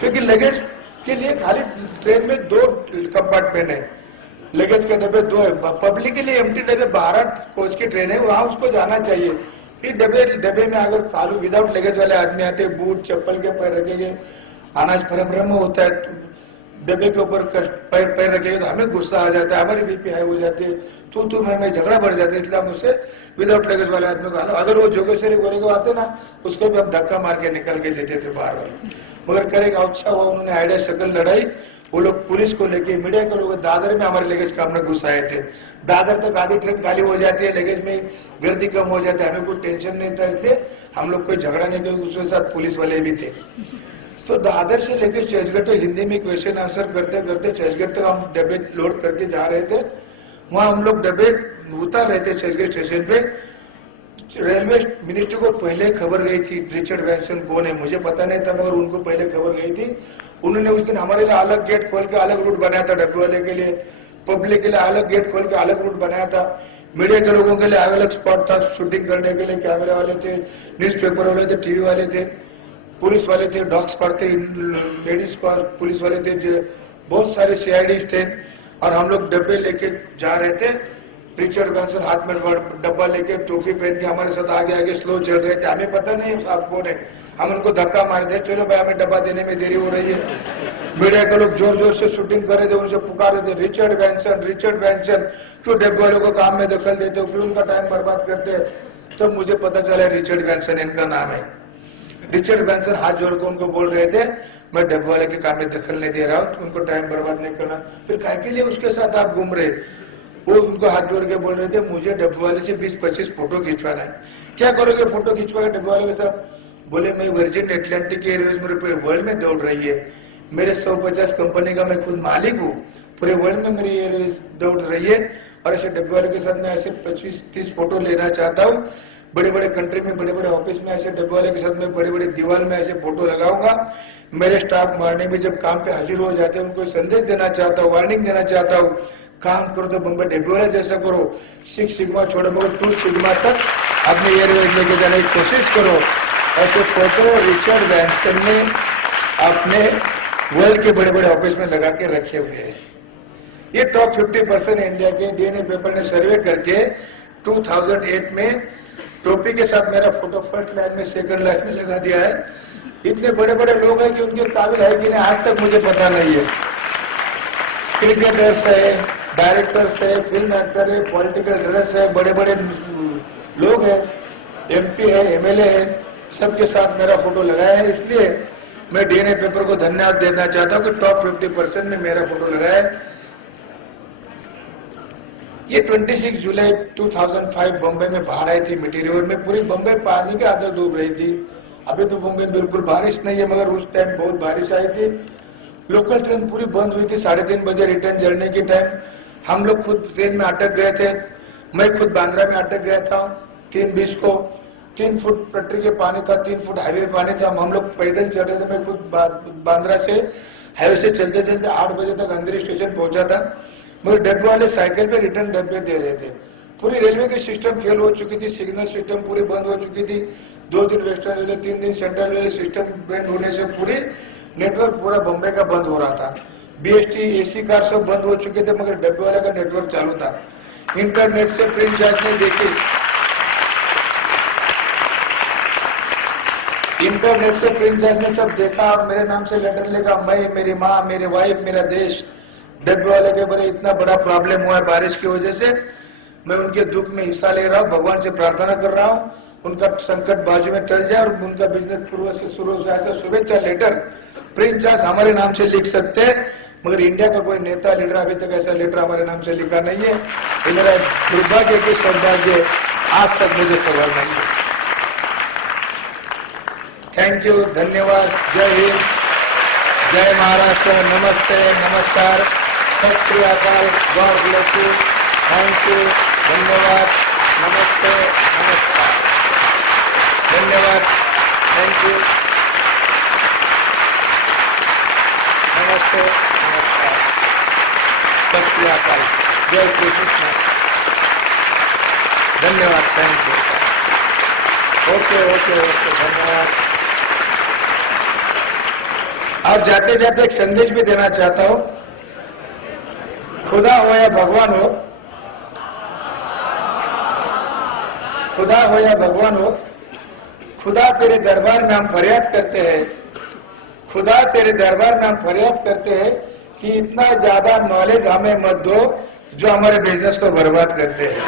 क्योंकि लगेज के लिए खाली ट्रेन में 2 कंपार्टमेंट है, लगेज के डब्बे 2 है। पब्लिक के लिए एम्प्टी डब्बे 12 कोच की ट्रेन है, वहां उसको जाना चाहिए। फिर डब्बे में अगर कालू विदाउट लगेज वाले आदमी आते, बूट चप्पल के पैर रखेंगे, अनाज परब्रह्म होता है, डब्बे के ऊपर पैर रखेंगे तो हमें गुस्सा आ जाता है, हमारी बीपी हाई हो जाती है, तू मैं झगड़ा बढ़ जाता है। इसलिए हम उससे विदाउट लगेज वाले आदमी को, अगर वो जोगेश्वरी गोरे को आते ना, उसको भी हम धक्का मार के निकल के देते थे बार बार। मगर करेगा अच्छा हुआ, उन्होंने आइडिया शकल लड़ाई, वो लोग पुलिस को लेके, मीडिया के लोग दादर में हमारे लगेज का हमने घुसाए थे। दादर तक आधी ट्रेन खाली हो जाती है, लगेज में गर्दी कम हो जाती है, हमें कोई टेंशन नहीं था, इसलिए हम लोग कोई झगड़ा नहीं किया, उसके साथ पुलिस वाले भी थे। तो दादर से लेकर चर्चगेट तक हिंदी में क्वेश्चन आंसर करते करते चर्चगेट तक हम डब्बे लोड करके जा रहे थे। वहां हम लोग डब्बे उतार रहे थे चर्चगेट स्टेशन पे। रेलवे मिनिस्टर को पहले खबर गई थी रिचर्ड ब्रैंसन कौन है, मुझे पता नहीं था, मगर उनको पहले खबर गई थी। उन्होंने उस दिन हमारे लिए अलग गेट खोल के अलग रूट बनाया था, डब्बे वाले के लिए, पब्लिक के लिए अलग गेट खोल के अलग रूट बनाया था, मीडिया के लोगों के लिए अलग अलग स्पॉट था, शूटिंग करने के लिए कैमरे वाले थे, न्यूज़पेपर वाले थे, टीवी वाले थे, पुलिस वाले थे, डॉग स्क्वाड थे, लेडीज पुलिस वाले थे, बहुत सारे सीआईडी थे। और हम लोग डब्बे लेके जा रहे थे। रिचर्ड ब्रैंसन हाथ में डब्बा लेके, टोपी पहन के हमारे साथ आगे आगे स्लो चल रहे थे। हमें पता नहीं साहब कौन है, हम उनको धक्का मार दे, चलो भाई हमें डब्बा देने में देरी हो रही है। मीडिया के लोग जोर जोर से शूटिंग कर रहे थे, उनसे पुकार रहे थे, रिचर्ड ब्रैंसन क्यों डब्बे वालों को काम में दखल देते हो, क्यों उनका टाइम बर्बाद करते हैं। तब मुझे पता चला रिचर्ड ब्रैंसन इनका नाम है। रिचर्ड ब्रैंसन हाथ जोड़ के उनको बोल रहे थे, मैं डब्बे वाले के काम में दखल नहीं दे रहा हूँ, तो उनको टाइम बर्बाद नहीं करना। फिर काय के लिए उसके साथ आप घूम रहे, वो उनको हाथ जोड़ के बोल रहे थे, मुझे डब्बे वाले से 20-25 फोटो खिंचवाना है। क्या करोगे फोटो खिंचवा के डब्बे वाले के साथ? बोले मैं वर्जिन अटलांटिक एयरवेज मेरे पूरे वर्ल्ड में दौड़ रही है, मेरे 150 कंपनी का मैं खुद मालिक हूँ, पूरे वर्ल्ड में मेरी एयरवेज दौड़ रही है, और ऐसे डब्बे वाले के साथ मैं ऐसे 25-30 फोटो लेना चाहता हूँ। बड़े बड़े कंट्री में, बड़े बड़े ऑफिस में ऐसे डब्बे वाले के साथ में बड़े बड़े दीवार में ऐसे फोटो लगाऊंगा। मेरे स्टाफ मॉर्निंग में जब काम पे हाजिर हो जाते हैं, उनको संदेश देना चाहता हूँ, वार्निंग देना चाहता हूँ, काम करो तो बम्बई डब्बे वाले जैसा करो, 6 सिग्मा छोड़ो मगर 2 सिग्मा तक अपने एयरवेज लेके जाने की कोशिश करो। ऐसे फोटो रिचर्ड ब्रैंसन ने अपने वर्ल्ड के बड़े बड़े ऑफिस में लगा के रखे हुए हैं। ये टॉप 50% इंडिया के डीएनए पेपर ने सर्वे करके 2008 में टोपी के साथ मेरा फोटो फर्स्ट लाइन में, सेकंड लाइन में लगा दिया है। इतने बड़े बड़े लोग हैं कि उनके काबिल है कि नहीं आज तक मुझे पता नहीं है। क्रिकेटर्स है, डायरेक्टर्स है, फिल्म एक्टर है, पॉलिटिकल लीडर्स है, बड़े बड़े लोग हैं, एमपी है, एमएलए है, सबके साथ मेरा फोटो लगाया है। इसलिए मैं डीएनए पेपर को धन्यवाद देना चाहता हूँ कि टॉप 50% में मेरा फोटो लगाया है। ये 26 जुलाई 2005 बम्बई में बाढ़ आई थी मिट्टी रिवर में, पूरी बम्बई पानी के अंदर डूब रही थी। अभी तो बम्बई में बिल्कुल बारिश नहीं है, मगर उस टाइम बहुत बारिश आई थी। लोकल ट्रेन पूरी बंद हुई थी, 3:30 बजे रिटर्न जर्नी के टाइम हम लोग खुद ट्रेन में अटक गए थे। मैं खुद बांद्रा में अटक गया था 3:20 को। 3 फुट पटरी के पानी था, 3 फुट हाईवे पानी था। हम लोग पैदल चल रहे थे, मैं खुद बांद्रा से हाईवे से चलते चलते 8 बजे तक अंधेरी स्टेशन पहुंचा था, मगर डब्बे वाले साइकिल पे रिटर्न डब्बे दे रहे थे। पूरी रेलवे की सिस्टम फेल हो चुकी थी, सिग्नल सिस्टम पूरी बंद हो चुकी थी। 2 दिन वेस्टर्न रेलवे, 3 दिन सेंट्रल रेलवे सिस्टम बंद होने से पूरी नेटवर्क पूरा बम्बई का बंद हो रहा था। बीएसटी एसी कार सब बंद हो चुके थे, मगर डब्बे वाले का नेटवर्क चालू था। इंटरनेट से प्रिंट चार्ज नहीं देखी, इंटरनेट से प्रिंट चार्ज ने सब देखा और मेरे नाम से लेटर लेगा, मैं, मेरी माँ, मेरी वाइफ, मेरा देश। डब्बे वाले के बारे इतना बड़ा प्रॉब्लम हुआ है बारिश की वजह से, मैं उनके दुख में हिस्सा ले रहा हूँ, भगवान से प्रार्थना कर रहा हूँ उनका संकट बाजू में टल जाए और उनका बिजनेस पूर्व से शुरू हो जाए। शुभेच्छा लेटर प्रिंट चार्ज हमारे नाम से लिख सकते हैं, मगर इंडिया का कोई नेता लीडर अभी तक ऐसा लेटर हमारे नाम से लिखा नहीं है। ये मेरा दुर्भाग्य के सौभाग्य, आज तक मुझे खबर नहीं है। थैंक यू, धन्यवाद, जय हिंद, जय महाराष्ट्र, नमस्ते, नमस्कार, सत श्री अकाल, God bless you, thank you, धन्यवाद, नमस्ते, नमस्कार, धन्यवाद, थैंक यू, नमस्ते, नमस्कार, सत श्री अकाल, जय श्री कृष्ण, धन्यवाद, thank you, okay okay okay, धन्यवाद। और जाते जाते एक संदेश भी देना चाहता हूं, खुदा हो या भगवान हो, खुदा हो या भगवान हो, खुदा तेरे दरबार में हम फरियाद करते हैं, खुदा तेरे दरबार में हम फरियाद करते हैं कि इतना ज्यादा नॉलेज हमें मत दो जो हमारे बिजनेस को बर्बाद करते हैं।